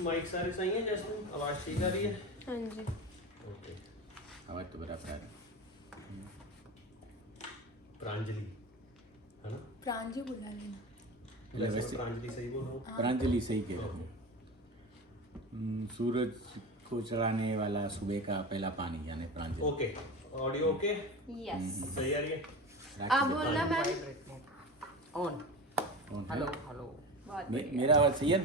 Mic सारे सही है जैस्मिन, आवाज ठीक आ रही है? हाँ जी। ओके। आवाज तो बराबर आ रहा प्रांजलि है ना? प्रांजी बुला लेना। है। वैसे वैसे प्रांजलि सही बोल रहा हूँ? प्रांजलि सही कह रहे हो। सूरज को चढ़ाने वाला सुबह का पहला पानी यानी Pranjali. Okay, audio okay? Yes. सही आ रही है? आप बोलना मैम। ऑन। Hello hello. मेरा आवाज सही है?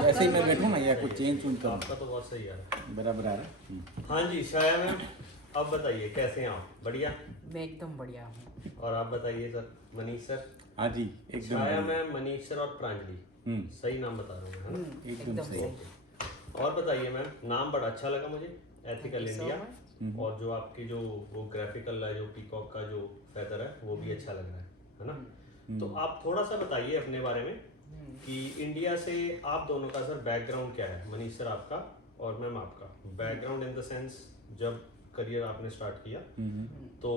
ऐसे ही मैं बैठूँ ना या कुछ चेंज चूंज करूँ? आपका तो बहुत सही आ रहा है। बराबर आ रहा है। हाँ जी छाया मैम, अब बताइए कैसे हैं आप? बढ़िया। मैं एकदम बढ़िया हूँ। और आप बताइए सर, मनीष सर? हाँ जी एकदम छाया बढ़िया। मैम, मनीष सर और प्रांजलि, सही नाम बता रहा हूँ मैं, है ना? एकदम सही। और बताइए मैम, नाम बड़ा अच्छा लगा मुझे, ethical Thank you so India. और जो आपकी जो वो ग्राफिकल है, जो पीकॉक का जो फेदर है वो भी अच्छा लग रहा है ना? तो आप थोड़ा सा बताइए अपने बारे में कि इंडिया से आप दोनों का सर बैकग्राउंड क्या है? मनीष सर आपका और मैम आपका बैकग्राउंड इन द सेंस जब करियर आपने स्टार्ट किया तो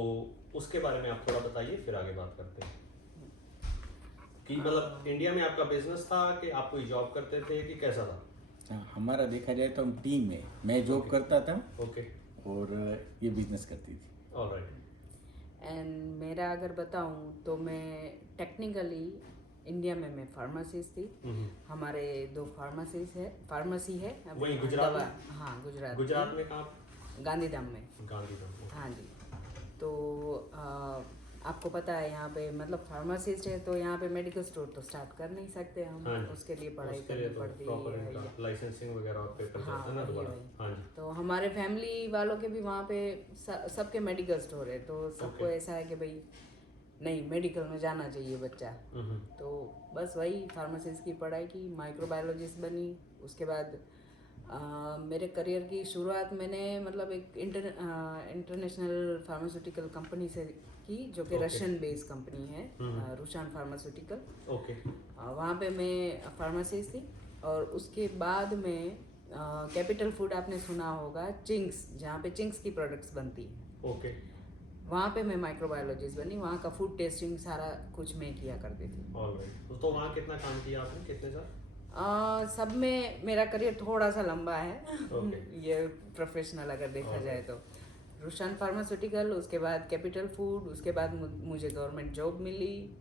उसके बारे में आप थोड़ा बताइए, फिर आगे बात करते हैं कि मतलब इंडिया में आपका बिजनेस था कि आप कोई जॉब करते थे कि कैसा था? हमारा देखा जाए तो हम टीम में, मैं जॉब करता था ओके, और ये बिजनेस करती थी। ऑलराइट। एंड मेरा अगर बताऊँ तो मैं टेक्निकली इंडिया में मैं फार्मासिस्ट थी। हमारे 2 फार्मेसी है वहीं गुजरात में? हाँ गुजरात में कहाँ? गांधीधाम में। गांधीधाम में। हाँ जी। तो आपको पता है यहाँ पे मतलब फार्मासिस्ट है तो यहाँ पे मेडिकल स्टोर तो स्टार्ट कर नहीं सकते हम। हाँ जी। उसके लिए पढ़ाई उसके लिए करनी तो पड़ती प्रॉपर है। इनका लाइसेंसिंग वगैरह और पेपर हाँ, चलते हैं ना वही, दोबारा। वही। हाँ जी। तो हमारे फैमिली वालों के भी वहाँ पे सबके मेडिकल स्टोर है तो सबको Okay. ऐसा है कि भाई नहीं मेडिकल में जाना चाहिए बच्चा। तो बस वही फार्मासिस्ट की पढ़ाई की, माइक्रोबायोलॉजिस्ट बनी। उसके बाद मेरे करियर की शुरुआत मैंने मतलब एक इंटरनेशनल फार्मास्यूटिकल कंपनी से की जो कि Okay. रशियन बेस्ड कंपनी है, रुशान फार्मास्यूटिकल। ओके। वहाँ पे मैं फार्मासिस्ट थी। और उसके बाद में कैपिटल फूड आपने सुना होगा, चिंग्स, जहाँ पे चिंग्स की प्रोडक्ट्स बनती हैं, ओके। वहाँ पे मैं माइक्रोबायोलॉजिस्ट बनी। वहाँ का फूड टेस्टिंग सारा कुछ मैं किया करती थी। ऑलराइट। तो वहाँ कितना काम किया आपने, कितने साल? सब में मेरा करियर थोड़ा सा लंबा है। Okay. ये प्रोफेशनल अगर देखा जाए तो रुशान फार्मास्यूटिकल, उसके बाद कैपिटल फूड, उसके बाद मुझे गवर्नमेंट जॉब मिली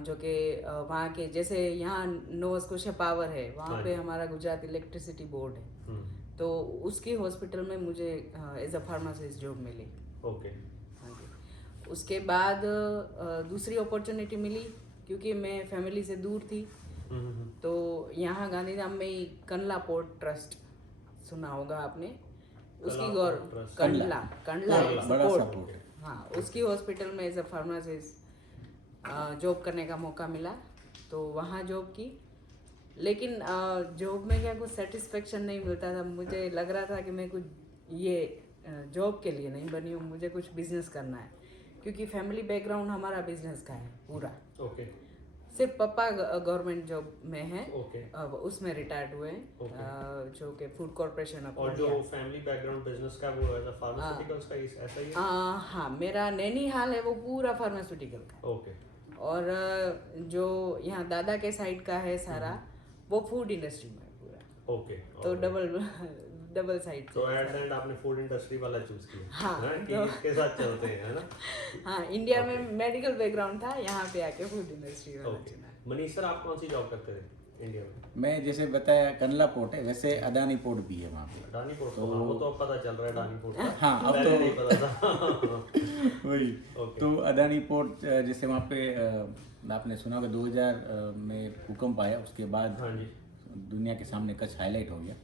जो कि वहाँ के जैसे यहाँ नोवा स्कोशिया पावर है वहाँ हाँ पे जी। हमारा गुजरात इलेक्ट्रिसिटी बोर्ड है। तो उसकी हॉस्पिटल में मुझे एज अ फार्मासिस्ट जॉब मिली। ओके। हाँ जी। उसके बाद दूसरी अपॉर्चुनिटी मिली क्योंकि मैं फैमिली से दूर थी। तो यहाँ गांधीधाम में ही कंडला पोर्ट ट्रस्ट सुना होगा आपने, उसकी कंडला बड़ा सा पोर्ट, पोर्ट। हाँ उसकी हॉस्पिटल में एज अ फार्मासिस्ट जॉब करने का मौका मिला तो वहाँ जॉब की। लेकिन जॉब में क्या कुछ सेटिस्फेक्शन नहीं मिलता था। मुझे लग रहा था कि मैं कुछ ये जॉब के लिए नहीं बनी हूँ, मुझे कुछ बिजनेस करना है क्योंकि फैमिली बैकग्राउंड हमारा बिजनेस का है पूरा। ओके। सिर्फ पापा गवर्नमेंट जॉब में है। ओके। अब उसमें रिटायर्ड हुए हैं जो कि फूड कॉर्पोरेशन ऑफ और जो इंडिया। फैमिली बैकग्राउंड बिजनेस का वो है फार्मास्यूटिकल्स का ऐसा ही है? हाँ मेरा नैनीहाल है वो पूरा फार्मास्यूटिकल का। ओके। और जो यहाँ दादा के साइड का है सारा वो फूड इंडस्ट्री में है पूरा। ओके। तो डबल साइड। तो एट द एंड आपने फूड इंडस्ट्री वाला चूज किया? हाँ, है कि इसके साथ चलते हैं, है ना? हाँ इंडिया में मेडिकल बैकग्राउंड था, यहाँ पे आके फूड इंडस्ट्री वाला ओके। चुना। मनीष सर आप कौन सी जॉब करते थे इंडिया में? मैं जैसे बताया कंडला पोर्ट है, वैसे अदानी पोर्ट भी है वहाँ पे। अडानी पोर्ट तो वो तो अब पता चल रहा है अडानी पोर्ट का। हाँ, अब पहले तो नहीं पता था। वही। ओके। तो अदानी पोर्ट जैसे वहाँ पे आपने सुना होगा 2000 में भूकंप आया, उसके बाद हाँ जी। दुनिया के सामने कच्छ हाईलाइट हो गया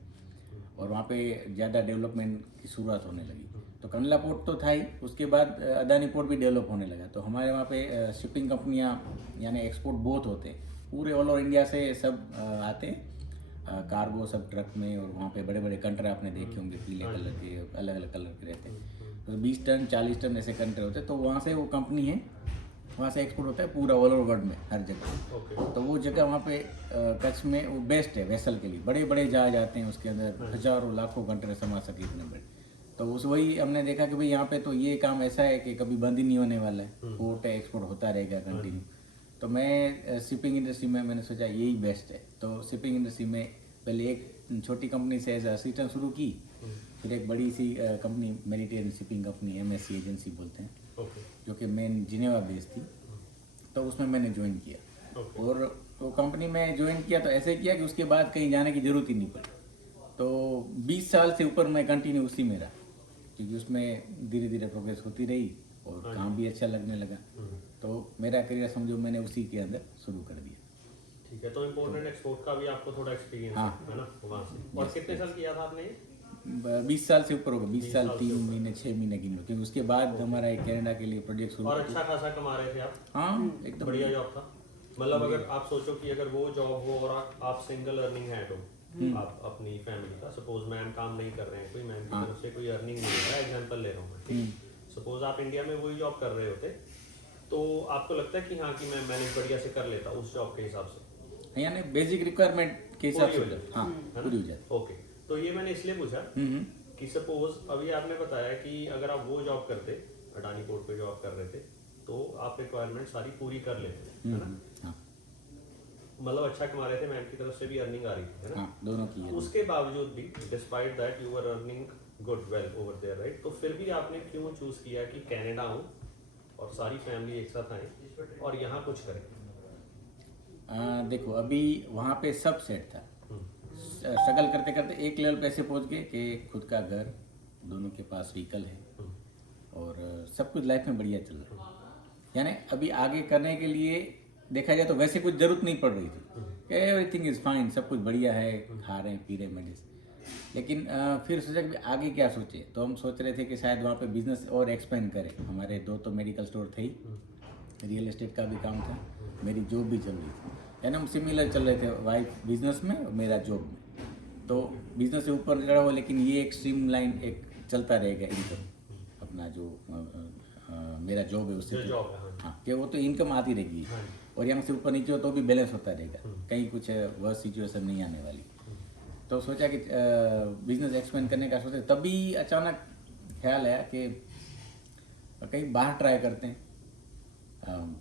और वहाँ पे ज़्यादा डेवलपमेंट की शुरुआत होने लगी। तो कंडला पोर्ट तो था ही, उसके बाद अदानी पोर्ट भी डेवलप होने लगा। तो हमारे वहाँ पे शिपिंग कंपनियाँ यानी एक्सपोर्ट बहुत होते हैं, पूरे ऑल ओवर इंडिया से सब आते हैं कार्गो सब ट्रक में। और वहाँ पे बड़े बड़े कंटेनर आपने देखे होंगे पीले कलर के, अलग अलग कलर के रहते हैं। तो 20 टन 40 टन ऐसे कंटेनर होते हैं। तो वहाँ से वो कंपनी है, वहाँ से एक्सपोर्ट होता है पूरा ऑल ओवर वर्ल्ड में हर जगह। ओके। तो वो जगह वहाँ पे कच्छ में वो बेस्ट है वेसल के लिए। बड़े बड़े जहाज आते हैं, उसके अंदर हजारों लाखों कंटेनर समा सके इतने बड़े। तो उस वही हमने देखा कि भाई यहाँ पे तो ये काम ऐसा है कि कभी बंद ही नहीं होने वाला है, पोर्ट है, एक्सपोर्ट होता रहेगा कंटिन्यू। तो मैं शिपिंग इंडस्ट्री में मैंने सोचा यही बेस्ट है। तो शिपिंग इंडस्ट्री में पहले एक छोटी कंपनी से एज असिस्टेंट शुरू की, फिर एक बड़ी सी company Mediterranean shipping company MSC agency बोलते हैं, ओके जो कि मेन जिनेवा बेस्ड थी, तो उसमें मैंने ज्वाइन किया। और वो कंपनी में ज्वाइन किया तो ऐसे किया कि उसके बाद कहीं जाने की ज़रूरत ही नहीं पड़ी। तो 20 साल से ऊपर मैं कंटिन्यू उसी में रहा, क्योंकि उसमें धीरे धीरे प्रोग्रेस होती रही और काम भी अच्छा लगने लगा। तो मेरा करियर समझो मैंने उसी के अंदर शुरू कर दिया। ठीक है, तो इम्पोर्ट एंड एक्सपोर्ट का भी आपको थोड़ा एक्सपीरियंस हाँ। है ना वहाँ से। और कितने साल किया था आपने ये? 20 साल से ऊपर होगा, 20 साल 3 महीने 6 महीने गिन लो, क्योंकि उसके बाद हमारा एक कनाडा के लिए प्रोजेक्ट शुरू और हुआ। अच्छा खासा कमा रहे थे आप? हाँ एकदम बढ़िया जॉब था। मतलब अगर आप सोचो कि अगर वो जॉब हो और आप सिंगल अर्निंग हैड हो, आप अपनी फैमिली का, सपोज मैम काम नहीं कर रहे हैं, कोई मैम की तरफ से कोई अर्निंग नहीं हो रहा है, एग्जांपल ले रहा हूँ मैं, ठीक। सपोज आप इंडिया में वही जॉब कर रहे होते, तो आपको लगता है कि हाँ कि मैं मैनेज बढ़िया से कर लेता उस जॉब के हिसाब से? यानी बेसिक रिक्वायरमेंट के हिसाब पूरी हो से जाती। हाँ है पूरी हो ना? जाती। ओके, तो ये मैंने इसलिए पूछा कि सपोज अभी आपने बताया कि अगर आप वो जॉब करते, अडानी पोर्ट पे जॉब कर रहे थे, तो आप रिक्वायरमेंट सारी पूरी कर लेते, है ना? हाँ मतलब अच्छा कमा रहे थे, मैम की तरफ से भी अर्निंग आ रही थी, है ना? हाँ दोनों की है। उसके बावजूद भी despite that you were earning good well over there, right? तो फिर भी आपने क्यों चूज किया कि कनाडा आऊं और सारी फैमिली एक साथ आए और यहाँ कुछ करें? देखो अभी वहाँ पे सब सेट था, स्ट्रगल करते करते एक लेवल पे ऐसे पहुँच गए कि खुद का घर, दोनों के पास व्हीकल है और सब कुछ लाइफ में बढ़िया चल रहा है। यानी अभी आगे करने के लिए देखा जाए तो वैसे कुछ जरूरत नहीं पड़ रही थी, एवरीथिंग इज़ फाइन, सब कुछ बढ़िया है, खा रहे हैं पी रहे हैं मेडिसिन। लेकिन फिर सोचा कि आगे क्या सोचे, तो हम सोच रहे थे कि शायद वहाँ पे बिजनेस और एक्सपेंड करें। हमारे 2 तो मेडिकल स्टोर थे ही, रियल एस्टेट का भी काम था, मेरी जॉब भी चल रही थी, यानी हम सिमिलर चल रहे थे, वाइफ बिजनेस में और मेरा जॉब में। तो बिजनेस से ऊपर चढ़ा हुआ, लेकिन ये एक स्ट्रीम लाइन एक चलता रहेगा इनकम, अपना जो मेरा जॉब है उससे जॉब है, हाँ। हाँ कि वो तो इनकम आती रहेगी और यहाँ से ऊपर नीचे हो तो भी बैलेंस होता रहेगा, कहीं कुछ वर्स सिचुएशन नहीं आने वाली। तो सोचा कि बिजनेस एक्सपेंड करने का सोचे, तभी अचानक ख्याल आया कि कहीं बाहर ट्राई करते हैं।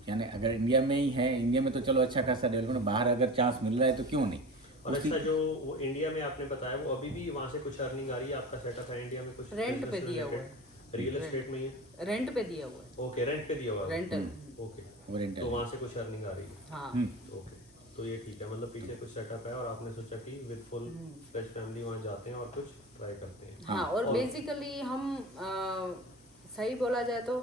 यानी अगर इंडिया में ही है, इंडिया में तो चलो अच्छा खासा डेवलपमेंट, बाहर अगर चांस मिल रहा है तो क्यों नहीं। और अच्छा, जो वो इंडिया में आपने बताया वो अभी भी वहाँ से कुछ अर्निंग आ रही है? आपका सेटअप है इंडिया में कुछ रेंट पे दिया हुआ है, रियल एस्टेट में ही है? रेंट पे दिया हुआ है, ओके, रेंट पे दिया हुआ है। रेंटल। ओके, वो रेंट तो वहाँ से कुछ अर्निंग आ रही है? हाँ ओके, तो ये ठीक है। मतलब पीछे कुछ सेटअप है और आपने सोचा कि विद फुल फ्लेज फैमिली वहाँ जाते हैं और कुछ ट्राई करते हैं। हाँ। और बेसिकली हम सही बोला जाए तो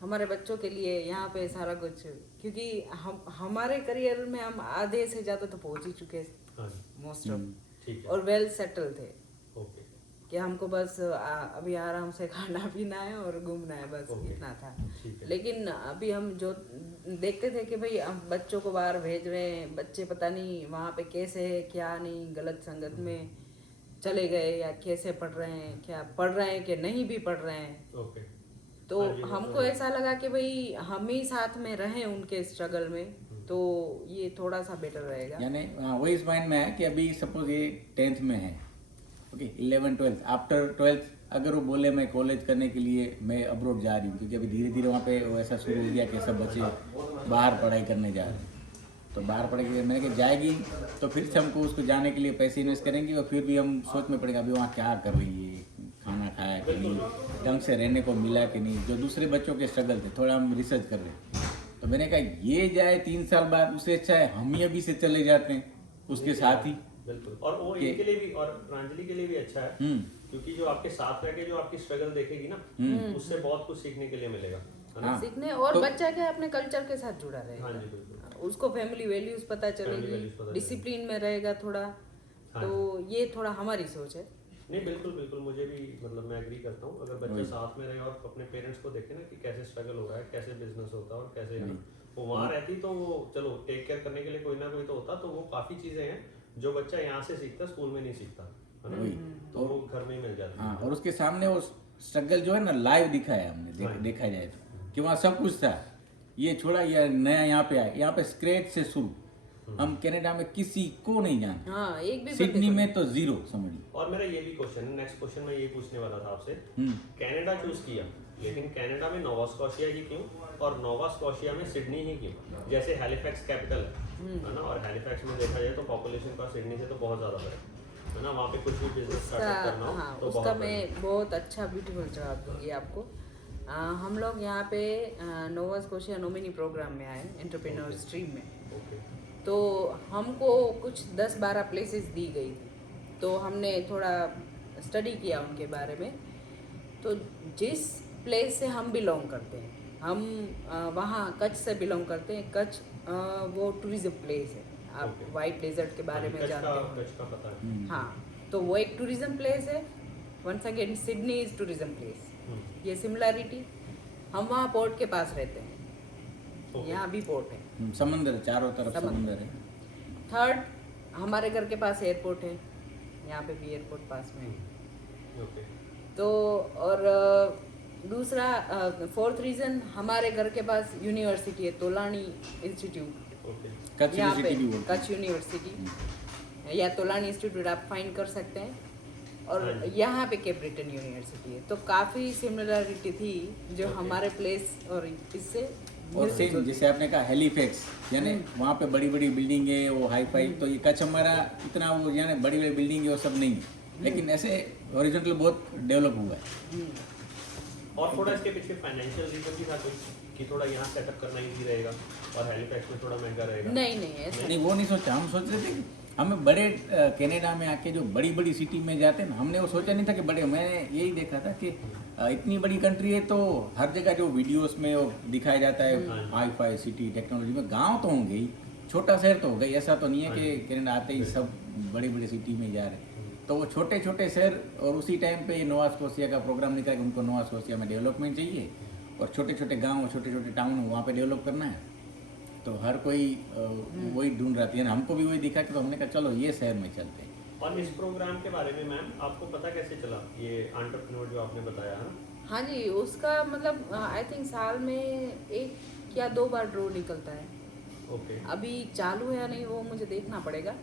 हमारे बच्चों के लिए यहाँ पे सारा कुछ, क्योंकि हम हमारे करियर में हम आधे से ज़्यादा तो पहुँच ही चुके हाँ जी, मोस्ट ऑफ, ठीक है। और वेल सेटल थे ओके, कि हमको बस अभी आराम से खाना पीना है और घूमना है, बस इतना था। ठीक है। लेकिन अभी हम जो देखते थे कि भाई हम बच्चों को बाहर भेज रहे हैं, बच्चे पता नहीं वहाँ पे कैसे है क्या नहीं, गलत संगत में चले गए या कैसे पढ़ रहे हैं, क्या पढ़ रहे हैं कि नहीं भी पढ़ रहे हैं। ओके, तो हाँ जी, हमको ऐसा लगा कि भाई हम ही साथ में रहें उनके स्ट्रगल में, तो ये थोड़ा सा बेटर रहेगा। यानी वही इस माइंड में है कि अभी सपोज ये 10th में है, ओके 11 12 आफ्टर 12th अगर वो बोले मैं कॉलेज करने के लिए मैं अब्रॉड जा रही हूँ, क्योंकि अभी धीरे धीरे वहाँ पे वो ऐसा शुरू हो गया कि सब बच्चे बाहर पढ़ाई करने जा रहे हैं, तो बाहर पढ़ाई के लिए मैंने कहा जाएगी तो फिर से हमको उसको जाने के लिए पैसे इन्वेस्ट करेंगे और फिर भी हम सोच में पड़ेगा अभी वहाँ क्या कर रही है, खाना खाया कि नहीं, ढंग से रहने को मिला कि नहीं, जो दूसरे बच्चों के स्ट्रगल थे थोड़ा हम रिसर्च कर रहे हैं। तो मैंने कहा ये जाए 3 साल बाद, उससे अच्छा है हम ही अभी से चले जाते हैं उसके साथ ही। बिल्कुल, और वो इनके लिए भी और प्रांजलि के लिए भी अच्छा है, क्योंकि जो आपके साथ रह के जो आपकी स्ट्रगल देखेगी ना, उससे बहुत कुछ सीखने के लिए मिलेगा, है ना? सीखने, और तो- बच्चा क्या अपने कल्चर के साथ जुड़ा रहेगा। हाँ जी, बिल्कुल। उसको फैमिली वैल्यूज पता values चलेगी, पता डिसिप्लिन में रहेगा थोड़ा। हाँ तो ये थोड़ा हमारी सोच है। नहीं, बिल्कुल बिल्कुल, मुझे भी मतलब मैं एग्री करता हूँ। अगर बच्चा साथ में रहे और अपने पेरेंट्स को देखे ना कि कैसे स्ट्रगल हो रहा है, कैसे बिजनेस होता है और कैसे है ना, वो वहाँ रहती तो वो चलो टेक केयर करने के लिए कोई ना कोई तो होता, तो वो काफ़ी चीज़ें हैं जो बच्चा यहाँ से सीखता स्कूल में नहीं सीखता, है ना? तो वो घर में ही मिल जाती है। हाँ, और उसके सामने वो स्ट्रगल जो है ना लाइव दिखाया हमने, देखा जाए तो कि वहाँ सब कुछ था, ये छोड़ा या नया यहाँ पे आया, यहाँ पे स्क्रैच से शुरू। हम कनाडा में किसी को नहीं जानते, हाँ, एक भी सिडनी में तो जीरो समझ लो। और मेरा ये भी क्वेश्चन है, नेक्स्ट क्वेश्चन मैं ये पूछने वाला था आपसे, कनाडा चूज किया लेकिन कनाडा में नोवा स्कॉशिया ही क्यों और नोवा स्कॉशिया में सिडनी ही क्यों? जैसे हैलिफैक्स कैपिटल है ना, और हैलिफैक्स में देखा जाए तो पॉपुलेशन का सिडनी से तो बहुत ज़्यादा है, है ना, वहाँ पे कुछ भी बिजनेस स्टार्टअप करना हो हाँ तो उसका बहुत मैं बढ़िया। बहुत अच्छा ब्यूटीफुल जवाब दूंगी आपको। हम लोग यहाँ पे नोवा स्कोशिया नोमिनी प्रोग्राम में आए एंटरप्रेन्योर स्ट्रीम में, ओके तो हमको कुछ 10-12 प्लेसेस दी गई थी, तो हमने थोड़ा स्टडी किया उनके बारे में। तो जिस प्लेस से हम बिलोंग करते हैं, हम वहाँ कच्छ से बिलोंग करते हैं। कच्छ वो टूरिज्म प्लेस है, आप Okay. वाइट डेजर्ट के बारे में जानते हो। कच्छ का पता है। हाँ, तो वो एक टूरिज्म प्लेस है। Once again Sydney is tourism place. ये सिमिलैरिटी, हम वहाँ पोर्ट के पास रहते हैं, Okay. यहाँ भी पोर्ट है। समंदर चारों तरफ समंदर। समंदर है। थर्ड, हमारे घर के पास एयरपोर्ट है, यहाँ पे भी एयरपोर्ट पास में है। ओके तो और दूसरा फोर्थ रीज़न, हमारे घर के पास यूनिवर्सिटी है, तोलानी इंस्टीट्यूट। ओके कच्छ यहाँ पे यूनिवर्सिटी भी बोलते हैं। कच्छ यूनिवर्सिटी या तोलानी इंस्टीट्यूट आप फाइंड कर सकते हैं। और हाँ जी। यहाँ पे केप ब्रिटेन यूनिवर्सिटी है। तो काफ़ी सिमिलरिटी थी जो Okay. हमारे प्लेस और इससे और सेम जैसे आपने कहा हेलीफैक्स, यानी वहाँ पे बड़ी बड़ी बिल्डिंग है, वो हाई फाई। तो ये कच्छ हमारा इतना वो यानी बड़ी बड़ी बिल्डिंग है वो सब नहीं है, लेकिन ऐसे हॉरिजॉन्टल बहुत डेवलप हुआ है। और थोड़ा इसके पीछे फाइनेंशियल रीजन भी था कुछ कि थोड़ा यहाँ सेटअप करना इजी रहेगा और हेलीपैड में थोड़ा महंगा रहेगा? नहीं नहीं ऐसा नहीं वो नहीं सोचा, हम सोच रहे थे कि हमें बड़े कनाडा में आके जो बड़ी बड़ी सिटी में जाते हैं ना, हमने वो सोचा नहीं था कि बड़े, मैंने यही देखा था कि इतनी बड़ी कंट्री है तो हर जगह जो वीडियोस में वो दिखाया जाता है हाई फाई सिटी टेक्नोलॉजी में, गांव तो होंगे ही, छोटा शहर तो होगा ही। ऐसा तो नहीं है कि कनाडा आते ही सब बड़े बड़े सिटी में जा रहे हैं। तो वो छोटे छोटे शहर, और उसी टाइम पे नोवा स्कोशिया का प्रोग्राम निकला कि उनको नोवा स्कोशिया में डेवलपमेंट चाहिए और छोटे छोटे गाँव छोटे छोटे टाउन वहाँ पे डेवलप करना है। तो हर कोई वही ढूंढ रहा था, हमको भी वही दिखा कि तो हमने कहा चलो ये शहर में चलते हैं। और इस प्रोग्राम के बारे में मैम आपको पता कैसे चला, ये एंटरप्रेन्योर जो आपने बताया है? हाँ जी, उसका मतलब आई थिंक साल में 1 या 2 बार ड्रॉ निकलता है। ओके अभी चालू है या नहीं वो मुझे देखना पड़ेगा,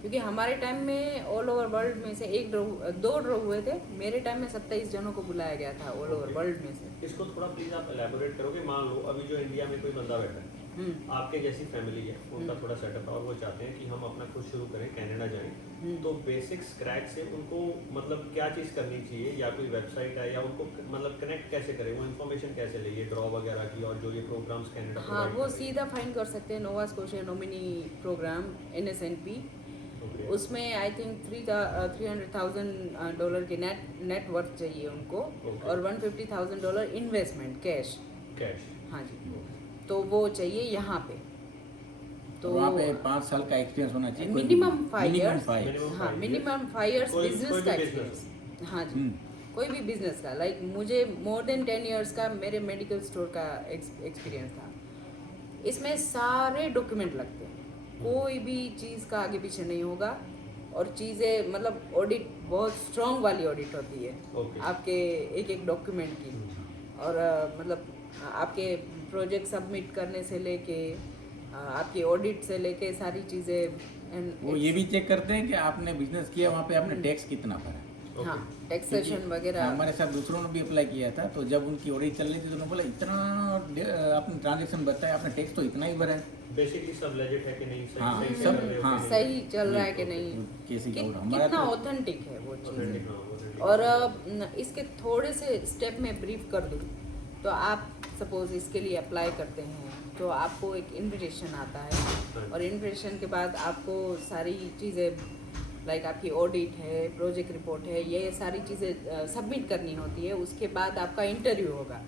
क्योंकि हमारे टाइम में ऑल ओवर वर्ल्ड में से 2 ड्रॉ हुए थे। मेरे टाइम में 27 जनों को बुलाया गया था ऑल ओवर वर्ल्ड में से। इसको थोड़ा प्लीज आप एलैबोरेट करोगे? मान लो अभी जो इंडिया में कोई बंदा बैठा है, आपके जैसी फैमिली है, उनका थोड़ा सेटअप है और वो चाहते हैं कि हम अपना खुद शुरू करें, कनाडा जाएं, तो बेसिक स्क्रैच से उनको मतलब क्या चीज़ करनी चाहिए, या कोई वेबसाइट है, या उनको मतलब कनेक्ट कैसे करें, वो इन्फॉर्मेशन कैसे ले, ये ड्रॉ वगैरह की और जो ये प्रोग्राम्स कनाडा हाँ, वो सीधा फाइंड कर सकते हैं Nova Scotia nominee program NSNP। उसमें आई थिंक $300,000 के नेट वर्थ चाहिए उनको, और $150,000 इन्वेस्टमेंट कैश। हाँ जी, तो वो चाहिए यहाँ पे। तो वहाँ पे 5 साल का एक्सपीरियंस होना चाहिए, मिनिमम 5 इयर्स। 5 years। हाँ, मिनिमम 5 इयर्स कोई बिजनेस भी का business। एक्सपीरियंस। हाँ जी, कोई भी बिजनेस का, लाइक मुझे मोर देन 10 इयर्स का मेरे मेडिकल स्टोर का एक्सपीरियंस था। इसमें सारे डॉक्यूमेंट लगते हैं, कोई भी चीज़ का आगे पीछे नहीं होगा, और चीज़ें मतलब ऑडिट बहुत स्ट्रॉन्ग वाली ऑडिट होती है आपके एक एक डॉक्यूमेंट की। और मतलब आपके प्रोजेक्ट सबमिट करने से लेके आपकी ऑडिट से लेके सारी चीज़ें। वो ये भी चेक करते हैं कि आपने बिजनेस किया वहाँ पे आपने टैक्स कितना भरा। हाँ, टैक्सेशन वगैरह। हमारे साथ दूसरों ने भी अप्लाई किया था, तो जब उनकी ऑडिट चल रही थी तो उन्होंने बोला इतना आपने ट्रांजेक्शन बताया, आपने टैक्स तो इतना ही भरा है। बेसिकली सब लेजिट है कि नहीं, सही हाँ, सही सब चल रहे हो हाँ, कि नहीं? सही चल रहा है कि नहीं, कैसे क्या हो रहा कितना हमारा तो ऑथेंटिक है वो चीज़। Authentic, हाँ, authentic। और इसके थोड़े से स्टेप में ब्रीफ कर दूँ तो आप सपोज इसके लिए अप्लाई करते हैं तो आपको एक इन्विटेशन आता है, और इन्विटेशन के बाद आपको सारी चीज़ें लाइक आपकी ऑडिट है, प्रोजेक्ट रिपोर्ट है, ये सारी चीज़ें सबमिट करनी होती है। उसके बाद आपका इंटरव्यू होगा।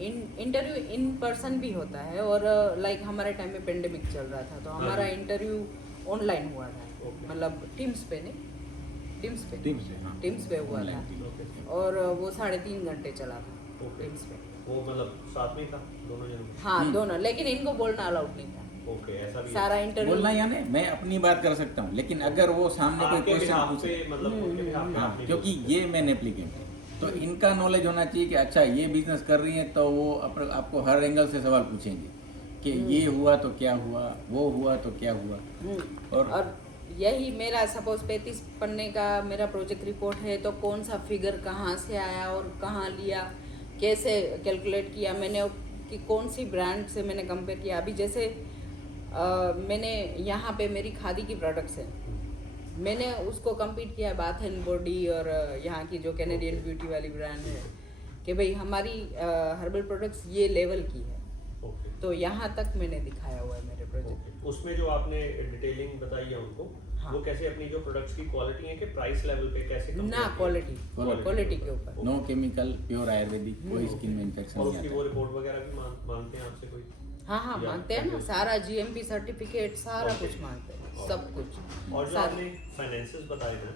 इंटरव्यू इन पर्सन भी होता है, और लाइक हमारे टाइम में पेंडेमिक चल रहा था तो हमारा इंटरव्यू ऑनलाइन हुआ था, मतलब टीम्स पे नहीं, टीम्स पे हुआ था, और वो 3.5 घंटे चला था टीम्स पे। वो मतलब साथ में था दोनों जन? हाँ, दोनों, लेकिन इनको बोलना अलाउड नहीं था। ओके, ऐसा भी सारा इंटरव्यू बोलना, यानी मैं अपनी बात कर सकता हूँ, लेकिन अगर वो सामने कोई आपके क्वेश्चन बिहाफ पूछे, पे मतलब उनके बिहाफ पे हाँ, आप नहीं क्योंकि बोल ये मैन एप्लीकेंट है तो इनका नॉलेज होना चाहिए कि अच्छा ये बिजनेस कर रही है, तो वो आपको हर एंगल से सवाल पूछेंगे कि ये हुआ तो क्या हुआ, वो हुआ तो क्या हुआ। और यही मेरा सपोज 35 पन्ने का मेरा प्रोजेक्ट रिपोर्ट है, तो कौन सा फिगर कहाँ से आया और कहाँ लिया, कैसे कैलकुलेट किया मैंने, कि कौन सी ब्रांड से मैंने कंपेयर किया। अभी जैसे मैंने यहाँ पे मेरी खादी की प्रोडक्ट्स हैं, मैंने उसको compete किया बाथ एंड बॉडी और यहाँ की जो कैनेडियन ब्यूटी वाली ब्रांड है कि भाई हमारी हर्बल प्रोडक्ट्स ये लेवल की है, ओके तो यहाँ तक मैंने दिखाया हुआ है मेरे प्रोजेक्ट। ओके। उसमें जो आपने डिटेलिंग बताई है उनको, हाँ। वो कैसे अपनी जो प्रोडक्ट्स की क्वालिटी है कि प्राइस लेवल पे कैसे compare ना किया? क्वालिटी के ऊपर। नो केमिकल, प्योर आयुर्वेदिक, कोई स्किन में इन्फेक्शन और नहीं उसकी आता वो है। रिपोर्ट वगैरह भी मांगते हैं आपसे कोई? हाँ या मांगते हैं ना, कैसे? सारा GMP सर्टिफिकेट सारा Okay. कुछ मांगते हैं, Okay. सब कुछ। और जो साथ- आपने फाइनेंसेस बताए ना,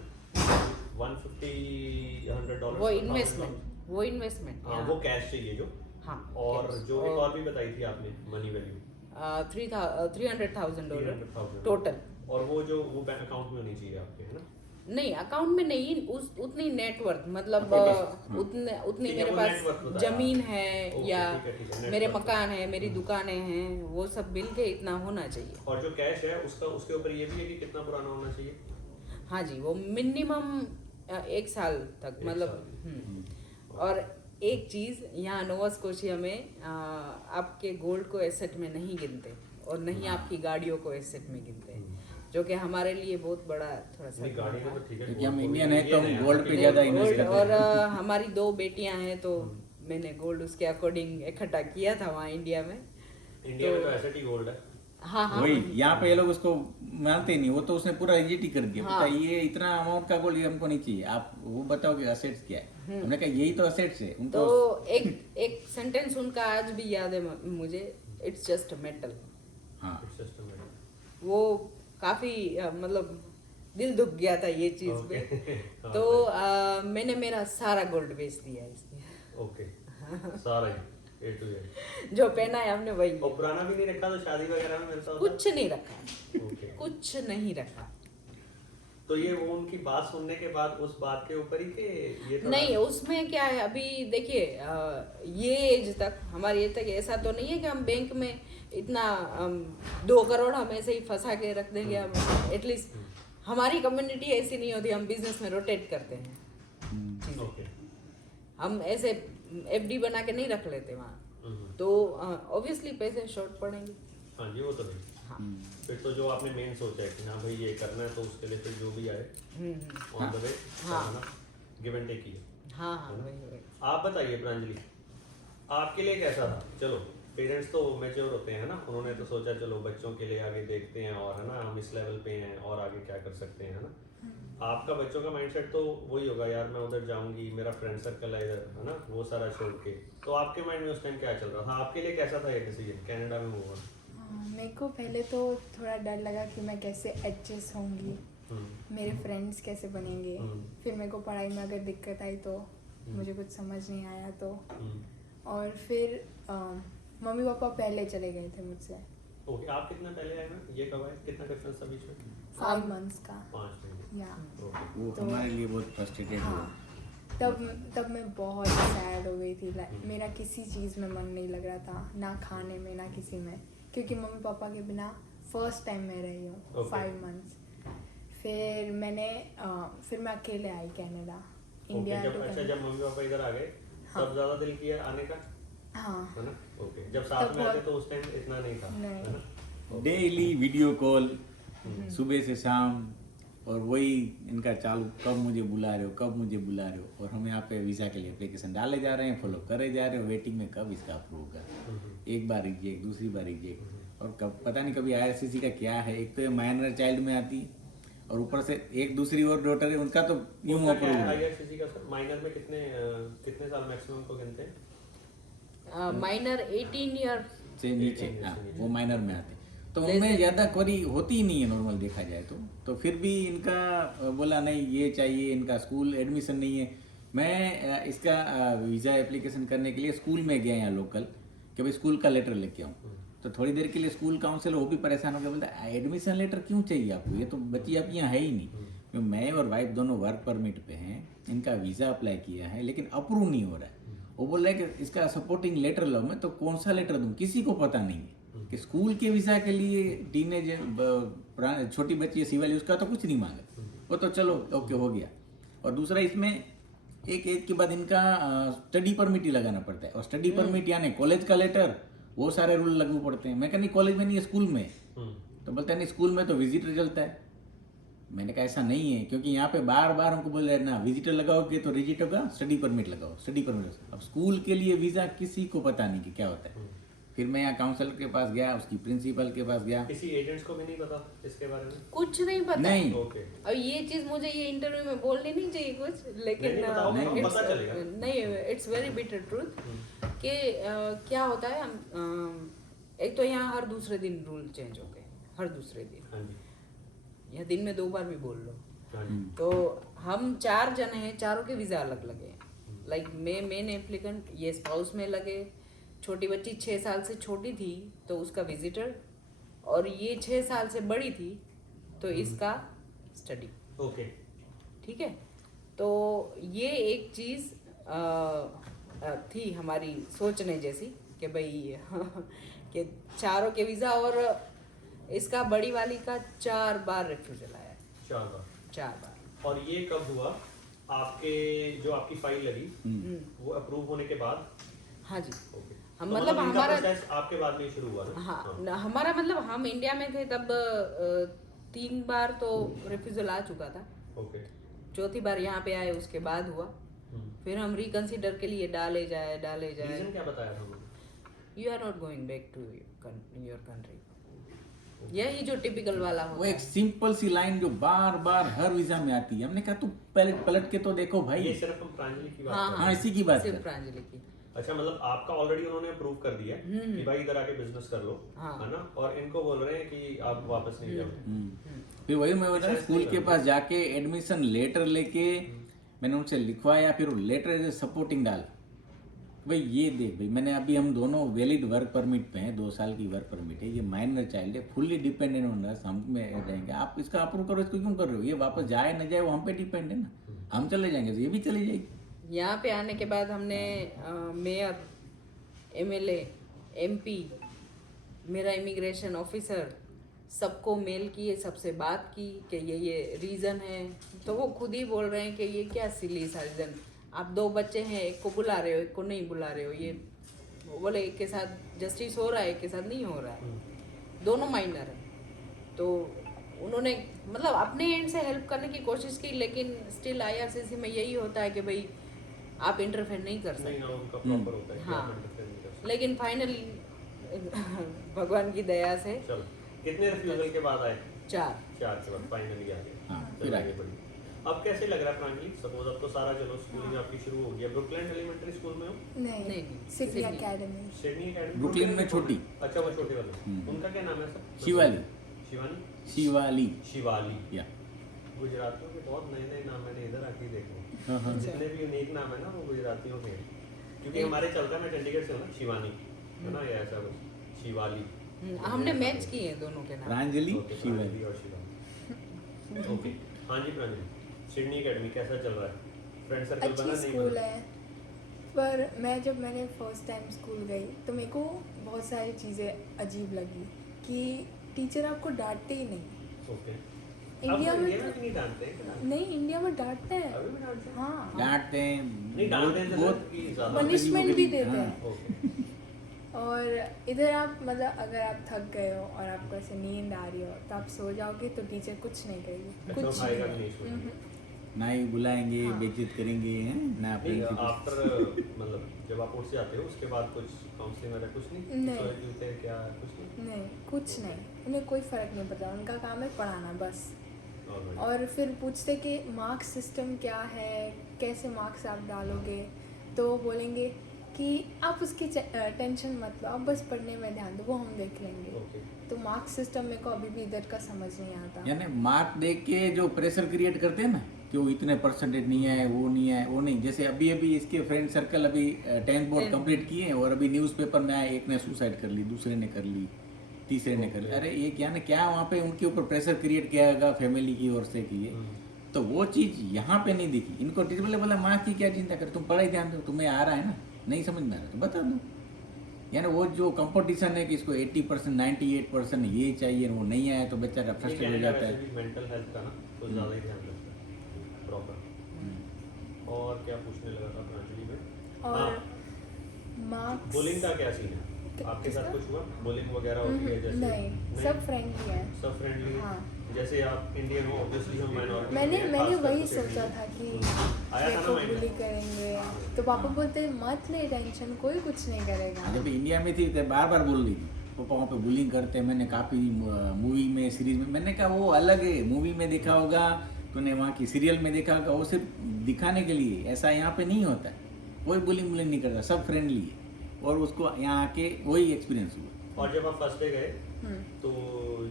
$150 वो इन्वेस्टमेंट हाँ वो कैश चाहिए जो, हाँ और cash। जो एक और भी बताई थी आपने मनी वैल्यू $300,000 टोटल। और वो जो वो बैंक अकाउंट में होनी चाहिए आपके, है ना? नहीं अकाउंट में नहीं, उस उतनी नेटवर्थ मतलब उतनी ठीक है, मेरे वो पास net worth बताया। जमीन है ओके, या ठीक है, net मेरे worth। मकान है, मेरी दुकानें हैं, वो सब मिल के इतना होना चाहिए। और जो कैश है उसका उसके ऊपर ये भी है कि कितना पुराना होना चाहिए? हाँ जी, वो मिनिमम 1 साल तक एक मतलब साल। और एक चीज यहाँ नोवा स्कोशिया में आपके गोल्ड को एसेट में नहीं गिनते और नहीं आपकी गाड़ियों को एसेट में गिनते हैं, जो कि हमारे लिए बहुत बड़ा थोड़ा सा नहीं, गाड़ी था। तो ठीक है, क्योंकि हम gold को इंडियन भी है तो हम Indian गोल्ड पे है, ज्यादा gold- इन्वेस्ट गोल्ड करते और हैं। हमारी 2 बेटियां हैं तो मैंने गोल्ड उसके अकॉर्डिंग इकट्ठा किया था वहाँ इंडिया में। इंडिया में तो एसेट ही गोल्ड है। हाँ हाँ वही यहाँ पे ये लोग उसको मानते नहीं, वो तो उसने पूरा रिजेक्ट ही कर दिया। हाँ। पता ये इतना अमाउंट का गोल्ड हमको नहीं चाहिए, आप वो बताओ कि असेट्स क्या है। हमने कहा यही तो असेट्स है उनको। तो एक सेंटेंस उनका आज भी याद है मुझे, इट्स जस्ट मेटल। हाँ सिस्टम है। वो काफी मतलब दिल दुख गया था ये चीज पे। हाँ, तो मैंने मेरा सारा गोल्ड बेच दिया इसमें। ओके सारा ही A to Z। जो पहना है हमने वही और पुराना भी नहीं रखा तो शादी वगैरह में मिलता होता? कुछ नहीं रखा, ओके। कुछ नहीं रखा। तो ये वो उनकी बात सुनने के बाद उस बात के ऊपर ही कि ये थोड़ा- नहीं उसमें क्या है, अभी देखिए ये एज तक हमारी एज तक ऐसा तो नहीं है कि हम बैंक में इतना 2 करोड़ हम ऐसे ही फंसा के रख देंगे। हम एटलीस्ट हमारी कम्युनिटी ऐसी नहीं होती, हम बिजनेस में रोटेट करते हैं चीजें। ओके। हम ऐसे FD बना के नहीं रख लेते वहाँ, तो ऑब्वियसली पैसे शॉर्ट पड़ेंगे। हाँ जी वो तो नहीं। हाँ फिर तो जो आपने मेन सोचा है कि हाँ भाई ये करना है तो उसके लिए फिर जो भी आए ऑन द वे हाँ। गिव एंड टेक ही है। हाँ हाँ वही। आप बताइए प्रांजलि, आपके लिए कैसा था? चलो पेरेंट्स तो मैच्योर होते हैं ना, उन्होंने तो सोचा चलो बच्चों के लिए आगे देखते हैं और है ना हम इस लेवल पे हैं और आगे क्या कर सकते हैं, है ना? आपका बच्चों का माइंडसेट तो वही होगा, यार मैं उधर जाऊंगी, मेरा फ्रेंड सर्कल है इधर, है ना, वो सारा छोड़ के। तो आपके माइंड में उस टाइम क्या चल रहा था? आपके लिए कैसा था ये डिसीजन कनाडा में मूव होना? मेरे को पहले तो थोड़ा डर लगा कि मैं कैसे एडजस्ट होंगी, मेरे फ्रेंड्स कैसे बनेंगे। फिर मेरे को पढ़ाई में अगर दिक्कत आई तो मुझे कुछ समझ नहीं आया तो। और फिर मम्मी पापा पहले चले गए थे मुझसे। ओके, आप कितना पहले आए मैम? ये कब आए? कितना डिफरेंस था बीच में? 5 months का 5 महीने। या ओके। वो तो- हमारे लिए बहुत फ्रस्ट्रेटेड हुआ। हाँ तब मैं बहुत सैड हो गई थी। मेरा किसी चीज़ में मन नहीं लग रहा था, ना खाने में ना किसी में, क्योंकि मम्मी पापा के बिना फर्स्ट टाइम मैं रही हूँ Okay. 5 months। फिर मैं अकेले आई कनाडा, इंडिया ओके, टू जब अच्छा कनाडा। जब मम्मी पापा इधर आ गए हाँ। तब ज्यादा दिल किया आने का, हाँ है ना? ओके, जब साथ तब में आते बहुत- तो उस टाइम इतना नहीं था, नहीं। है ना? डेली वीडियो कॉल सुबह से शाम, और वही इनका चालू, कब मुझे बुला रहे हो, कब मुझे बुला रहे हो। और हम यहाँ पे वीज़ा के लिए एप्लीकेशन डाले जा रहे हैं, फॉलो करे जा रहे हो, वेटिंग में कब इसका अप्रूव होगा। एक बार रिजेक्ट, दूसरी बार रिजेक्ट, और कब पता नहीं कभी IRCC का क्या है। एक तो ये माइनर चाइल्ड में आती है और ऊपर से एक दूसरी और डॉटर है, उनका तो यूं उसका क्या अप्रूव है है। IRCC का सर? माइनर में कितने साल मैक्सिमम को गिनते हैं? माइनर 18 ईयर से नीचे, 18 हाँ से नीचे। वो माइनर में आते। तो उनमें ज़्यादा क्वेरी होती ही नहीं है नॉर्मल देखा जाए तो फिर भी इनका बोला नहीं ये चाहिए, इनका स्कूल एडमिशन नहीं है। मैं इसका वीज़ा एप्लीकेशन करने के लिए स्कूल में गया यहाँ लोकल कि भाई स्कूल का लेटर लेके आऊँ। तो थोड़ी देर के लिए स्कूल काउंसिलर वो भी परेशान हो गया, बोलता एडमिशन लेटर क्यों चाहिए आपको, ये तो बच्ची आपकी यहाँ है ही नहीं। मैं और वाइफ दोनों वर्क परमिट पे हैं, इनका वीज़ा अप्लाई किया है लेकिन अप्रूव नहीं हो रहा है। वो बोल रहा है कि इसका सपोर्टिंग लेटर लो। मैं तो कौन सा लेटर दूँ, किसी को पता नहीं है कि स्कूल के वीज़ा के लिए टीनेज छोटी बच्ची है सिविल, उसका तो कुछ नहीं मांगा, वो तो चलो ओके हो गया। और दूसरा इसमें एक एज के बाद इनका स्टडी परमिट ही लगाना पड़ता है, और स्टडी परमिट यानी कॉलेज का लेटर, वो सारे रूल लागू पड़ते हैं। मैं कहा नहीं कॉलेज में नहीं है, स्कूल में। तो बोलते हैं नहीं स्कूल में तो विजिटर चलता है। मैंने कहा ऐसा नहीं है, क्योंकि यहाँ पे बार बार हमको बोल रहे हैं ना विजिटर लगाओगे तो रिजिट होगा, स्टडी परमिट लगाओ, स्टडी परमिट। अब स्कूल के लिए वीज़ा किसी को पता नहीं कि क्या होता है। फिर मैं यहाँ काउंसलर के पास गया, उसकी प्रिंसिपल के पास गया, किसी एजेंट्स को भी नहीं पता इसके बारे में? कुछ नहीं पता। नहीं। ओके। अब ये चीज मुझे ये इंटरव्यू में बोलनी नहीं चाहिए कुछ, लेकिन नहीं, बताओ, नहीं, पता चलेगा। नहीं, इट्स वेरी बिटर ट्रूथ कि क्या होता है, एक तो यहाँ हर दूसरे दिन रूल चेंज हो गए, हर दूसरे दिन, हाँ जी। या दिन में 2 बार भी बोल लो। हाँ जी। तो हम 4 जने हैं, चारों के वीज़ा अलग लगे। लाइक मेन एप्लीकेंट, ये स्पाउस में लगे, छोटी बच्ची 6 साल से छोटी थी तो उसका विजिटर, और ये 6 साल से बड़ी थी तो इसका स्टडी। ओके। ठीक है, तो ये एक चीज़ थी हमारी सोचने जैसी कि भाई कि चारों के वीज़ा, और इसका बड़ी वाली का 4 बार रिफ्यूजल आया है। 4 बार। और ये कब हुआ? आपके जो आपकी फाइल लगी वो अप्रूव होने के बाद? हाँ जी। ओके। हम तो मतलब इनका हमारा प्रोसेस आपके बाद में शुरू हुआ ना? हाँ, हमारा मतलब हम इंडिया में थे तब 3 बार तो रिफ्यूजल आ चुका था। ओके। चौथी बार यहाँ पे आए, उसके बाद हुआ। फिर हम रिकंसिडर के लिए डाले जाए। रीजन क्या बताया था उन्होंने? You are not going back to your country. यही जो टिपिकल वाला वो होता एक है। सिंपल सी लाइन जो बार बार हर वीजा में आती है। हमने कहा तू पलट के तो देखो ये भाई। सिर्फ हम प्रांजलि की बात हाँ, कर हाँ, रहे हैं। इसी की बात सिर्फ कर। प्रांजलि की। अच्छा, मतलब आपका ऑलरेडी उन्होंने अप्रूव कर दिया कि भाई इधर आके बिजनेस कर लो, हाँ। है ना? और इनको बोल रहे हैं कि आप वापस नहीं जाओ। फिर वही मैं बता, स्कूल के पास जाके एडमिशन लेटर लेके मैंने उनसे लिखवाया, फिर वो लेटर सपोर्टिंग डाल, भाई ये देख भाई मैंने अभी, हम दोनों वैलिड वर्क परमिट पे हैं, 2 साल की वर्क परमिट है, ये माइनर चाइल्ड है, फुल्ली डिपेंडेंट ऑन अस, हम में रहेंगे, आप इसका अप्रूव करो, इसको क्यों कर रहे हो? ये वापस जाए न जाए वो हम पे डिपेंड है ना, हम चले जाएंगे तो ये भी चली जाएगी। यहाँ पे आने के बाद हमने मेयर, MLA, MP, मेरा इमिग्रेशन ऑफिसर, सबको मेल किए, सबसे बात की कि ये रीज़न है। तो वो खुद ही बोल रहे हैं कि ये क्या सिली सा रीज़न, आप 2 बच्चे हैं, एक को बुला रहे हो, एक को नहीं बुला रहे हो। ये वो बोले एक के साथ जस्टिस हो रहा है, एक के साथ नहीं हो रहा है, दोनों माइनर है। तो उन्होंने मतलब अपने एंड से हेल्प करने की कोशिश की, लेकिन स्टिल IRCC में यही होता है कि भाई आप इंटरफेयर नहीं कर नहीं ना, सकते। उनका प्रॉपर होता है कि हाँ। आप interfere नहीं कर सकते। लेकिन फाइनली भगवान की दया से चलो, कितने रिफ्यूजल के बाद आए? 4 4 के बाद फाइनली आ गए। हाँ, चलो, फिर आगे आगे। बढ़िए। अब कैसे लग रहा है प्रांजलि? सपोज अब तो सारा चलो स्कूल में आपकी शुरू हो गया। ब्रुकलैंड एलिमेंट्री स्कूल में हो? नहीं, नहीं, Sydney Sydney. Academy. Sydney academy? Brooklyn में छोटी। अच्छा, वो छोटे वाले। उनका क्या नाम है सर? शिवाली। शिवानी? शिवाली शिवाली। या गुजरातियों के बहुत नए नए नाम मैंने इधर आके देखे हैं। हाँ, हाँ। जितने भी यूनिक नाम है ना वो गुजरातियों के हैं। क्योंकि हमारे चलता है, मैं चंडीगढ़ से हूँ ना, शिवानी है ना, या ऐसा कुछ शिवाली। हमने मैच किए हैं दोनों के नाम। प्रांजलि ओके, शिवाली। प्रांजलि और शिवानी। ओके, हाँ जी प्रांजलि, सिडनी एकेडमी कैसा चल रहा है? फ्रेंड सर्कल अच्छी बना नहीं स्कूल बना? है, पर मैंने फर्स्ट टाइम स्कूल गई तो मेरे को बहुत सारी चीज़ें अजीब लगी कि टीचर आपको डांटते ही नहीं। ओके। इंडिया अब में इंडिया में तो- भी नहीं डांटते हैं क्या? नहीं, इंडिया में डांटते हैं। अभी भी डांटते हैं? हाँ, डांटते हैं, नहीं, डांटते हैं बहुत जरूर कि ज़्यादा। पनिशमेंट भी देते हाँ। हैं। ओके। और इधर आप मतलब अगर आप थक गए हो और आपको ऐसे नींद आ रही हो तो आप सो जाओगे तो टीचर कुछ नहीं करेगी, अच्छा, कुछ वो आएगा भी नहीं सोने। ना ही बुलाएंगे, हाँ। बेइज्जत करेंगे, हैं ना नहीं, प्रिंसिपल। आफ्टर मतलब जब आप उठ जाते हो उसके बाद कुछ काउंसलिंग वगैरह कुछ नहीं? नहीं। सोए जूते क्या कुछ नहीं? नहीं, कुछ नहीं, उन्हें कोई फ़र्क नहीं पड़ता, उनका काम है पढ़ाना बस। Alright. और फिर पूछते कि मार्क्स सिस्टम क्या है, कैसे मार्क्स आप डालोगे, तो वो बोलेंगे कि आप उसकी टेंशन मत लो, आप बस पढ़ने में ध्यान दो, वो हम देख लेंगे। ओके। तो मार्क्स सिस्टम मेरे को अभी भी इधर का समझ नहीं आता। यानी मार्क देख के जो प्रेशर क्रिएट करते हैं ना कि वो इतने परसेंटेज नहीं आए, वो नहीं आए, वो नहीं। जैसे अभी इसके फ्रेंड सर्कल अभी 10th बोर्ड कंप्लीट किए हैं और अभी न्यूज़पेपर में आए, एक ने सुसाइड कर ली, दूसरे ने कर ली, तीसरे ने कर ली। अरे ये क्या ना क्या वहाँ पे उनके ऊपर प्रेशर क्रिएट किया होगा फैमिली की ओर से कि ये, तो वो चीज़ यहाँ पे नहीं दिखी। इनको टीचर बोला माँ की क्या चिंता कर, तुम पढ़ाई ध्यान दो, तुम्हें आ रहा है ना, नहीं समझ में आ रहा तो बता दो। यानी वो जो कंपटीशन है कि इसको 80%, 98% ये चाहिए, वो नहीं आया तो बेचारा फ्रस्ट्रेट हो जाता है। मेंटल हेल्थ का ना कुछ ज़्यादा ही ध्यान रखता है प्रॉपर। और क्या पूछने लगा था प्रांजलि में? और मार्क्स बुलिंग का क्या सीन है? आपके साथ कुछ हुआ बुलिंग वगैरह होती है जैसे? नहीं, सब फ्रेंडली है। सब फ्रेंडली। हाँ। जैसे आप इंडियन हो ऑब्वियसली हम माइनॉरिटी मैंने वही सोचा था कि आया मेरे था ना को माइंड बुली में? करेंगे, तो पापा बोलते मत ले टेंशन, कोई कुछ नहीं करेगा। जब इंडिया में थी तो बार बार बोल रही थी पापा वहाँ पे बुलिंग करते हैं। मैंने काफ़ी मूवी में सीरीज में मैंने कहा वो अलग है, मूवी में देखा होगा तूने, वहाँ की सीरियल में देखा होगा, वो सिर्फ दिखाने के लिए, ऐसा यहाँ पे नहीं होता है। कोई बुलिंग नहीं करता, सब फ्रेंडली है। और उसको यहाँ आके वही एक्सपीरियंस हुआ। और जब आप फर्स्ट डे गए तो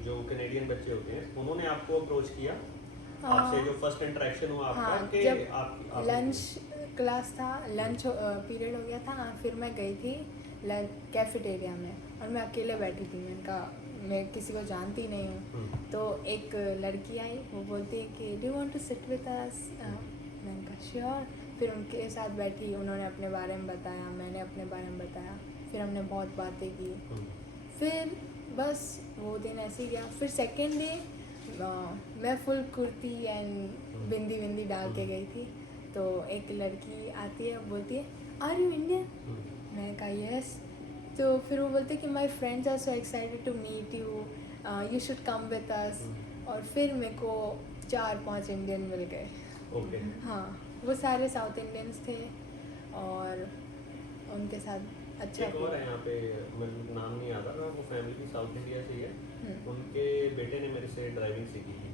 जो कनेडियन बच्चे होते हैं उन्होंने आपको अप्रोच किया आपसे, जो फर्स्ट इंटरेक्शन हुआ आपका हाँ, कि जब आप लंच क्लास था, लंच पीरियड हो गया था, फिर मैं गई थी कैफेटेरिया में और मैं अकेले बैठी थी। मैंने कहा मैं किसी को जानती नहीं हूँ। तो एक लड़की आई, वो बोलती है कि do you want to sit with us. मैंने कहा श्योर। फिर उनके साथ बैठी, उन्होंने अपने बारे में बताया, मैंने अपने बारे में बताया, फिर हमने बहुत बातें की। फिर बस वो दिन ऐसे ही गया। फिर सेकेंड डे मैं फुल कुर्ती एंड बिंदी विंदी डाल के गई थी। तो एक लड़की आती है, बोलती है आर यू इंडियन। मैंने कहा यस। तो फिर वो बोलते कि my friends are so excited to meet you, you should come with us. और फिर मेरे को 4-5 इंडियन मिल गए। ओके। हाँ, वो सारे साउथ इंडियंस थे और उनके साथ अच्छा एक और है यहाँ पे, मुझे नाम नहीं आता ना, वो फैमिली साउथ इंडिया से ही है। उनके बेटे ने मेरे से ड्राइविंग सीखी थी।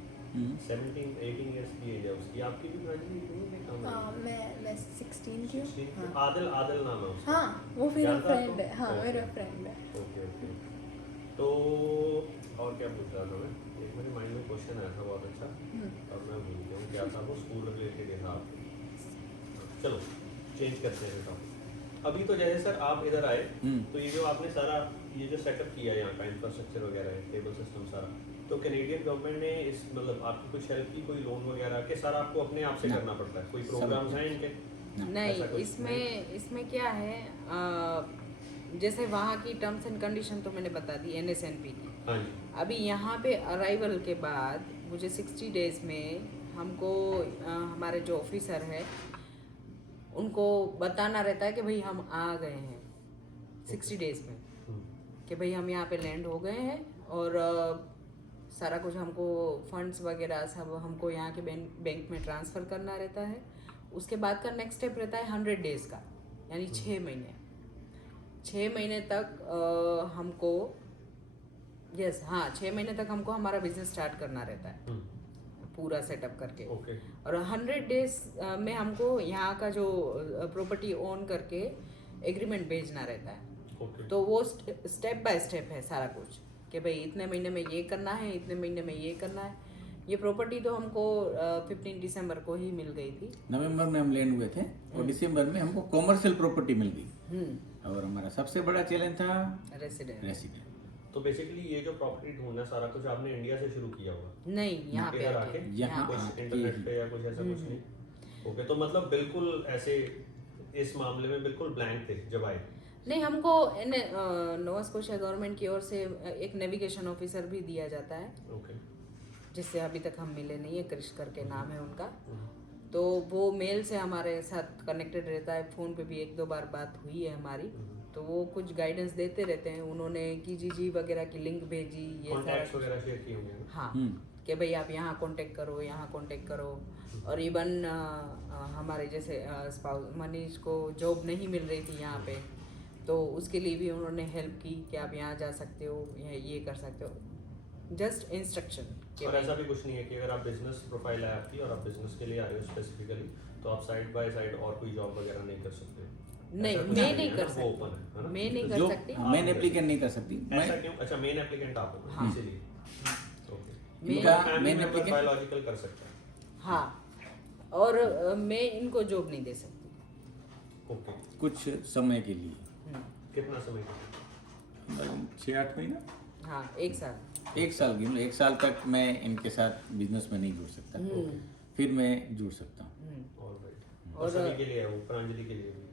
17-18 इयर्स की एज है उसकी। आपकी भी ड्राइविंग कितनी कम है? हाँ, मैं 16 की हूँ। 16 हाँ। आदिल नाम है उसका। हाँ, वो मेरा जानता फ्रेंड आपको? है। हाँ, ओके। मेरा फ्रेंड है। Okay okay. तो और क्या पूछ रहा था मैं, एक मेरे माइंड में क्वेश्चन आया था बहुत अच्छा और मैं भूल गया हूँ क्या था। वो स्कूल रिलेटेड था। चलो चेंज करते हैं टॉपिक। अभी तो जैसे सर आप इधर आए तो ये जो आपने सारा ये जो सेटअप किया यहाँ का इंफ्रास्ट्रक्चर वगैरह है, टेबल सिस्टम सारा, तो कैनेडियन गवर्नमेंट ने इस मतलब आपकी कुछ हेल्प की, कोई लोन वगैरह के सारा आपको अपने आप से करना पड़ता है? कोई प्रोग्राम्स हैं इनके? नहीं, ऐसा कुछ इसमें क्या है, जैसे वहाँ की टर्म्स एंड कंडीशन तो मैंने बता दी NSNP की। हाँ जी। अभी यहाँ पे अराइवल के बाद मुझे 60 डेज में हमको हमारे जो ऑफिसर है उनको बताना रहता है कि भाई हम आ गए हैं 60 डेज में, कि भाई हम यहाँ पे लैंड हो गए हैं और सारा कुछ हमको फंड्स वगैरह सब हमको यहाँ के बैंक में ट्रांसफ़र करना रहता है। उसके बाद का नेक्स्ट स्टेप रहता है 100 डेज़ का, यानी 6 महीने। 6 महीने तक हमको 6 महीने तक हमको हमारा बिजनेस स्टार्ट करना रहता है पूरा सेटअप करके। ओके। और 100 डेज में हमको यहाँ का जो प्रॉपर्टी ओन करके एग्रीमेंट भेजना रहता है। ओके। तो वो स्टेप बाय स्टेप है सारा कुछ, कि भाई इतने महीने में ये करना है, इतने महीने में ये करना है। ये प्रॉपर्टी तो हमको 15 दिसंबर को ही मिल गई थी। नवंबर में हम लैंड हुए थे और दिसंबर में हमको कॉमर्शियल प्रॉपर्टी मिल गई। और हमारा सबसे बड़ा चैलेंज था रेसिडेंट। तो बेसिकली ये जो प्रॉपर्टी ढूंढना सारा कुछ आपने इंडिया से शुरू किया होगा? नहीं, यहाँ पे इधर आके आके यहाँ कुछ आके इंटरनेट पे या कुछ ऐसा कुछ नहीं? ओके। तो मतलब बिल्कुल ऐसे इस मामले में बिल्कुल ब्लैंक थे जब आए? नहीं, हमको नोवा स्कोशिया गवर्नमेंट की ओर से एक नेविगेशन ऑफिसर भी दिया जाता है। ओके। जिससे अभी तक हम मिले नहीं है, क्रिश करके नाम है उनका। तो वो मेल से हमारे साथ कनेक्टेड रहता है, फ़ोन पे भी 1-2 बार बात हुई है हमारी। तो वो कुछ गाइडेंस देते रहते हैं। उन्होंने KGG वगैरह की लिंक भेजी, ये कॉन्टैक्ट्स वगैरह शेयर किए होंगे? हाँ, कि भाई आप यहाँ कांटेक्ट करो, यहाँ कांटेक्ट करो। और इवन हमारे जैसे स्पाउस मनीष को जॉब नहीं मिल रही थी यहाँ पे, तो उसके लिए भी उन्होंने हेल्प की कि आप यहाँ जा सकते हो, ये कर सकते हो, जस्ट इंस्ट्रक्शन। और ऐसा भी कुछ नहीं है कि अगर आप बिजनेस प्रोफाइल है आपकी और आप बिजनेस के लिए आए हो स्पेसिफिकली, तो आप साइड बाय साइड और कोई जॉब वगैरह नहीं कर सकते? नहीं, मैं नहीं कर सकती। ओपन है ना? मैं नहीं कर सकती। मेन एप्लीकेंट नहीं कर सकती। ऐसा क्यों? अच्छा, मेन एप्लीकेंट आप हो? हाँ। इसीलिए ओके। इनका family main member applicant biological कर सकता है? हाँ, और मैं इनको जॉब नहीं दे सकती। ओके। कुछ समय के लिए। कितना समय का? 6-8 महीना। हाँ, 1 साल। 1 साल की, मतलब 1 साल तक मैं इनके साथ बिजनेस में नहीं जुड़ सकता, फिर मैं जुड़ सकता हूँ। ऑलराइट। और सभी के लिए है वो, प्रांजलि के लिए भी?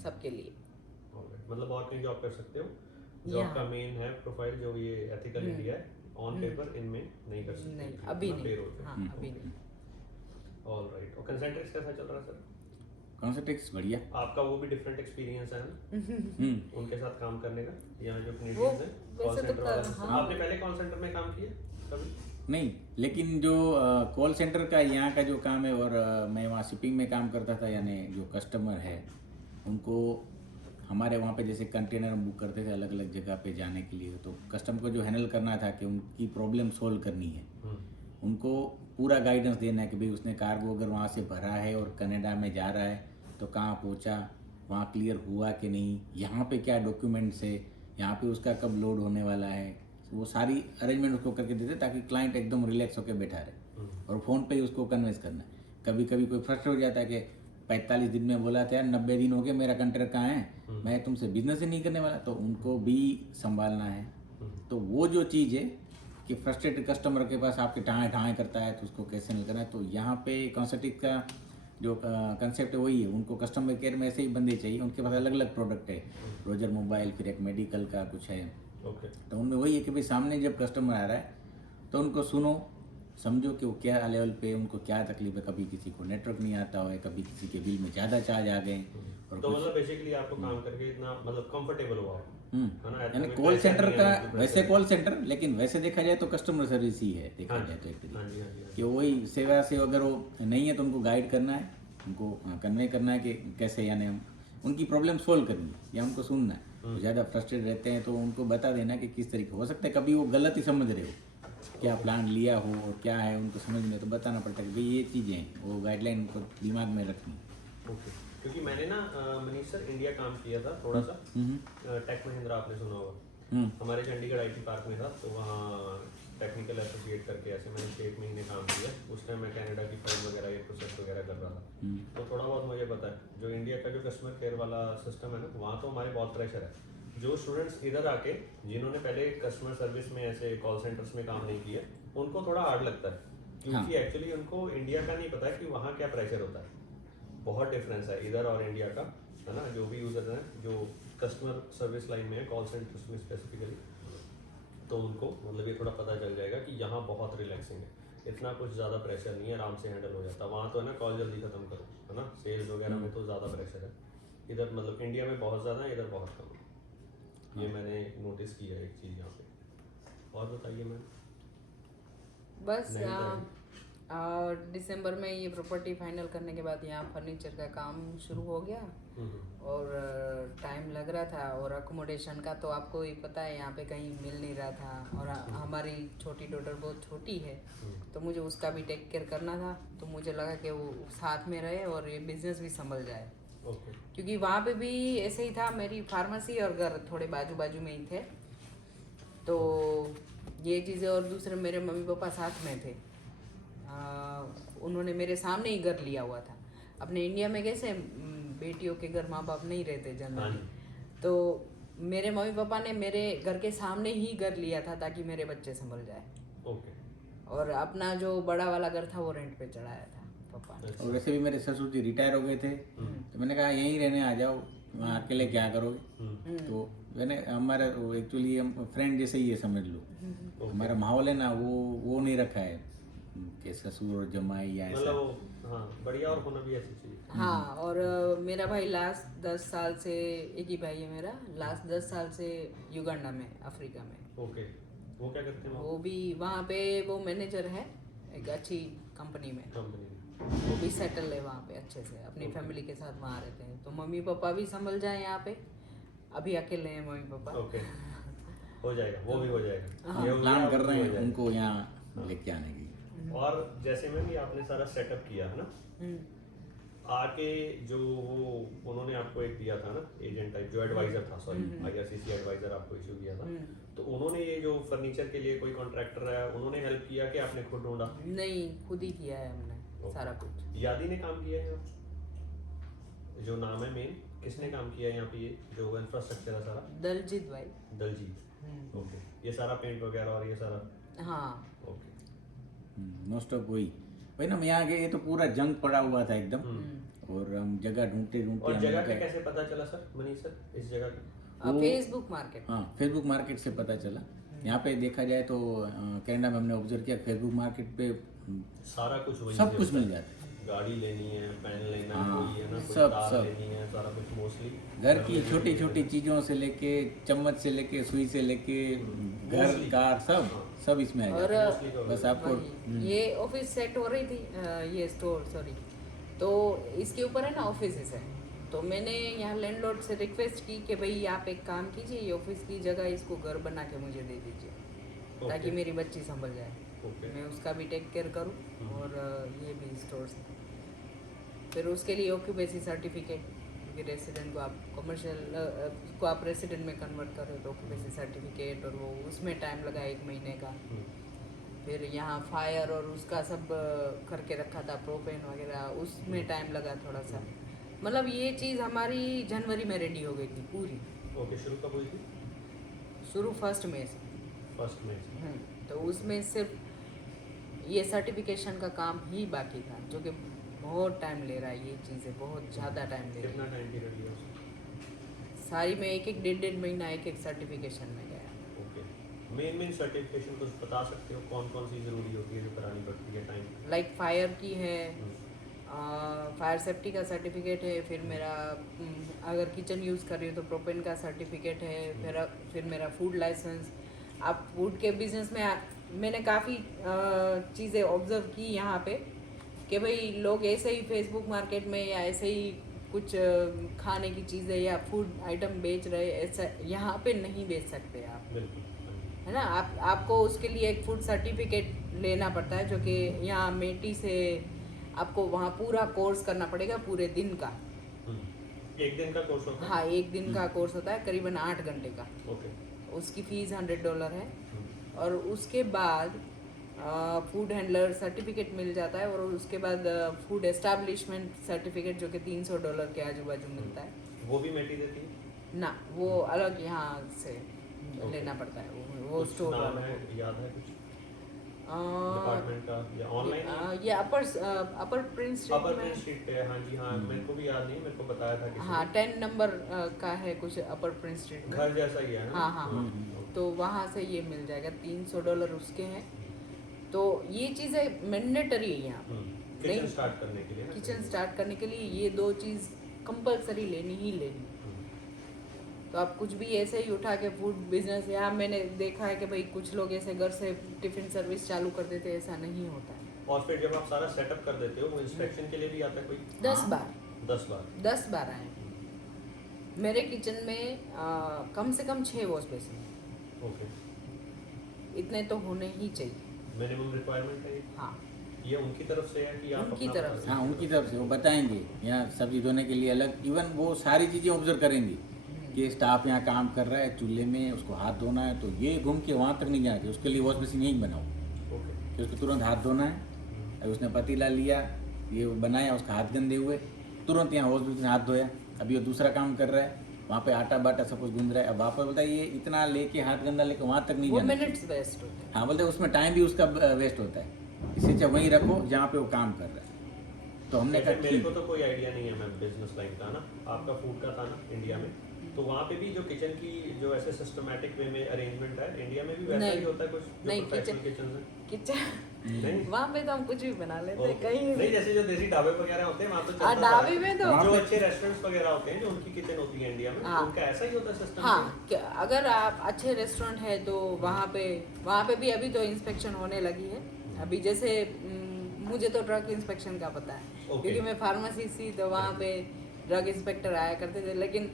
सबके लिए। ऑलराइट। मतलब और कहीं जॉब कर सकते हो? जो आपका मेन है प्रोफाइल, जो ये एथिकल इंडिया है, ऑन पेपर इनमें नहीं कर सकते? नहीं, अभी नहीं। पेरोल पे? हाँ, अभी नहीं। ऑलराइट। और कंसेंट्रिक्स कैसा चल रहा है सर? कॉन्सेप्ट बढ़िया। आपका वो भी डिफरेंट एक्सपीरियंस है ना उनके साथ काम करने का, यहाँ जो वो कनेडियंस हैं कॉल वैसे तो सेंटर वाला हाँ। आपने पहले कॉल सेंटर में काम किया कभी? नहीं, लेकिन जो कॉल सेंटर का यहाँ का जो काम है, और मैं वहाँ शिपिंग में काम करता था, यानी जो कस्टमर है उनको हमारे वहाँ पे जैसे कंटेनर हम बुक करते थे अलग अलग जगह पे जाने के लिए, तो कस्टमर को जो हैंडल करना था कि उनकी प्रॉब्लम सोल्व करनी है, उनको पूरा गाइडेंस देना है कि भाई उसने कार्गो अगर वहाँ से भरा है और कनाडा में जा रहा है तो कहाँ पहुँचा, वहाँ क्लियर हुआ कि नहीं, यहाँ पे क्या डॉक्यूमेंट्स है, यहाँ पे उसका कब लोड होने वाला है, वो सारी अरेंजमेंट उसको करके देते ताकि क्लाइंट एकदम रिलैक्स होकर बैठा रहे। और फ़ोन पे ही उसको कन्विंस करना है। कभी कभी कोई फ्रस्ट्रेट हो जाता है कि 45 दिन में बोला था यार, 90 दिन हो गए, मेरा कंट्रैक्ट कहाँ है, मैं तुमसे बिजनेस ही नहीं करने वाला, तो उनको भी संभालना है। तो वो जो चीज़ है कि फ्रस्ट्रेटेड कस्टमर के पास आपके ठाएँ ठाएँ करता है, तो उसको कैसे नहीं करना है, तो यहाँ पे कॉन्सेप्ट का जो कंसेप्ट है वही है। उनको कस्टमर केयर में ऐसे ही बंदे चाहिए, उनके पास अलग अलग प्रोडक्ट है, रोजर मोबाइल, फिर एक मेडिकल का कुछ है। तो उनमें वही है कि भाई सामने जब कस्टमर आ रहा है तो उनको सुनो, समझो कि वो क्या लेवल पे उनको क्या तकलीफ है। कभी किसी को नेटवर्क नहीं आता हो, कभी किसी के बिल में ज़्यादा चार्ज आ गए, और तो मतलब बेसिकली आपको काम करके इतना मतलब कंफर्टेबल हुआ है ना? यानी कॉल सेंटर का वैसे कॉल सेंटर, लेकिन वैसे देखा जाए तो कस्टमर सर्विस ही है देखा जाए तो एक तरीके कि वही सेवा से अगर वो नहीं है तो उनको गाइड करना है, उनको कन्वे करना है कि कैसे, यानी हम उनकी प्रॉब्लम सोल्व करनी है या उनको सुनना है। तो ज़्यादा फ्रस्ट्रेट रहते हैं तो उनको बता देना कि किस तरीके हो सकता है, कभी वो गलत ही समझ रहे हो, क्या प्लान लिया हो और क्या है उनको समझ में, तो बताना पड़ता है कि भाई ये चीज़ें हैं, वो गाइडलाइन उनको दिमाग में रखनी। ओके, क्योंकि मैंने ना मनीष सर इंडिया काम किया था थोड़ा सा, टेक महिंद्रा आपने सुना होगा, हमारे चंडीगढ़ IT पार्क में था, तो वहाँ टेक्निकल एसोसिएट करके ऐसे मैंने 6 महीने काम किया। उस टाइम मैं कनाडा की फाइल वगैरह ये प्रोसेस वगैरह कर रहा था, तो थोड़ा बहुत मुझे पता है। जो इंडिया का जो कस्टमर केयर वाला सिस्टम है ना, वहाँ तो हमारे बहुत प्रेशर है। जो स्टूडेंट्स इधर आके जिन्होंने पहले कस्टमर सर्विस में ऐसे कॉल सेंटर्स में काम नहीं किया, उनको थोड़ा हार्ड लगता है, क्योंकि एक्चुअली उनको इंडिया का नहीं पता है कि वहाँ क्या प्रेशर होता है। बहुत डिफरेंस है इधर और इंडिया का, है ना? जो भी यूज़र हैं जो कस्टमर सर्विस लाइन में है, कॉल सेंटर्स में स्पेसिफिकली, तो उनको मतलब ये थोड़ा पता चल जाएगा कि यहाँ बहुत रिलैक्सिंग है, इतना कुछ ज़्यादा प्रेशर नहीं है, आराम से हैंडल हो जाता है। वहाँ तो है ना कॉल जल्दी ख़त्म करो, है ना? सेल्स वगैरह में तो ज़्यादा प्रेशर है। इधर मतलब इंडिया में बहुत ज़्यादा है, इधर बहुत कम है। ये मैंने नोटिस किया एक चीज़ यहाँ पे। और बताइए मैम। बस और दिसंबर में ये प्रॉपर्टी फाइनल करने के बाद यहाँ फर्नीचर का काम शुरू हो गया, और टाइम लग रहा था, और अकोमोडेशन का तो आपको ही पता है यहाँ पे कहीं मिल नहीं रहा था, और हमारी छोटी डॉटर बहुत छोटी है, तो मुझे उसका भी टेक केयर करना था। तो मुझे लगा कि वो साथ में रहे और ये बिजनेस भी संभल जाए, क्योंकि वहाँ पे भी ऐसे ही था, मेरी फार्मेसी और घर थोड़े बाजू बाजू में ही थे, तो ये चीज़ें। और दूसरे मेरे मम्मी पापा साथ में थे, उन्होंने मेरे सामने ही घर लिया हुआ था। अपने इंडिया में कैसे बेटियों के घर माँ बाप नहीं रहते जनरली, तो मेरे मम्मी पापा ने मेरे घर के सामने ही घर लिया था ताकि मेरे बच्चे संभल जाए। और अपना जो बड़ा वाला घर था वो रेंट पे चढ़ाया था पापा ने। और वैसे भी मेरे ससुर जी रिटायर हो गए थे, तो मैंने कहा यहीं रहने आ जाओ, वहाँ अकेले क्या करोगे। तो मैंने हमारा एक्चुअली हम फ्रेंड जैसे ही है समझ लो, हमारा माहौल है ना वो नहीं रखा है कि ससुर और जमाई या ऐसा। हाँ, बढ़िया और होना भी ऐसी चीज़। हाँ, और मेरा भाई लास्ट 10 साल से, एक ही भाई है मेरा, लास्ट 10 साल से युगांडा में, अफ्रीका में। ओके, वो क्या करते हैं? वो भी वहाँ पे वो मैनेजर है एक अच्छी कंपनी में, वो भी सेटल है वहाँ पे अच्छे से, अपनी फैमिली के साथ वहाँ रहते हैं। तो मम्मी पापा भी संभल जाए यहाँ पे, अभी अकेले हैं मम्मी पापा। ओके, हो जाएगा, वो भी हो जाएगा। ये प्लान कर रहे हैं उनको यहाँ लेके आने की। और जैसे में भी आपने सारा सेटअप किया है ना, आके जो वो उन्होंने आपको एक दिया था ना एजेंट टाइप, जो एडवाइजर था, सॉरी IRCC एडवाइजर आपको इशू किया था, तो उन्होंने ये जो फर्नीचर के लिए कोई कॉन्ट्रैक्टर है, उन्होंने हेल्प किया कि आपने खुद ढूंढा? नहीं, खुद ही किया है हमने सारा कुछ। यादी ने काम किया है, जो नाम है मेन, किसने काम किया है यहाँ पे, ये जो इंफ्रास्ट्रक्चर है सारा? दलजीत भाई। दलजीत, ओके। ये सारा पेंट वगैरह और ये सारा? हाँ, ओके। मोस्ट ऑफ वही ना, मैं यहाँ गए तो पूरा जंग पड़ा हुआ था एकदम, और हम जगह ढूंढते और जगह का कैसे पता चला सर, मनीष सर, इस जगह का? Facebook market. हाँ, फेसबुक मार्केट से पता चला। यहाँ पे देखा जाए तो कनाडा में हमने ऑब्जर्व किया, फेसबुक मार्केट पे सारा कुछ सब कुछ मिल जाता है, गाड़ी लेनी है, पेन लेना है, हाँ, कोई है ना, कोई सब, कार सब। लेनी है, सारा कुछ मोस्टली घर की छोटी छोटी चीज़ों से लेके चम्मच से लेके सुई से लेके घर Mostly। कार सब हाँ। सब इसमें आ और जाता है। Mostly covered। बस आपको वही, ये ऑफिस सेट हो रही थी, ये स्टोर सॉरी, तो इसके ऊपर है ना ऑफिस है, तो मैंने यहाँ लैंडलॉर्ड से रिक्वेस्ट की कि भाई आप एक काम कीजिए, ये ऑफिस की जगह इसको घर बना के मुझे दे दीजिए, ताकि मेरी बच्ची संभल जाए, ओके। मैं उसका भी टेक केयर करूँ और ये भी स्टोर से। फिर उसके लिए ऑक्यूपेंसी सर्टिफिकेट, क्योंकि रेसिडेंट को आप कमर्शियल को आप रेसिडेंट में कन्वर्ट करो तो ऑक्यूपेंसी सर्टिफिकेट, और वो उसमें टाइम लगा 1 महीने का। फिर यहाँ फायर और उसका सब करके रखा था, प्रोपेन वगैरह, उसमें टाइम लगा थोड़ा सा। मतलब ये चीज़ हमारी जनवरी में रेडी हो गई थी पूरी। ओके, शुरू कब हुई थी? शुरू 1 मई से। 1 मई से। तो उसमें सिर्फ ये सर्टिफिकेशन का काम ही बाकी था, जो कि बहुत टाइम ले रहा है, ये चीज़ें बहुत ज़्यादा टाइम ले रही कितना है। टाइम पीरियड लिया उसने? सारी में 1-1, 1.5 महीना एक सर्टिफिकेशन में गया। ओके। मेन सर्टिफिकेशन कुछ बता सकते हो, कौन कौन सी ज़रूरी होती है जो करानी पड़ती है टाइम? लाइक फायर की है, फायर सेफ्टी का सर्टिफिकेट है, फिर मेरा अगर किचन यूज़ कर रही हूँ तो प्रोपेन का सर्टिफिकेट है, फिर मेरा फूड लाइसेंस। आप फूड के बिजनेस में मैंने काफ़ी चीज़ें ऑब्जर्व की यहाँ पे, कि भाई लोग ऐसे ही फेसबुक मार्केट में या ऐसे ही कुछ खाने की चीज़ें या फूड आइटम बेच रहे, ऐसा यहाँ पे नहीं बेच सकते आप, बिल्कुल। है ना। आपको उसके लिए एक फूड सर्टिफिकेट लेना पड़ता है, जो कि यहाँ मेटी से आपको वहाँ पूरा कोर्स करना पड़ेगा पूरे दिन का। 1 दिन का कोर्स होता है? हाँ, 1 दिन का कोर्स होता है, करीबन 8 घंटे का। ओके। उसकी फ़ीस $100 है, और उसके बाद फूड हैंडलर सर्टिफिकेट मिल जाता है, और उसके बाद फूड एस्टैब्लिशमेंट सर्टिफिकेट, जो कि $300 के आजू बाजू मिलता है। वो भी मेटी देती है? ना, वो अलग यहाँ से लेना पड़ता है, वो कुछ स्टोर नाम वालों है, को। याद है कुछ डिपार्टमेंट का या ऑनलाइन? ये अपर प्रिंस स्ट्रीट अपर में। प्रिंस स्ट्रीट पे है, हाँ जी, हाँ, मेरे को भी याद नहीं, मेरे को बताया था किसी हाँ, ने। 10 नंबर का है कुछ अपर प्रिंस स्ट्रीट में। घर जैसा ही है ना? हाँ हाँ हाँ, तो वहाँ से ये मिल जाएगा, $300 उसके हैं। तो ये चीज़ें मैंडेटरी है यहाँ। किचन नहीं, स्टार्ट करने के लिए ना? किचन स्टार्ट करने के लिए ये 2 चीज़ कंपलसरी लेनी ही लेनी। तो आप कुछ भी ऐसे ही उठा के फूड बिजनेस, यहाँ मैंने देखा है कि भाई कुछ लोग ऐसे घर से टिफिन सर्विस चालू कर देते हैं, ऐसा नहीं होता है। और फिर जब आप सारा सेटअप कर देते हो, वो इंस्पेक्शन के लिए भी आता है कोई? 10 बार 10 बार? 10 बार आए मेरे किचन में। कम से कम 6 वॉश बेसिन, ओके। इतने तो होने ही चाहिए। मिनिमम रिक्वायरमेंट है ये? हाँ, ये उनकी तरफ से है कि आप उनकी अपना तरफ बता से। हाँ, उनकी तरफ से वो बताएंगे, यहाँ सब्जी धोने के लिए अलग, इवन वो सारी चीज़ें ऑब्जर्व करेंगे कि स्टाफ यहाँ काम कर रहा है चूल्हे में, उसको हाथ धोना है, तो ये घूम के वहाँ तक नहीं जाना चाहिए, उसके लिए वॉश मशीन यहीं बनाओ, ओके। कि उसको तुरंत हाथ धोना है। अभी उसने पतीला लिया, ये बनाया, उसका हाथ गंदे हुए, तुरंत यहाँ वॉश मशीन हाथ धोया। अभी वो दूसरा काम कर रहा है, वहाँ पे आटा बाटा सब कुछ गूंद रहा है, अब वापस बोलता है ये इतना लेके हाथ गंदा लेके वहाँ तक नहीं वो जाना। मिनट्स वेस्ट होते हैं। हाँ, बोलते हैं उसमें टाइम भी उसका वेस्ट होता है, इससे अच्छा वहीं रखो जहाँ पे वो काम कर रहा है। तो हमने जैसे कहा मेरे ठीक। को तो कोई आइडिया नहीं है मैम बिजनेस लाइन का ना, आपका फूड का था ना इंडिया में, तो वहाँ पे भी जो किचन की जो ऐसे सिस्टमेटिक वे में अरेंजमेंट है, इंडिया में भी वैसा नहीं, ही होता है कुछ जो नहीं, प्रोफेशनल किचन है? किचन नहीं, वहाँ पे तो हम कुछ भी बना लेते हैं ओके। कहीं नहीं, जैसे जो देसी ढाबे वगैरह होते हैं वहाँ तो हाँ, चलता ढाबे है। में तो वहाँ जो पे- अच्छे रेस्टोरेंट्स वगैरह होते हैं जो उनकी किचन होती है इंडिया में, हाँ। उनका ऐसा ही होता है सिस्टम? हाँ, अगर आप अच्छे रेस्टोरेंट है तो वहाँ पे भी अभी तो इंस्पेक्शन होने लगी है। अभी जैसे मुझे तो ड्रग इंस्पेक्शन का पता है, ओके। क्योंकि मैं फार्मेसी थी, तो वहाँ पे ड्रग इंस्पेक्टर आया करते थे। लेकिन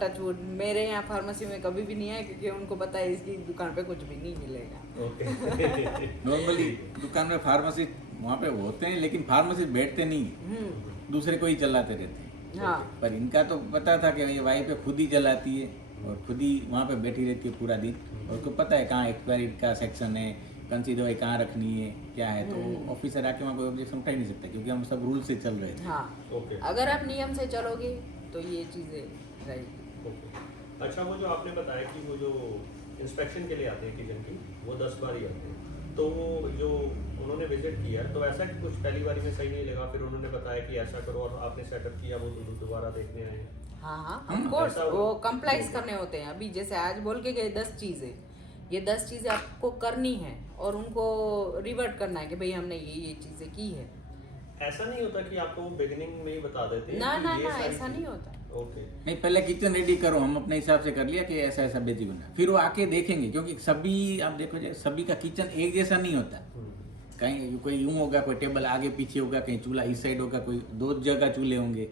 टचवुड मेरे यहाँ फार्मेसी में कभी भी नहीं आया, क्योंकि उनको पता है इसकी दुकान पे कुछ भी नहीं मिलेगा। ओके। नॉर्मली दुकान में फार्मेसिस्ट वहाँ पे होते हैं, लेकिन फार्मेसिस्ट बैठते नहीं हैं, दूसरे को ही चलाते रहते हैं। हाँ, पर इनका तो पता था कि ये वाई पे खुद ही जलाती है और खुद ही वहाँ पे बैठी रहती है पूरा दिन, और उसको पता है कहाँ एक्सपायरी का सेक्शन है, कौन सी दवाई कहाँ रखनी है, क्या है। तो ऑफिसर आके वहाँ कोई ऑब्जेक्शन उठा ही नहीं सकता, क्योंकि हम सब रूल से चल रहे थे। हाँ, ओके। अगर आप नियम से चलोगे तो ये चीज़ें रहेगी। ओके। अच्छा, वो जो आपने बताया कि वो जो इंस्पेक्शन के लिए आते हैं किचन की, वो 10 बार ही आते हैं, तो वो जो उन्होंने विजिट किया, तो ऐसा कि कुछ पहली बारी में सही नहीं लगा, फिर उन्होंने बताया कि ऐसा करो और आपने सेटअप किया, वो दोबारा देखने आए हैं? हाँ हाँ, ऑफ कोर्स ऐसा वो कंप्लाइज करने होते हैं। अभी जैसे आज बोल के गए 10 चीज़ें, ये 10 चीज़ें आपको करनी है और उनको रिवर्ट करना है कि भाई हमने ये चीज़ें की है। ऐसा नहीं होता कि आपको वो बिगिनिंग में ही बता देते हैं ना कि ना ये ना सारी ऐसा चीज़- नहीं होता। ओके नहीं, पहले किचन रेडी करो, हम अपने हिसाब से कर लिया कि ऐसा ऐसा बेची बना, फिर वो आके देखेंगे, क्योंकि सभी आप देखो सभी का किचन एक जैसा नहीं होता। कहीं कोई यूं होगा, कोई टेबल आगे पीछे होगा, कहीं चूल्हा इस साइड होगा, कोई 2 जगह चूल्हे होंगे,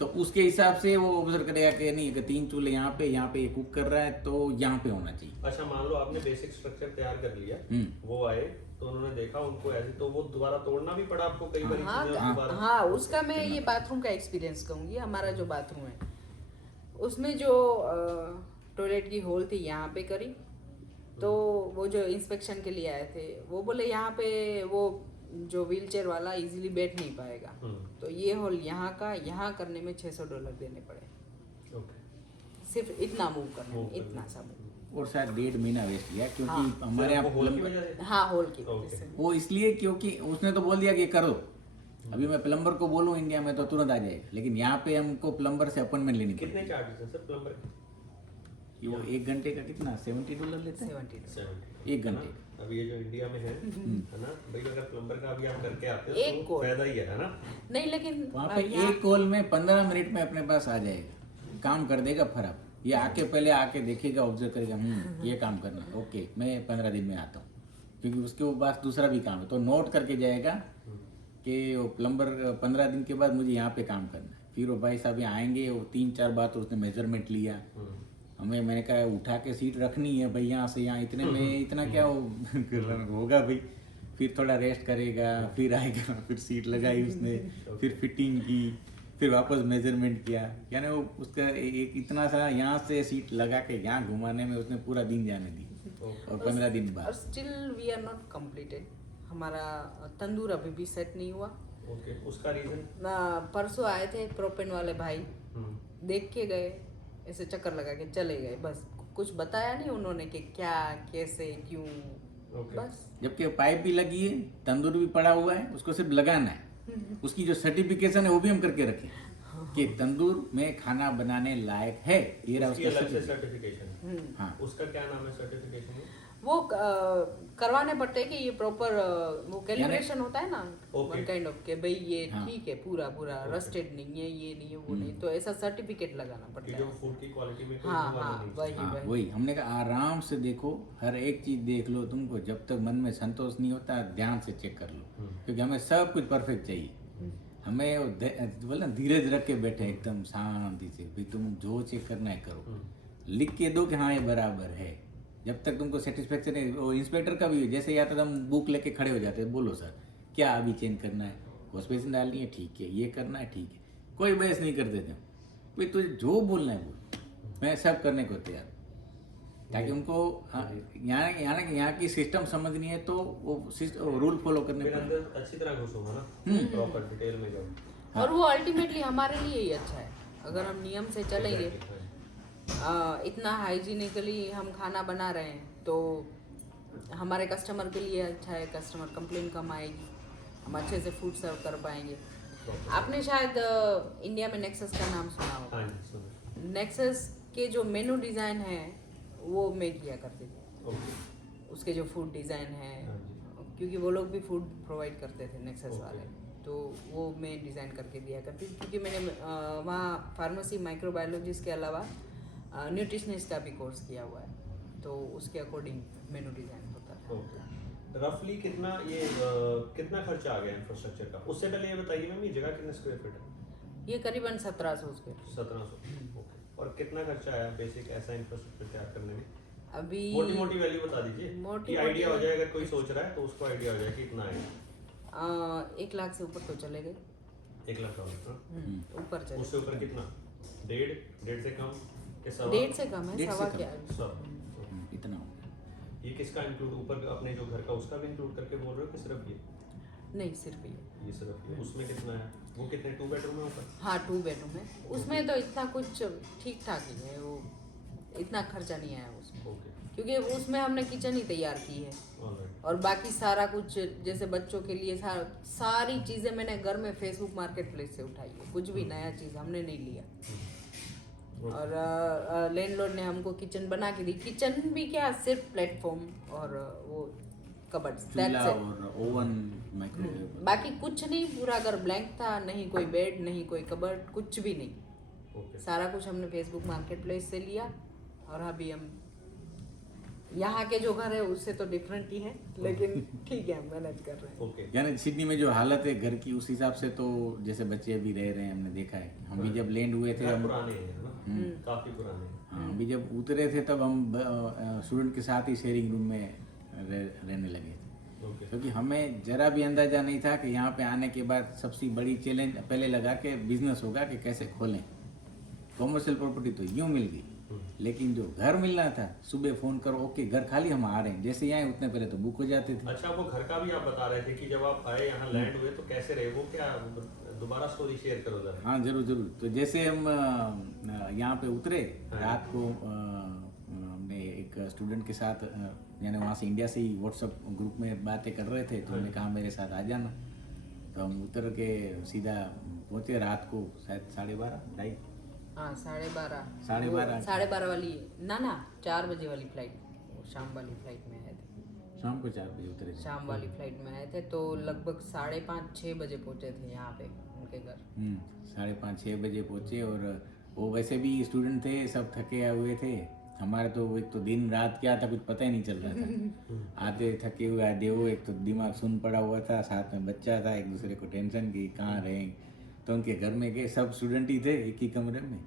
तो उसके हिसाब से वो ऑब्जर्व करेगा कि नहीं कि 3 चूल्हे यहाँ पे ये कुक कर रहा है तो यहाँ पे होना चाहिए। अच्छा, मान लो आपने बेसिक स्ट्रक्चर तैयार कर लिया, वो आए तो उन्होंने देखा उनको ऐसे, तो वो दोबारा तोड़ना भी पड़ा आपको कई बार हाँ चीजें दोबारा? हाँ, उसका मैं ये बाथरूम का एक्सपीरियंस कहूँगी। हमारा जो बाथरूम है उसमें जो टॉयलेट की होल थी यहाँ पे करी, तो वो जो इंस्पेक्शन के लिए आए थे वो बोले यहाँ पे वो जो व्हीलचेयर वाला इजीली बैठ नहीं पाएगा, तो ये होल यहाँ करने में $600 देने पड़े। ओके। सिर्फ इतना मूव करने में, इतना सा मूव। और शायद 1.5 महीना वेस्ट किया, क्योंकि हाँ। हमारे यहाँ वो होल की plumber- वजह से? हाँ, होल की ओके। वजह से। वो इसलिए क्योंकि उसने तो बोल दिया कि करो, अभी मैं प्लम्बर को बोलूँ इंडिया में तो तुरंत आ जाएगा, लेकिन यहाँ पे हमको प्लम्बर से अपॉइंटमेंट लेनी कितने पड़ती चार्जेस हैं सर प्लम्बर के? है। वो 1 घंटे का कितना $70 लेते हैं 70। 1 घंटे। अभी ये जो इंडिया में है ना भाई, अगर प्लम्बर का अभी आप करके आते हो एक तो कॉल। फायदा ही है ना? नहीं, लेकिन वहाँ पे यहाँ- एक कॉल में 15 मिनट में अपने पास आ जाएगा, काम कर देगा फटाफट। ये आके पहले आके देखेगा, ऑब्जर्व करेगा, ये काम करना है, ओके मैं 15 दिन में आता हूँ, क्योंकि उसके पास दूसरा भी काम है, तो नोट करके जाएगा कि वो प्लम्बर 15 दिन के बाद मुझे यहाँ पे काम करना है। फिर वो भाई साहब यहाँ आएंगे, वो 3-4 बार तो उसने मेजरमेंट लिया, हमें मैंने कहा उठा के सीट रखनी है भाई, यहाँ से यहाँ इतने में इतना क्या होगा भाई। फिर थोड़ा रेस्ट करेगा, फिर आएगा, फिर सीट लगाई उसने, फिर फिटिंग की, फिर वापस मेजरमेंट किया, यानी वो उसका एक इतना सा यहाँ से सीट लगा के यहाँ घुमाने में उसने पूरा दिन जाने दी। और 15 दिन और बाद still we are not completed. हमारा तंदूर अभी भी सेट नहीं हुआ। ओके, उसका रीजन? परसों आए थे प्रोपेन वाले भाई, देख के गए, ऐसे चक्कर लगा के चले गए, बस कुछ बताया नहीं उन्होंने कि क्या कैसे क्यों। ओके। बस जबकि पाइप भी लगी है, तंदूर भी पड़ा हुआ है, उसको सिर्फ लगाना है। उसकी जो सर्टिफिकेशन है वो भी हम करके रखे कि तंदूर में खाना बनाने लायक है, ये रहा उसकी उसका अलग से certificate। सर्टिफिकेशन? हाँ, उसका क्या नाम है सर्टिफिकेशन में? वो करवाने पड़ते हैं कि ये प्रॉपर वो कैलिब्रेशन होता है ना, Okay. वन काइंड ऑफ के भाई ये हाँ। ठीक है, पूरा रस्टेड नहीं है, ये नहीं है, वो नहीं, तो ऐसा सर्टिफिकेट लगाना कि पड़ता जो है। फूड की क्वालिटी में कोई हाँ हुआ हाँ, नहीं। वही हाँ वही। वही हमने कहा आराम से देखो, हर एक चीज देख लो, तुमको जब तक मन में संतोष नहीं होता ध्यान से चेक कर लो, क्योंकि हमें सब कुछ परफेक्ट चाहिए। हमें वो बोले ना, धीरज रख के बैठे एकदम शांति से, भाई तुम जो चेक करना है करो, लिख के दो कि हाँ ये बराबर है। जब तक तुमको सेटिस्फेक्शन है, वो इंस्पेक्टर का भी जैसे या तो हम बुक लेके खड़े हो जाते हैं, बोलो सर क्या अभी चेंज करना है, वॉशबेसिन डालनी है, ठीक है, ये करना है, ठीक है, कोई बहस नहीं करते थे भाई, तुझे जो बोलना है बोल, मैं सब करने को तैयार, ताकि उनको यहाँ की सिस्टम समझनी है तो वो रूल फॉलो करने फिर पड़े। अंदर अच्छी तरह घुसूंगा ना, प्रॉपर डिटेल में जाऊँ। और वो अल्टीमेटली हमारे लिए ही अच्छा है अगर हम नियम से चलेंगे। इतना हाइजीनिकली हम खाना बना रहे हैं तो हमारे कस्टमर के लिए अच्छा है, कस्टमर कंप्लेन कम आएगी, हम अच्छे से फूड सर्व कर पाएंगे। आपने शायद इंडिया में नेक्सस का नाम सुना होगा। हाँ जी, सुनो। नेक्सस के जो मेनू डिज़ाइन है वो मैं किया करती थी, ओके। उसके जो फूड डिज़ाइन है, हाँ जी। क्योंकि वो लोग भी फूड प्रोवाइड करते थे नेक्सस ओके। वाले, तो वो मैं डिज़ाइन करके दिया करती थी, क्योंकि मैंने वहाँ फार्मेसी माइक्रोबायोलॉजिस्ट के अलावा न्यूट्रिशनिस्ट का भी कोर्स किया हुआ है, तो उसके अकॉर्डिंग मेनू डिज़ाइन होता था। ओके। रफली कितना ये कितना खर्चा आ गया इंफ्रास्ट्रक्चर का? उससे पहले ये बताइए मैम, ये जगह कितने स्क्वायर फीट है? ये करीबन 1700 स्क्वायर। 1700। ओके। और कितना खर्चा आया बेसिक ऐसा इंफ्रास्ट्रक्चर तैयार करने में? अभी मोटी मोटी वैल्यू बता दीजिए, मोटी कि आइडिया हो मोटी- जाए, अगर कोई सोच रहा है तो उसको आइडिया हो जाए कि इतना आएगा। 1 लाख से ऊपर तो चले गए। 1 लाख डॉलर। ऊपर चले उससे ऊपर कितना? 1.5 से कम के सवा? 1.5 से कम है, 1.5 से सवा कम। क्या। सौ। इतना हो गया। ये किसका इंक्लूड, ऊपर अपने जो घर का उसका भी इंक्लूड करके बोल रहे हो कि सिर्फ ये? नहीं, सिर्फ ये। ये सिर्फ ये। उसमें कितना है? वो कितने 2 बेडरूम है ऊपर? हाँ, 2 बेडरूम है, उसमें तो इतना कुछ ठीक ठाक ही है, वो इतना खर्चा नहीं आया उसमें, ओके। क्योंकि उसमें हमने किचन ही तैयार की है ऑलराइट। और बाकी सारा कुछ जैसे बच्चों के लिए सारी चीज़ें मैंने घर में फेसबुक मार्केट प्लेस से उठाई है, कुछ भी नया चीज़ हमने नहीं लिया। और लैंडलॉर्ड ने हमको किचन बना के दी। किचन भी क्या, सिर्फ प्लेटफॉर्म और वो कबर्ड्स, चूल्हा दैट्स इट। और ओवन, माइक्रोवेव। बाकी कुछ नहीं, पूरा घर ब्लैंक था, नहीं कोई बेड, नहीं कोई कबर्ड, कुछ भी नहीं। ओके सारा कुछ हमने फेसबुक मार्केट प्लेस से लिया और अभी हम यहाँ के जो घर है उससे तो डिफरेंट ही है, लेकिन ठीक है, मैनेज कर रहे हैं। ओके यानी सिडनी में जो हालत है घर की, उस हिसाब से तो जैसे बच्चे अभी रह रहे हैं, हमने देखा है। हम भी जब लैंड हुए थे, घर हम पुराने हैं ना, काफी पुराने हैं। हाँ, अभी जब उतरे थे तब हम स्टूडेंट के साथ ही शेयरिंग रूम में रहने लगे थे, ओके क्योंकि हमें जरा भी अंदाजा नहीं था कि यहाँ पे आने के बाद सबसे बड़ी चैलेंज पहले लगा कि बिजनेस होगा कि कैसे खोलें। कॉमर्शियल प्रॉपर्टी तो यूं मिल गई, लेकिन जो घर मिलना था, सुबह फोन करो, ओके घर खाली, हम आ रहे हैं, जैसे ही आए उतने पहले तो बुक हो जाते थे। अच्छा, वो घर का भी आप बता रहे थे कि जब आप आए यहाँ लैंड हुए तो कैसे रहे, वो क्या दोबारा स्टोरी शेयर करो जरा। हाँ जरूर जरूर। तो जैसे हम यहाँ पे उतरे रात को, हमने एक स्टूडेंट के साथ यानी वहाँ से इंडिया से ही व्हाट्सएप ग्रुप में बातें कर रहे थे, तो उन्होंने कहा मेरे साथ आ जाना। तो हम उतर के सीधा पहुँचे रात को, शायद 12:30 हाँ 12:30 12:30 वाली ना 4 बजे वाली फ्लाइट, शाम वाली फ्लाइट में आए थे। शाम को 4 बजे उतरे थे। शाम वाली फ्लाइट में आए थे तो लगभग 5:30-6 बजे पहुंचे थे यहाँ पे उनके घर। 5:30-6 बजे पहुँचे, और वो वैसे भी स्टूडेंट थे, सब थके हुए थे। हमारे तो एक तो दिन रात क्या था कुछ पता ही नहीं चल रहा था। आते थके हुए आधे हो, एक तो दिमाग सुन पड़ा हुआ था, साथ में बच्चा था, एक दूसरे को टेंशन की कहाँ रहेंगे। तो उनके घर में गए, सब स्टूडेंट ही थे एक ही कमरे में,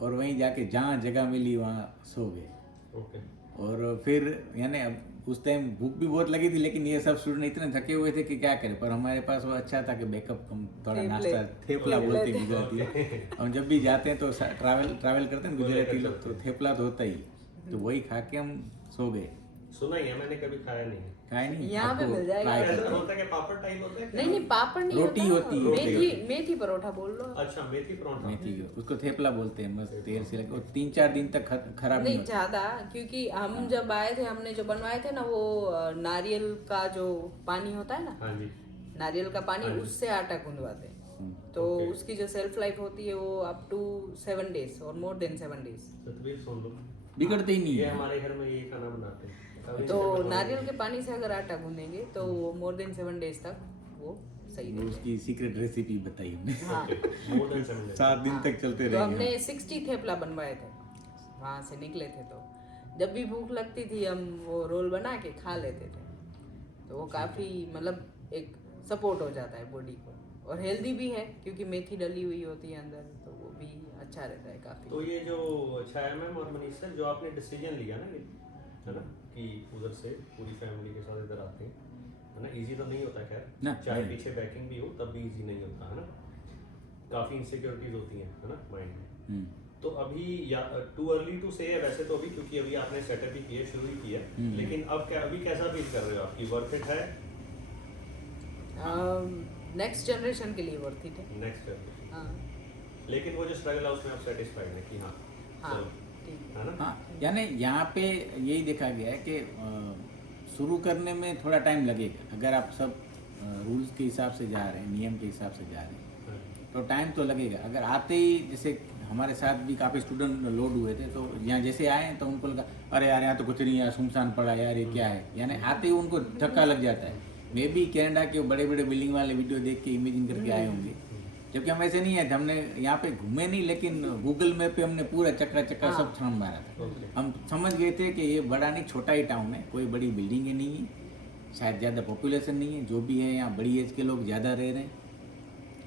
और वहीं जाके जहाँ जगह मिली वहाँ सो गए। ओके और फिर यानी अब उस टाइम भूख भी बहुत लगी थी, लेकिन ये सब स्टूडेंट इतने थके हुए थे कि क्या करें। पर हमारे पास वो अच्छा था कि बैकअप, हम थोड़ा नाश्ता, थेपला बोलते हैं गुजराती लोग। हम जब भी जाते हैं तो ट्रैवल करते हैं गुजराती लोग, तो थेपला तो होता ही, तो वही खा के हम सो गए। सुना ही है, मैंने कभी खाया नहीं है। खाए नहीं, यहाँ पे आपको मिल जाएगा। try ऐसा करते होता है कि पापड़ टाइप होता है? नहीं पापड़ नहीं रोटी होती है। मेथी परोठा बोल लो। अच्छा, मेथी पराठा। मेथी, उसको थेपला बोलते हैं, मस्त तेल से लगे, और 3-4 दिन तक खराब नहीं नहीं होता। ज्यादा, क्योंकि हम जब आए थे, हमने जो बनवाए थे ना, वो नारियल का जो पानी होता है ना, हाँ जी। नारियल का पानी, उससे आटा गूंदवाते हैं। तो Okay. उसकी जो सेल्फ लाइफ होती है वो अप टू 7 days और मोर देन 7 days। सतबीर सुन लो, बिगड़ते ही नहीं ये है। हमारे घर में ये खाना बनाते हैं। कभी तो से बनवाएंगे। नारियल के पानी से अगर आटा गूंदेंगे तो वो मोर देन 7 days तक वो सही वो रहता उसकी सीक्रेट रेसिपी बताई हमने। है। हाँ More than 7 days। 7 दिन तक चलते तो रहेंगे हमने हम। 60 थेपला बनवाए थे, वहाँ से निकले थे। तो जब भी भूख लगती थी हम वो रोल बना के खा लेते थे, तो वो काफ़ी मतलब एक सपोर्ट हो जाता है बॉडी को, और हेल्दी भी है क्योंकि मेथी डली हुई होती है अंदर, तो वो भी अच्छा रहता है काफ़ी। तो ये जो छाया मैम और मनीष सर, जो आपने डिसीजन लिया ना, है ना, कि उधर से पूरी फैमिली के साथ इधर आते हैं, है ना, इजी तो नहीं होता खैर, ना, चाहे नहीं। पीछे बैकिंग भी हो तब भी इजी नहीं होता, है ना, काफ़ी इनसिक्योरिटीज होती हैं, है ना, माइंड में। तो अभी या टू अर्ली टू से है वैसे तो अभी, क्योंकि अभी आपने सेटअप ही किया, शुरू ही किया, लेकिन अब क्या, अभी कैसा फील कर रहे हो, आपकी वर्थ इट है? नेक्स्ट जनरेशन के लिए वर्थ इट है। नेक्स्ट हाँ लेकिन वो जो स्ट्रगल है उसमें आप सेटिस्फाइड हैं कि हाँ हाँ चलो, ठीक है ना? हाँ, यानी यहाँ पे यही देखा गया है कि शुरू करने में थोड़ा टाइम लगेगा। अगर आप सब रूल्स के हिसाब से जा रहे हैं, नियम के हिसाब से जा रहे हैं, तो टाइम तो लगेगा। अगर आते ही, जैसे हमारे साथ भी काफ़ी स्टूडेंट लोड हुए थे, तो यहाँ जैसे आए तो उनको लगा अरे यार यहाँ तो कुछ नहीं, यार सुनसान पड़ा, यार ये क्या है, यानी आते ही उनको धक्का लग जाता है। मे बी कनाडा के बड़े बड़े बिल्डिंग वाले वीडियो देख के इमेजिन करके आए होंगे, जबकि हम ऐसे नहीं आए थे। हमने यहाँ पे घूमे नहीं, लेकिन गूगल मैप पे हमने पूरा चक्का सब छान मारा था। हम समझ गए थे कि ये बड़ा नहीं, छोटा ही टाउन है, कोई बड़ी बिल्डिंग नहीं है, शायद ज़्यादा पॉपुलेशन नहीं है, जो भी है यहाँ बड़ी एज के लोग ज़्यादा रह रहे हैं,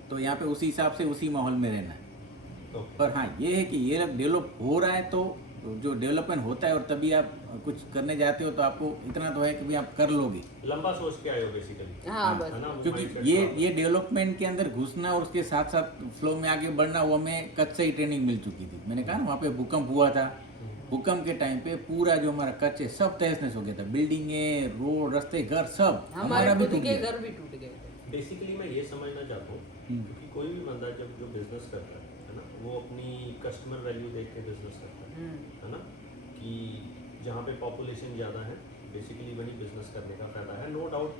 तो यहाँ पे उसी हिसाब से उसी माहौल में रहना है। पर हाँ ये है कि ये डेवलप हो रहा है, तो जो डेवलपमेंट होता है और तभी आप कुछ करने जाते हो, तो आपको इतना तो है कि भी आप कर लोगे, लंबा सोच के आए हो बेसिकली, हाँ बस है ना, वो क्योंकि mindset ये डेवलपमेंट के अंदर घुसना और उसके साथ साथ फ्लो में आगे बढ़ना, वो हमें कच्छ से ही ट्रेनिंग मिल चुकी थी। मैंने कहा ना, वहाँ पे भूकंप हुआ था, भूकंप के टाइम पे पूरा जो हमारा कच्छ है सब तहस नहस हो गया था, बिल्डिंगे, रोड, रास्ते, घर सब हमारा भी खुद टूट के गया। घर भी टूट गए थे। बेसिकली मैं ये समझना चाहता हूँ कि कोई भी बंदा जब जो बिजनेस करता है ना, वो अपनी कस्टमर वैल्यू देख के बिजनेस करता है ना, कि जहाँ पे पॉपुलेशन ज़्यादा है बेसिकली वही बिजनेस करने का फायदा है। नो डाउट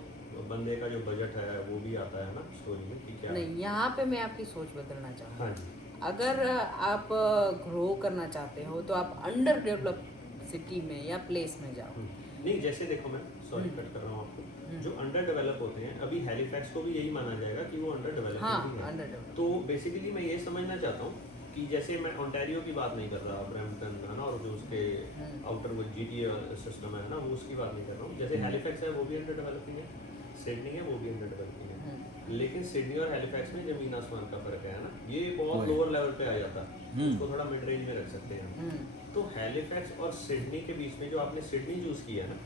बंदे का जो बजट है वो भी आता है ना स्टोरी में कि क्या। नहीं, यहाँ पे मैं आपकी सोच बदलना चाहूँगा। हाँ जी, अगर आप ग्रो करना चाहते हो तो आप अंडर डेवलप सिटी में या प्लेस में जाओ। नहीं जैसे देखो मैं सॉरी कट कर रहा हूँ आपको, जो अंडर डेवलप होते हैं अभी हैलिफैक्स को भी यही माना जाएगा कि वो अंडर डेवलप हाँ, है। underdeveloped। तो बेसिकली मैं ये समझना चाहता हूँ कि जैसे मैं ओंटारियो की बात नहीं कर रहा, ब्रैम्पटन है ना, और जो उसके आउटर वो GTA सिस्टम है ना, वो उसकी बात नहीं कर रहा हूँ। जैसे हैलिफैक्स है वो भी अंडर डेवलपिंग है, सिडनी है वो भी अंडर डेवलपिंग है, लेकिन सिडनी और हैलिफैक्स में जमीन आसमान का फर्क है ना, ये बहुत लोअर लेवल पे आ जाता है, उसको थोड़ा मिड रेंज में रख सकते हैं। तो हैलिफैक्स और सिडनी के बीच में जो आपने सिडनी चूज किया है ना,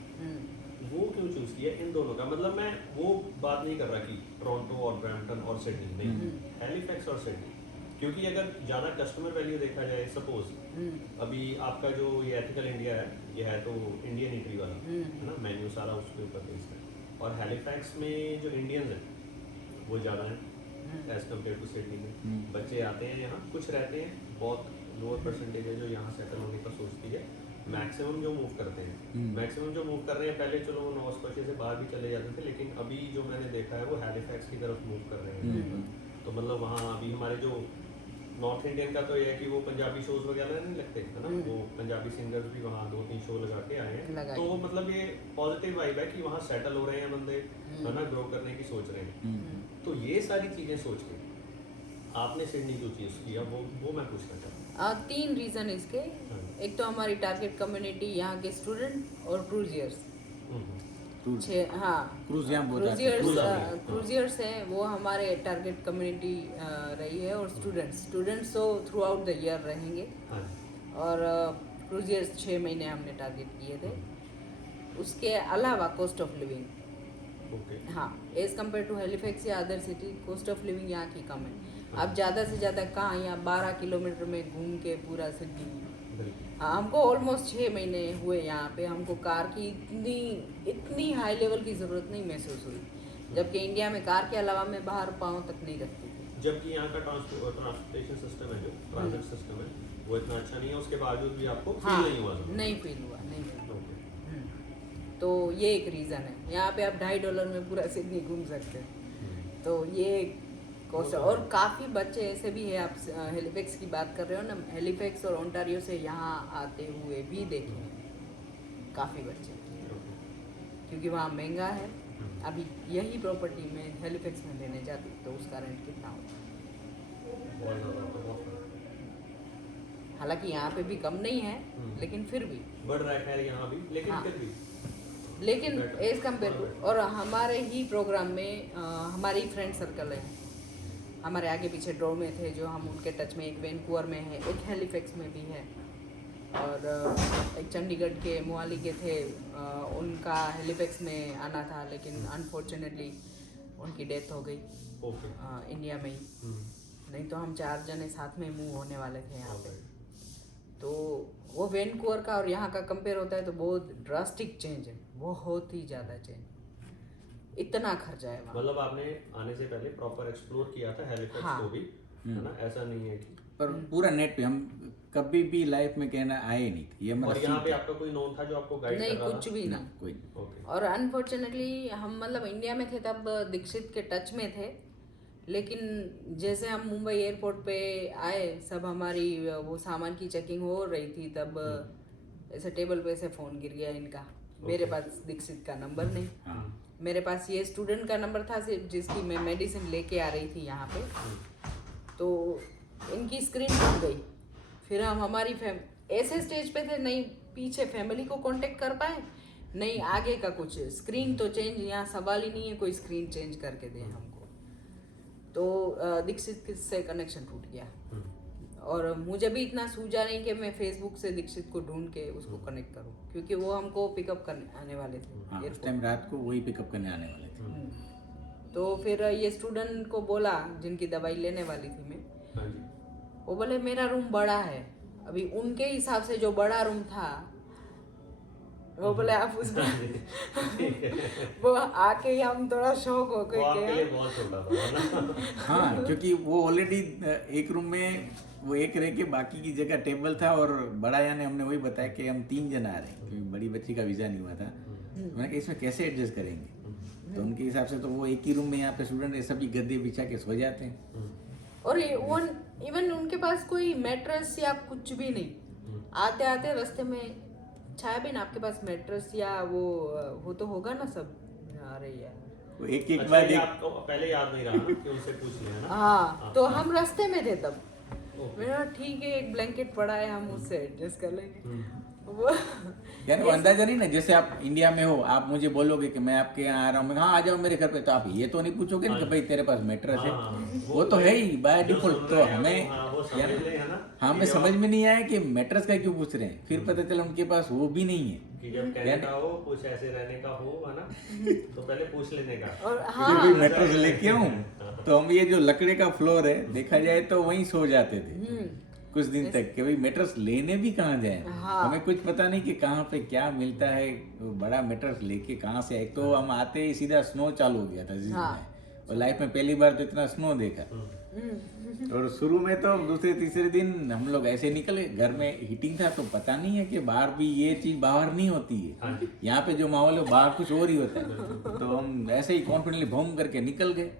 वो क्यों चूज किया इन दोनों का? मतलब मैं वो बात नहीं कर रहा कि टोरंटो और ब्रैम्पटन और सिडनी, नहीं, हैलिफैक्स और सिडनी। क्योंकि अगर ज़्यादा कस्टमर वैल्यू देखा जाए, सपोज अभी आपका जो ये एथिकल इंडिया है, ये है तो इंडियन ईटरी वाला है ना, मेन्यू सारा उसके ऊपर बेस्ड है, और हैलिफैक्स में जो इंडियंस हैं वो ज़्यादा हैं एज कम्पेयर टू सिडनी में। बच्चे आते हैं यहाँ, कुछ रहते हैं, बहुत लोअर परसेंटेज है जो यहाँ सेटल होने का सोचती है, मैक्सिमम जो मूव करते हैं, मैक्सिमम जो मूव कर रहे हैं, पहले चलो वो नोवा स्कॉशिया से बाहर भी चले जाते थे, लेकिन अभी जो मैंने देखा है वो हैलिफैक्स की तरफ मूव कर रहे हैं। तो मतलब वहाँ अभी हमारे जो नॉर्थ इंडियन का तो ये है कि वो पंजाबी शोज वगैरह नहीं लगते है ना, वो पंजाबी सिंगर्स भी वहाँ 2-3 शो लगा के आए हैं, तो मतलब ये पॉजिटिव वाइब है कि वहाँ सेटल हो रहे हैं बंदे, है ना, ग्रो करने की सोच रहे हैं। तो ये सारी चीज़ें सोच के आपने सिडनी जो चीज़ किया वो मैं पूछना चाहता हूँ। 3 रीज़न इसके। एक तो हमारी टारगेट कम्युनिटी यहाँ के स्टूडेंट और क्रूजियर्स, क्रूजियर्स हैं, वो हमारे टारगेट कम्युनिटी रही है, और स्टूडेंट्स तो थ्रू आउट द ईयर रहेंगे, और क्रूजियर्स 6 महीने हमने टारगेट किए थे। उसके अलावा कॉस्ट ऑफ लिविंग, हाँ, एज कम्पेयर टू हैलिफैक्स या other city, cost of living यहाँ की कम है। अब ज़्यादा से ज़्यादा कहाँ, यहाँ 12 किलोमीटर में घूम के पूरा सिटी। हाँ, हमको ऑलमोस्ट 6 महीने हुए यहाँ पे, हमको कार की इतनी हाई लेवल की ज़रूरत नहीं महसूस हुई, जबकि इंडिया में कार के अलावा मैं बाहर पाँव तक नहीं रखती थी। जबकि यहाँ का ट्रांसपोर्टेशन सिस्टम है, जो ट्रांजिट सिस्टम है, वो इतना अच्छा नहीं है, उसके बावजूद भी आपको फील नहीं हुआ? नहीं फील हुआ। तो ये एक रीज़न है। यहाँ पे आप $2.5 में पूरा सिडनी घूम सकते हैं, तो ये कॉस्ट। और काफ़ी बच्चे ऐसे भी है, आप हैलिफैक्स की बात कर रहे हो ना, हैलिफैक्स और ओंटारियो से यहाँ आते हुए भी देखे हैं काफ़ी बच्चे, क्योंकि वहाँ महंगा है। अभी यही प्रॉपर्टी में हैलिफैक्स में लेने जाती तो उसका रेंट कितना होता? हालांकि यहाँ पे भी कम नहीं है, लेकिन फिर भी बढ़ रहा है यहाँ भी, लेकिन फिर भी लेकिन एज कम्पेयर टू। और हमारे ही प्रोग्राम में हमारी फ्रेंड सर्कल है, हमारे आगे पीछे ड्रॉ में थे जो हम उनके टच में, एक वैनकूवर में है, एक हैलिफैक्स में भी है, और एक चंडीगढ़ के मोहाली के थे, उनका हैलिफैक्स में आना था, लेकिन अनफॉर्चुनेटली उनकी डेथ हो गई इंडिया में ही। नहीं तो हम 4 जने साथ में मूव होने वाले थे यहाँ पे। तो वो वैनकूवर का और यहाँ का कंपेयर होता है तो बहुत ड्रास्टिक चेंज है, बहुत ही ज़्यादा चेंज, इतना खर्चा है वहाँ। मतलब आपने आने से पहले प्रॉपर एक्सप्लोर किया था हैलिफैक्स को भी, है ना? ऐसा नहीं है कि पर पूरा नेट पे हम कभी भी लाइफ में कहना आए नहीं थे ये, और यहाँ पे आपका कोई नोन था जो आपको गाइड कर रहा था? कुछ भी नहीं, कोई। और अनफॉर्चुनेटली हम मतलब इंडिया में थे तब दीक्षित के टच में थे, लेकिन जैसे हम मुंबई एयरपोर्ट पे आए, सब हमारी वो सामान की चेकिंग हो रही थी, तब ऐसे टेबल पे से फ़ोन गिर गया इनका। मेरे पास दीक्षित का नंबर नहीं, मेरे पास ये स्टूडेंट का नंबर था जिसकी मैं मेडिसिन लेके आ रही थी यहाँ पे, तो इनकी स्क्रीन टूट गई। फिर हम हमारी ऐसे स्टेज पे थे, नहीं पीछे फैमिली को कांटेक्ट कर पाए, नहीं आगे का कुछ, स्क्रीन तो चेंज, यहाँ सवाल ही नहीं है कोई स्क्रीन चेंज करके दे हमको। तो दीक्षित से कनेक्शन टूट गया, और मुझे भी इतना सूझा नहीं कि मैं फेसबुक से दीक्षित को ढूंढ के उसको कनेक्ट करूं, क्योंकि वो हमको पिकअप करने आने वाले थे। उस टाइम रात को वही पिकअप करने आने वाले थे। तो फिर ये स्टूडेंट को बोला, जिनकी दवाई लेने वाली थी मैं, वो बोले मेरा रूम बड़ा है। अभी उनके हिसाब से जो बड़ा रूम था, वो बोले आप उसमें वो आके ही हम थोड़ा शौक हो गए। हाँ, क्योंकि वो ऑलरेडी एक रूम में वो एक रह के बाकी की जगह टेबल था, और बड़ा यानी हमने वही बताया कि हम 3 जन आ रहे हैं, क्योंकि बड़ी बच्ची का वीज़ा नहीं हुआ था। मैंने कहा इसमें कैसे एडजस्ट करेंगे, तो उनके हिसाब से तो वो एक ही रूम में यहाँ पे स्टूडेंट सभी गद्दे बिछा के सो जाते हैं। और इवन उनके पास कोई मैट्रेस या कुछ भी नहीं, आते आते रास्ते में छाया बेन आपके पास मैट्रेस या वो तो होगा ना सब? अरे यार वो एक अच्छा, बार ये आपको पहले याद नहीं रहा ना कि उनसे पूछ लिया ना? हाँ, तो हम रास्ते में थे तब। ओके। मेरा ठीक है, एक ब्लैंकेट पड़ा है, हम उससे एडजस्ट कर लेंगे। वो यार वो अंदाजा नहीं ना, जैसे आप इंडिया में हो, आप मुझे बोलोगे कि मैं आपके यहाँ आ रहा हूँ, हाँ आ जाओ मेरे घर पे, तो आप ये तो नहीं पूछोगे ना कि भाई तेरे पास मैट्रेस है। वो तो है ही बाय डिफॉल्ट। तो हमें हमें समझ में नहीं आया कि मैट्रेस का क्यों पूछ रहे हैं, फिर पता चला उनके पास वो भी नहीं है। कि जब कहने का हो, कुछ ऐसे रहने का हो, है ना, तो पहले पूछ लेने का। और फिर हाँ, भी मैट्रेस लेके आऊं, तो हम ये जो लकड़े का फ्लोर है, देखा जाए तो वहीं सो जाते थे कुछ दिन तक, कि भाई मैट्रेस लेने भी कहाँ जाए। हाँ। हमें कुछ पता नहीं कि कहाँ पे क्या मिलता है, वो बड़ा मैट्रेस लेके कहाँ से। एक तो हम आते ही सीधा स्नो चालू हो गया था जिस दिन, और लाइफ में पहली बार तो इतना स्नो देखा। और शुरू में तो दूसरे तीसरे दिन हम लोग ऐसे निकले, घर में हीटिंग था तो पता नहीं है कि बाहर भी ये चीज बाहर नहीं होती है, यहाँ पे जो माहौल है बाहर कुछ और ही होता है। तो हम ऐसे ही कॉन्फिडेंटली भूम करके निकल गए।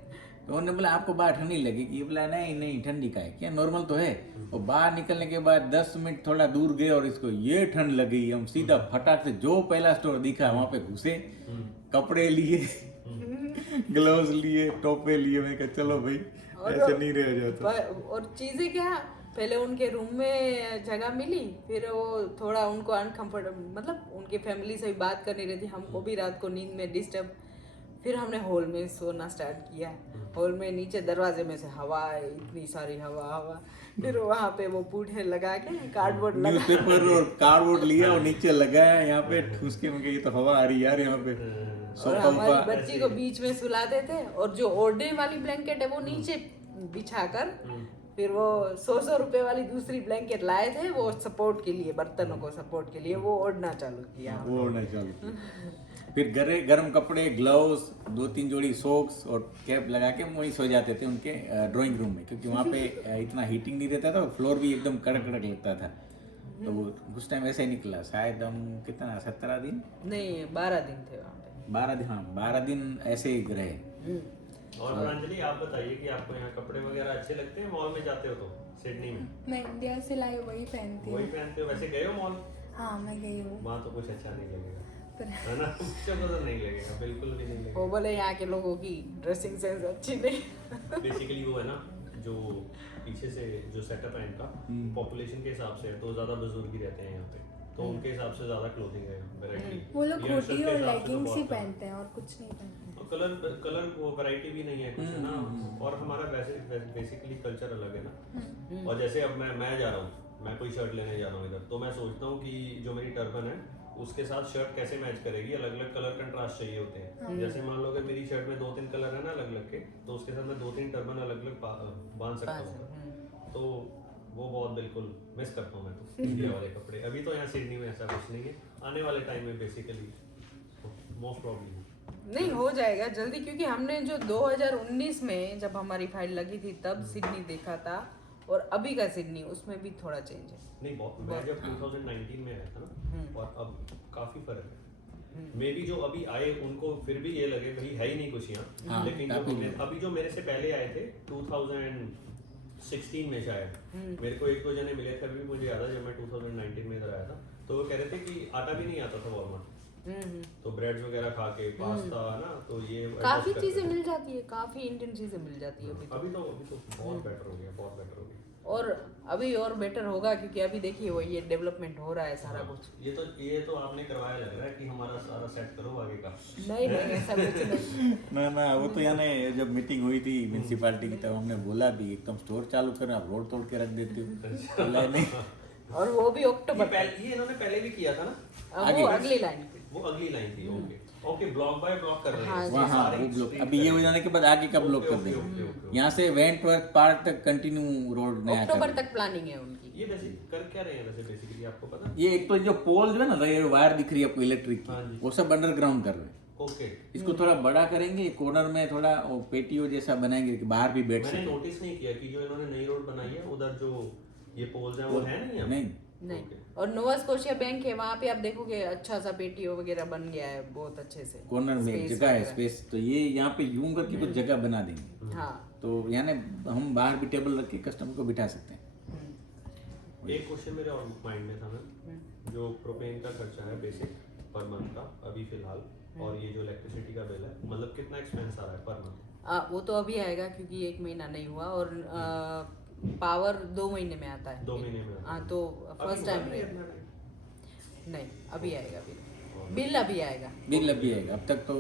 तो उन्होंने बोला आपको बाहर ठंडी लगेगी, ये बोला नहीं नहीं ठंडी का है, क्या नॉर्मल तो है। और बाहर निकलने के बाद 10 मिनट थोड़ा दूर गए और इसको ये ठंड लगी, हम सीधा फटाक से जो पहला स्टोर दिखा वहां पे घुसे, कपड़े लिए, ग्लव्स लिए, टोपे लिए। मैं कहा चलो भाई ऐसे नहीं रह जाता। और चीजें क्या, पहले उनके रूम में जगह मिली, फिर वो थोड़ा उनको अनकंफर्टेबल, मतलब उनके फैमिली से भी बात करनी रहती, हमको भी रात को नींद में डिस्टर्ब। फिर हमने हॉल में सोना स्टार्ट किया। हॉल में नीचे दरवाजे में से हवा, इतनी सारी हवा। फिर वहाँ पे वो पूठे लगा के कार्डबोर्ड लगा, न्यूज़पेपर और कार्डबोर्ड लिया और नीचे लगाया, यहाँ पे ठूस के मुझे ये तो हवा आ रही है यार यहाँ पे। और हमारी बच्ची को बीच में सुलाते थे, और जो ओढ़ने वाली ब्लैंकेट है वो नीचे बिछाकर, फिर वो 100 रुपए वाली दूसरी ब्लैंकेट लाए थे वो सपोर्ट के लिए, बर्तनों को सपोर्ट के लिए, वो ओढ़ना चालू किया। वो ओढ़ना चालू। फिर गर्म कपड़े, ग्लव्स, 2-3 जोड़ी सॉक्स और कैप लगा के वहीं सो जाते थे उनके ड्राइंग रूम में, क्योंकि वहाँ पे इतना हीटिंग नहीं रहता था, फ्लोर भी एकदम कड़क लगता था। तो वो कुछ टाइम ऐसे ही निकला, शायद हम कितना 17 दिन नहीं 12 दिन थे वहाँ पे। 12 दिन, हाँ 12 दिन ऐसे ही रहे। और अंजलि आप बताइए कि आपको यहाँ कपड़े वगैरह अच्छे लगते हैं मॉल में जाते हो तो? सिडनी में मैं इंडिया से लाई वही पहनती वही हूँ। पहनते हो? वैसे गए हो मॉल? हाँ मैं गई हूँ। वहाँ तो कुछ अच्छा नहीं लगेगा, है ना? बच्चों को तो नहीं लगेगा, बिल्कुल भी नहीं लगेगा। वो बोले यहाँ के लोगों की ड्रेसिंग सेंस अच्छी नहीं। बेसिकली वो है ना, जो पीछे से जो सेटअप है इनका पॉपुलेशन के हिसाब से है, तो ज़्यादा बुजुर्ग भी रहते हैं यहाँ पे, तो उनके हिसाब से ज़्यादा क्लोथिंग है, वैरायटी। वो लोग हुडी और लेगिंग्स ही पहनते हैं और कुछ नहीं पहनते। कलर वो वैरायटी भी नहीं है कुछ, है ना। और हमारा वैसे बेसिकली कल्चर अलग है ना। और जैसे अब मैं जा रहा हूँ, मैं कोई शर्ट लेने जा रहा हूँ इधर, तो मैं सोचता हूँ कि जो मेरी टर्बन है उसके साथ शर्ट कैसे मैच करेगी, अलग अलग कलर कंट्रास्ट चाहिए होते हैं। जैसे मान लो अगर मेरी शर्ट में 2-3 कलर है ना अलग अलग के, तो उसके साथ मैं 2-3 टर्बन अलग अलग बांध सकता हूँ। तो वो बहुत बिल्कुल मिस करता हूँ मैं तो इंडिया वाले कपड़े। अभी तो यहाँ सिडनी में ऐसा कुछ नहीं है, आने वाले टाइम में बेसिकली मोस्ट प्रॉब्लम नहीं हो जाएगा जल्दी, क्योंकि हमने जो 2019 में जब हमारी फाइल लगी थी तब सिडनी देखा था, और अभी का सिडनी उसमें भी थोड़ा चेंज है। नहीं बहुत, मैं जब 2019 में आया था ना, और अब काफी फर्क है। मे भी जो अभी आए उनको फिर भी ये लगे भाई है ही नहीं कुछ यहाँ, लेकिन जो अभी जो मेरे से पहले आए थे 2016 में शायद, मेरे को 1-2 जने मिले थे, अभी मुझे याद है जब मैं 2019 में इधर आया था, तो वो कह रहे थे कि आटा भी नहीं आता था वॉलमार्ट, तो ब्रेड्स वगैरह खा के पास्ता ना, तो ये काफी चीजें मिल जाती है, काफी इंडियन चीजें मिल जाती है अभी तो बहुत बेटर हो गया, बहुत बेटर हो गया। और अभी और बेटर होगा, क्योंकि अभी देखिए वो ये डेवलपमेंट हो रहा है सारा कुछ। ये तो आपने करवाया, लग रहा है कि हमारा सारा सेट करो आगे का। नहीं ऐसा कुछ नहीं। ना वो तो यानी जब मीटिंग हुई थी म्यूनसिपालिटी की, तब हमने बोला भी एकदम स्टोर चालू करना, आप रोड तोड़ के रख देते हो। बोला नहीं, और वो भी अक्टूबर, ये इन्होंने पहले भी किया था ना, वो अगली लाइन पे, वो अगली लाइन थी। ओके ब्लॉक बाय ब्लॉक कर रहे हैं हाँ वो ब्लॉक, अभी ये हो जाने के बाद आगे का ब्लॉक कर देंगे। यहाँ से वेंटवर्थ पार्क तक कंटिन्यू रोड नया अक्टूबर तक प्लानिंग है उनकी। ये वैसे कर क्या रहे हैं वैसे बेसिकली आपको पता है? ये एक तो जो पोल जो है ना, वायर दिख रही है आपको इलेक्ट्रिक की, वो सब अंडरग्राउंड कर रहे हैं। ओके, इसको थोड़ा बड़ा करेंगे, कॉर्नर में थोड़ा पेटियो जैसा बनाएंगे कि बाहर भी बैठ मैंने सके। नोटिस नहीं किया कि जो इन्होंने नई रोड बनाई है उधर जो ये पोल्स हैं वो है नहीं नहीं। और नोवा स्कोशिया बैंक है, वहाँ पे आप देखोगे अच्छा सा पेटियो वगैरह बन गया है बहुत अच्छे से, कॉर्नर में जगह है, स्पेस, तो ये यहाँ पे यूं करके कुछ जगह बना देंगे। हाँ तो यानी हम बाहर भी टेबल रख के कस्टमर को बिठा सकते हैं। एक क्वेश्चन मेरे और माइंड में था मैम, जो प्रोपेन का खर्चा है बेसिक पर मंथ का अभी फिलहाल, और ये जो इलेक्ट्रिसिटी का बिल है, मतलब कितना एक्सपेंस आ रहा है पर मंथ? वो तो अभी आएगा क्योंकि 1 महीना नहीं हुआ, और पावर 2 महीने में आता है। 2 महीने में? हाँ, तो फर्स्ट टाइम नहीं, अभी आएगा बिल अभी आएगा। बिल अभी आएगा, अब तक तो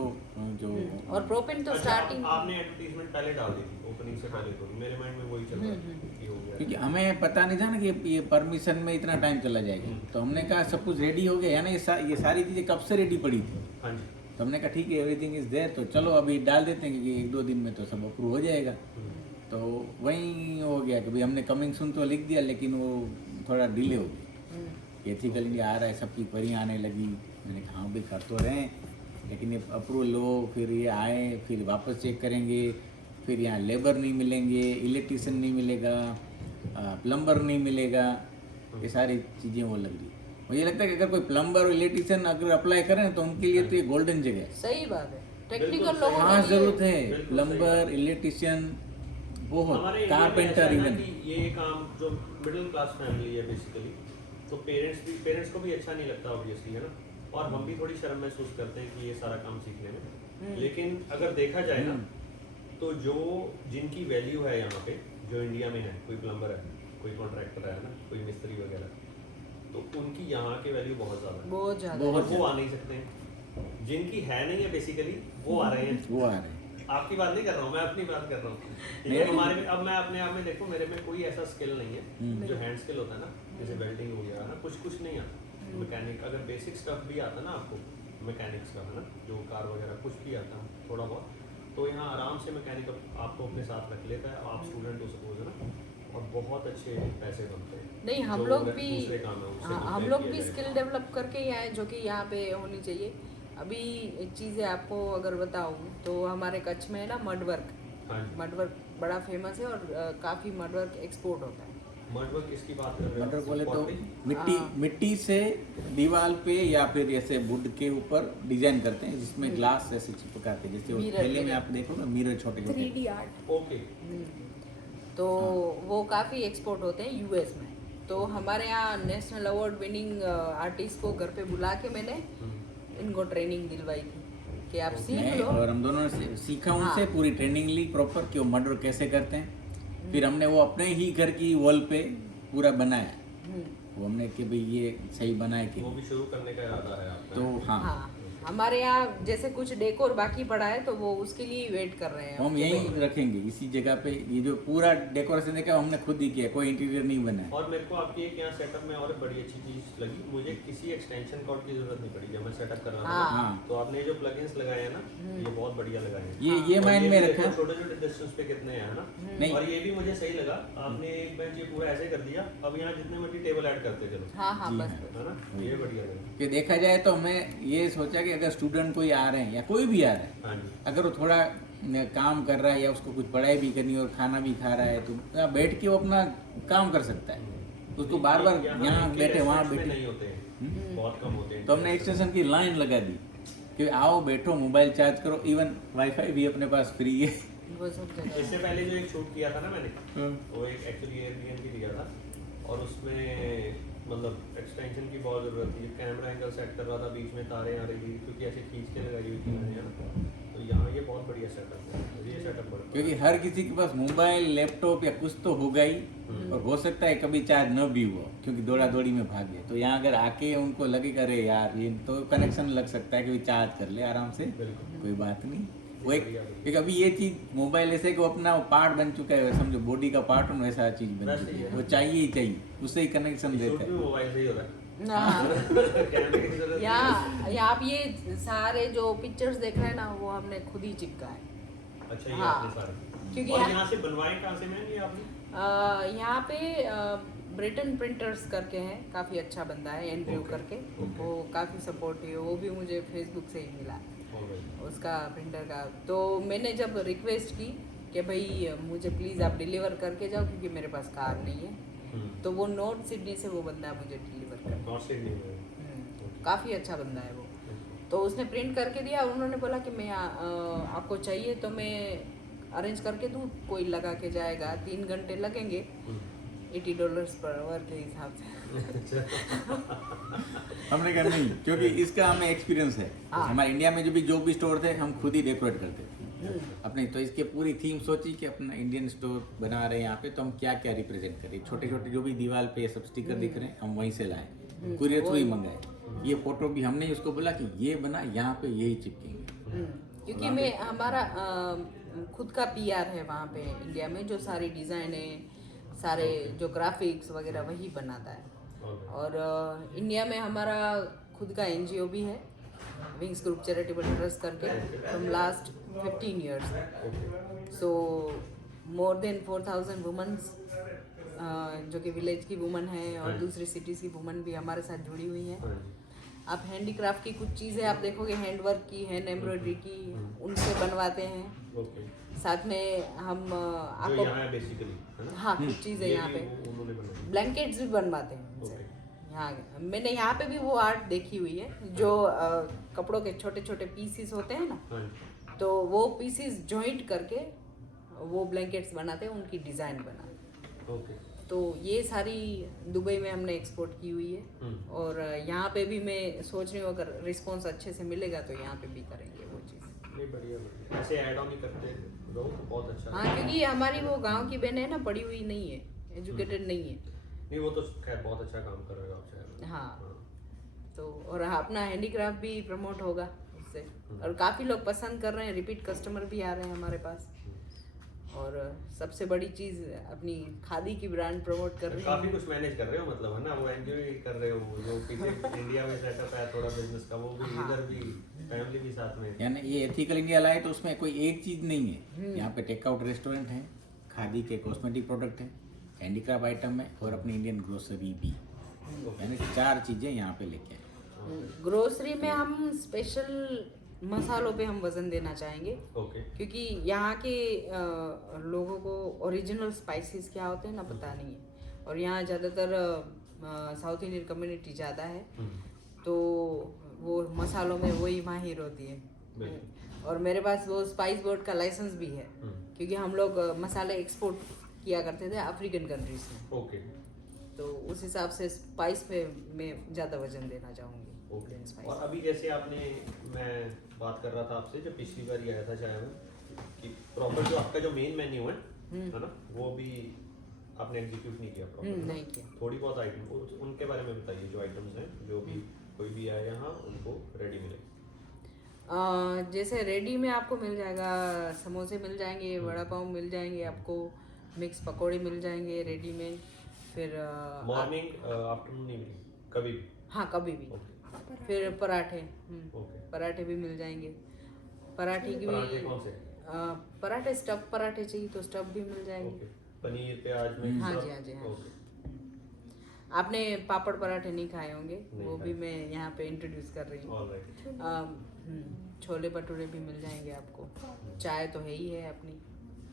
जो और प्रोपेन तो स्टार्टिंग आपने एडवर्टीजमेंट पहले डाल दी थी ओपनिंग से पहले, तो मेरे माइंड में वही चल रहा है कि हो गया। क्योंकि हमें पता नहीं था ना कि ये परमिशन में इतना टाइम चला जाएगा, तो हमने कहा सब कुछ रेडी हो गया है ना, ये सारी चीज़ें कब से रेडी पड़ी थी। हाँ जी। तो हमने कहा ठीक है, एवरीथिंग इज देयर, तो चलो अभी डाल देते हैं, क्योंकि 1-2 दिन में तो सब अप्रूव हो जाएगा। तो वही हो गया कि भाई हमने कमिंग सुन तो लिख दिया, लेकिन वो थोड़ा डिले हो गया। एथिकल इंडिया आ रहा है, सबकी क्वेरी आने लगी। मैंने कहा हाँ भाई कर तो रहे हैं, लेकिन ये अप्रूवल लो, फिर ये आए, फिर वापस चेक करेंगे, फिर यहाँ लेबर नहीं मिलेंगे, इलेक्ट्रीशियन नहीं मिलेगा, प्लम्बर नहीं मिलेगा, ये सारी चीज़ें वो लग रही। मुझे लगता है कि अगर कोई प्लम्बर और इलेक्ट्रीशियन अगर अप्लाई करें तो उनके लिए तो ये गोल्डन जगह है। सही बात है, टेक्निकल बिल्कुल लोगों सही। हाँ के लिए जरूरत है, प्लम्बर, इलेक्ट्रीशियन, बहुत, हमारे इंडिया में कारपेंटर ऐसा है ना इवन। कि ये काम जो मिडिल क्लास फैमिली है बेसिकली, तो पेरेंट्स को भी अच्छा नहीं लगता ऑब्वियसली, है ना, और हम भी थोड़ी शर्म महसूस करते हैं कि ये सारा काम सीखने में। लेकिन अगर देखा जाए ना, तो जो जिनकी वैल्यू है यहाँ पे, जो इंडिया में है, कोई प्लम्बर है, कोई कॉन्ट्रैक्टर है ना, कोई मिस्त्री वगैरह, तो उनकी यहाँ की वैल्यू बहुत ज़्यादा है, बहुत ज़्यादा। और वो आ नहीं सकते हैं। जिनकी है नहीं है बेसिकली, वो आ रहे हैं। वो आ रहे हैं। आपकी बात नहीं कर रहा हूँ, मैं अपनी बात कर रहा हूँ। लेकिन हमारे में, अब मैं अपने आप में देखूँ, मेरे में कोई ऐसा स्किल नहीं है जो हैंड स्किल होता है ना, जैसे वेल्डिंग हो गया ना, कुछ नहीं आता। मैकेनिक, अगर बेसिक स्टफ भी आता ना आपको, मैकेनिक्स का है ना, जो कार वगैरह कुछ भी आता है थोड़ा बहुत, तो यहाँ आराम से मैकेनिक आपको अपने साथ रख लेता है। आप स्टूडेंट हो सपोज है ना, और बहुत अच्छे पैसे बनते हैं। नहीं, हम जो लोग भी दूसरे काम है उससे हाँ, हम compare लोग किया भी जाए। स्किल डेवलप करके ही आए, जो कि यहाँ पे होनी चाहिए। अभी एक चीज़ है, आपको अगर बताऊँ तो हमारे कच्छ में है ना मडवर्क, हाँ जी। मडवर्क बड़ा फेमस है, और काफ़ी मडवर्क एक्सपोर्ट होता है। मडवर्क किसकी बात कर रहे हो? मटर बोले तो Pottery? मिट्टी से दीवार पे या फिर ऐसे वुड के ऊपर डिजाइन करते हैं, जिसमें ग्लास ऐसे चिपकाते हैं, जैसे वो Mirror, थैले में mirror। आप देखो ना, मिरर छोटे छोटे। 3D art. ओके। तो वो काफ़ी एक्सपोर्ट होते हैं यूएस में। तो हमारे यहाँ नेशनल अवार्ड विनिंग आर्टिस्ट को घर पे बुला के मैंने इनको ट्रेनिंग दिलवाई थी कि आप सीख लो। और हम दोनों ने सीखा उनसे, हाँ। पूरी ट्रेनिंग ली प्रॉपर कि वो मर्डर कैसे करते हैं। फिर हमने वो अपने ही घर की वॉल पे पूरा बनाया, वो हमने कि भाई ये सही बनाए कि वो भी शुरू करने का इरादा है आपका? तो हाँ, हाँ, हमारे यहाँ जैसे कुछ डेकोर बाकी पड़ा है, तो वो उसके लिए वेट कर रहे हैं। हम यहीं रखेंगे इसी जगह पे। ये जो पूरा डेकोरेशन देखा हमने खुद ही किया, कोई इंटीरियर नहीं बना है। और मेरे को आपकी एक यहाँ सेटअप में और बड़ी अच्छी चीज लगी, मुझे किसी एक्सटेंशन कॉर्ड की जरूरत नहीं पड़ी जब मैं सेटअप कर रहा था। हाँ। तो आपने जो प्लगइन्स लगाए हैं ना, ये बहुत बढ़िया लगाए हैं। ये और माइंड भी में देखो रखा। छोटे छोटे डिस्टेंस पे कितने हैं, है ना। नहीं। और ये भी मुझे सही लगा, आपने एक बेंच ये पूरा ऐसे कर दिया, अब यहाँ जितने मर्जी टेबल ऐड करते चलो, हाँ हाँ, जी बस हाँ। है ना, ये बढ़िया लगा। कि देखा जाए तो हमें ये सोचा कि अगर स्टूडेंट कोई आ रहे हैं या कोई भी आ रहा है, हाँ जी। अगर वो थोड़ा काम कर रहा है या उसको कुछ पढ़ाई भी करनी है और खाना भी खा रहा है, तो यहाँ बैठ के वो अपना काम कर सकता है। उसको बार बार यहाँ इनके बैठे वहाँ restaurants में बैठे। नहीं होते हैं, बहुत कम होते हैं। तो हमने एक्सटेंशन की लाइन लगा दी कि आओ बैठो, मोबाइल चार्ज करो, इवन वाईफाई भी अपने पास फ्री है। वो सब जगह इससे पहले जो एक शूट किया था ना मैंने, वो एक एक्चुअली एयरबीएनबी लिया था, और उसमें मतलब एक्सटेंशन की बहुत ज़रूरत थी। कैमरा एंगल सेट कर रहा था, बीच में तारें आ रही थी, क्योंकि ऐसे खींच के लगाई हुई थी मैंने यहाँ। तो यहाँ ये बहुत बढ़िया सेटअप है, ये सेटअप बड़ा। क्योंकि हर किसी के पास मोबाइल, लैपटॉप या कुछ तो होगा ही, और हो सकता है कभी चार्ज न भी हुआ क्योंकि दौड़ा दौड़ी में भागे। तो यहाँ अगर आके उनको लगेगा अरे यार ये तो कनेक्शन लग सकता है कि चार्ज कर ले आराम से, कोई बात नहीं। वो एक अभी ये चीज मोबाइल ऐसे को अपना पार्ट बन चुका है, समझो बॉडी का पार्ट हो, वैसा चीज बन चुका है। वो चाहिए ही चाहिए, उससे ही कनेक्शन शूट देता भी है। मोबाइल से ही हो रहा है। हाँ। कैमरे की जरूरत नहीं है। यहाँ आप ये सारे जो पिक्चर्स देख रहे हैं ना, वो हमने खुद ही चिपका है। अच्छा, ये हाँ। आपने सारे, क्योंकि और यहाँ से बनवाए कहाँ से मैम ये आपने? यहाँ पे ब्रिटन प्रिंटर्स करके हैं, काफ़ी अच्छा बंदा है एंड्रयू करके, वो काफ़ी सपोर्टिव, वो भी मुझे फेसबुक से ही मिला उसका प्रिंटर का। तो मैंने जब रिक्वेस्ट की कि भाई मुझे प्लीज़ आप डिलीवर करके जाओ क्योंकि मेरे पास कार नहीं है, तो वो नॉर्थ सिडनी से वो बंदा मुझे डिलीवर कर, नॉर्थ सिडनी में। काफ़ी अच्छा बंदा है वो। तो उसने प्रिंट करके दिया, उन्होंने बोला कि मैं आपको चाहिए तो मैं अरेंज करके दूँ, कोई लगा के जाएगा, 3 घंटे लगेंगे। $80 पर आवर के हिसाब से। हमने कहा नहीं, क्योंकि इसका हमें एक्सपीरियंस है। हाँ। हमारे इंडिया में जो भी स्टोर थे हम खुद ही डेकोरेट करते थे अपने, तो इसके पूरी थीम सोची कि अपना इंडियन स्टोर बना रहे हैं यहाँ पे, तो हम क्या क्या रिप्रेजेंट करें। छोटे छोटे जो भी दीवार पे सब स्टिकर दिख रहे हैं हम वहीं से लाए, कुरियर थ्रू ही मंगाए। ये फोटो भी हमने उसको बोला कि ये बना यहाँ पे यही चिपकेंगे। क्योंकि मैं हमारा खुद का पीआर है वहाँ पे इंडिया में, जो सारी डिज़ाइन है, सारे जो ग्राफिक्स वगैरह वही बनाता है। और इंडिया में हमारा खुद का एनजीओ भी है, विंग्स ग्रुप चैरिटेबल ट्रस्ट करके, from last 15 years। So more than 4000 womens जो कि विलेज की वुमन है और दूसरी सिटीज़ की वुमन भी हमारे साथ जुड़ी हुई हैं। आप हैंडीक्राफ्ट की कुछ चीज़ें आप देखोगे, हैंडवर्क की, हैंड एम्ब्रॉयडरी की, उनसे बनवाते हैं। साथ में हम आपको बेसिकली है ना, हाँ कुछ चीज़ें यहाँ पे उन्होंने बनाई। ब्लैंकेट्स भी बनवाते हैं उनसे। यहाँ मैंने यहाँ पे भी वो आर्ट देखी हुई है, जो कपड़ों के छोटे छोटे पीसीस होते हैं ना, तो वो पीसीस जॉइंट करके वो ब्लैंकेट्स बनाते हैं, उनकी डिज़ाइन बनाते हैं। तो ये सारी दुबई में हमने एक्सपोर्ट की हुई है। और यहाँ पे भी मैं सोच रही हूँ अगर रिस्पॉन्स अच्छे से मिलेगा तो यहाँ पे भी करेंगे वो चीज़। नहीं बढ़िया, ऐसे ऐड ऑन ही करते हैं लोग, बहुत अच्छा। हाँ, क्योंकि हमारी वो गांव की बहन है ना, पढ़ी हुई नहीं है, एजुकेटेड नहीं है। नहीं वो तो खैर बहुत अच्छा काम कर रहे हो आप शहर में। हाँ, तो और अपना हैंडीक्राफ्ट भी प्रमोट होगा उससे, और काफ़ी लोग पसंद कर रहे हैं, रिपीट कस्टमर भी आ रहे हैं हमारे पास। और सबसे बड़ी चीज़ अपनी खादी की ब्रांड प्रमोट कर रहे हैं। काफी कुछ मैनेज कर रहे हो मतलब, है ना, वो एंजॉय कर रहे हो, जो पीछे इंडिया में सेटअप है थोड़ा बिजनेस का, वो भी इधर भी फैमिली भी साथ में। यानी ये एथिकल इंडिया लाए तो उसमें कोई एक चीज नहीं है। यहाँ पे टेकआउट रेस्टोरेंट है, खादी के कॉस्मेटिक प्रोडक्ट है, हैंडीक्राफ्ट आइटम है और अपनी इंडियन ग्रोसरी भी, यानी 4 चीजें यहाँ पे लेके आए। ग्रोसरी में हम स्पेशल मसालों पे हम वज़न देना चाहेंगे। क्योंकि यहाँ के लोगों को ओरिजिनल स्पाइसेस क्या होते हैं ना पता नहीं है, और यहाँ ज़्यादातर साउथ इंडियन कम्युनिटी ज़्यादा है, तो वो मसालों में वही माहिर होती है। और मेरे पास वो स्पाइस बोर्ड का लाइसेंस भी है, क्योंकि हम लोग मसाले एक्सपोर्ट किया करते थे अफ्रीकन कंट्रीज में। तो उस हिसाब से स्पाइस पे मैं ज़्यादा वज़न देना चाहूँगी। और अभी जैसे आपने, मैं बात कर रहा था आपसे जब पिछली बार आया था चाय में, कि प्रॉपर जो आपका जो मेन मेन्यू है ना, वो भी आपने एग्जीक्यूट नहीं किया प्रॉपर। नहीं किया। थोड़ी बहुत आइटम उनके बारे में बताइए, जो आइटम्स हैं, जो भी कोई भी आए यहाँ उनको रेडी मिले। जैसे रेडी में आपको मिल जाएगा, समोसे मिल जाएंगे, वड़ा पाव मिल जाएंगे, आपको मिक्स पकौड़े मिल जाएंगे रेडी में। फिर मॉर्निंग आफ्टरनून इवनिंग कभी भी? हाँ, कभी भी। फिर पराठे, पराठे भी मिल जाएंगे। पराठे की पराठे कौन से? पराठे स्टफ पराठे चाहिए तो स्टफ भी मिल जाएंगे। पनीर प्याज में? हाँ जी, हाँ जी, हाँ। आपने पापड़ पराठे नहीं खाए होंगे, वो भी मैं यहाँ पे इंट्रोड्यूस कर रही हूँ। छोले भटूरे भी मिल जाएंगे आपको। चाय तो है ही है अपनी।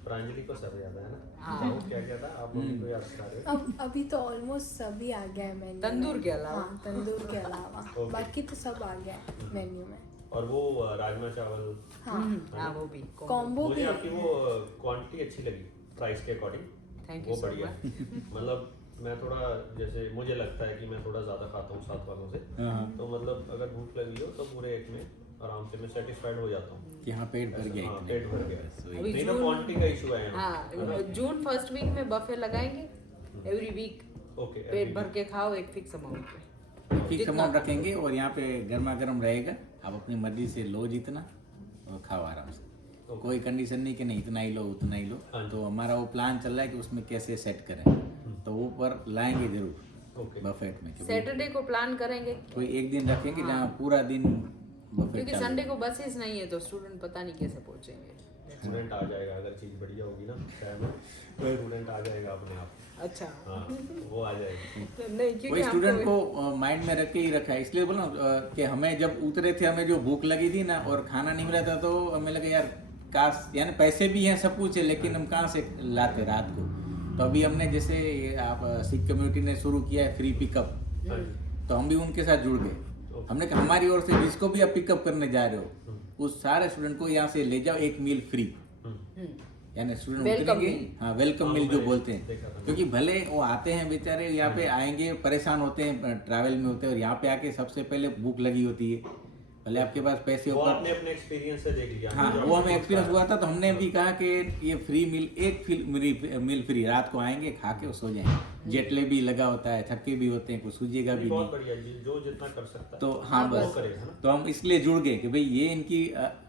प्रांजलि को सब याद है ना? हाँ। क्या क्या था आप लोगों को याद करा रहे हो? अब अभी तो ऑलमोस्ट सभी आ गया है मेन्यू, तंदूर के अलावा। हाँ, तंदूर के अलावा बाकी तो सब आ गया है मेन्यू में। और वो राजमा चावल, हाँ वो भी कॉम्बो भी मुझे आपकी वो क्वांटिटी अच्छी लगी प्राइस के अकॉर्डिंग। थैंक यू वो सो बढ़िया मच। मतलब मैं थोड़ा, जैसे मुझे लगता है कि मैं थोड़ा ज़्यादा खाता हूँ साथ वालों से, तो मतलब अगर भूख लगी हो तो पूरे एक में आराम से मैं सेटिस्फाइड हो जाता हूँ कि हाँ पेट भर गया, हाँ, पेट भर गया। अभी नहीं तो क्वांटिटी का इशू है यहाँ। हाँ, जून फर्स्ट वीक में बफे लगाएंगे एवरी वीक। ओके, पेट भर के खाओ एक फिक्स अमाउंट पे। फिक्स अमाउंट रखेंगे और यहाँ पे गर्मा गर्म रहेगा, आप अपनी मर्जी से लो जितना और खाओ आराम से। कोई कंडीशन नहीं कि नहीं इतना ही लो उतना ही लो। तो हमारा वो प्लान चल रहा है कि उसमें कैसे सेट करें, तो वो पर लाएंगे जरूर बफेट में। सैटरडे को प्लान करेंगे, कोई एक दिन रखेंगे जहाँ पूरा दिन बफेट, क्योंकि संडे को बसेस नहीं है तो स्टूडेंट पता नहीं कैसे पहुंचेंगे। स्टूडेंट आ जाएगा, अगर चीज़ बढ़िया होगी ना शहर में, कोई स्टूडेंट आ जाएगा अपने आप। अच्छा, हाँ, वो आ जाएगी। तो नहीं, वही क्योंकि स्टूडेंट को माइंड में रख के ही रखा है। इसलिए बोला कि हमें जब उतरे थे, हमें जो भूख लगी थी ना और खाना नहीं मिला था, तो हमें लगा यार काश, यानी पैसे भी हैं सब कुछ है, लेकिन हम कहाँ से लाते रात को। तो अभी हमने जैसे आप सिख कम्युनिटी ने शुरू किया है फ्री पिकअप, तो हम भी उनके साथ जुड़ गए। हमने कहा हमारी ओर से जिसको भी आप पिकअप करने जा रहे हो, उस सारे स्टूडेंट को यहाँ से ले जाओ, एक मील फ्री। यानी स्टूडेंट Welcome उतरेंगे, meal। हाँ वेलकम मिल जो मैं बोलते हैं, देखा था। क्योंकि भले वो आते हैं बेचारे यहाँ पे आएंगे परेशान होते हैं, ट्रैवल में होते हैं, और यहाँ पे आके सबसे पहले भूख लगी होती है, भले आपके पास पैसे वो ऊपर। आपने अपने एक्सपीरियंस से देख लिया। हाँ जो वो आपने हमें एक्सपीरियंस खाया। हुआ था, तो हमने भी कहा कि ये फ्री मील, एक मील फ्री, रात को आएंगे खा के सो जाएंगे, जेटले भी लगा होता है, थके भी होते हैं, कुछ सूझेगा भी बहुत नहीं। बढ़िया जी, जो जितना कर सकता है तो हाँ वो बस, करे, है ना। तो हम इसलिए जुड़ गए कि भाई ये इनकी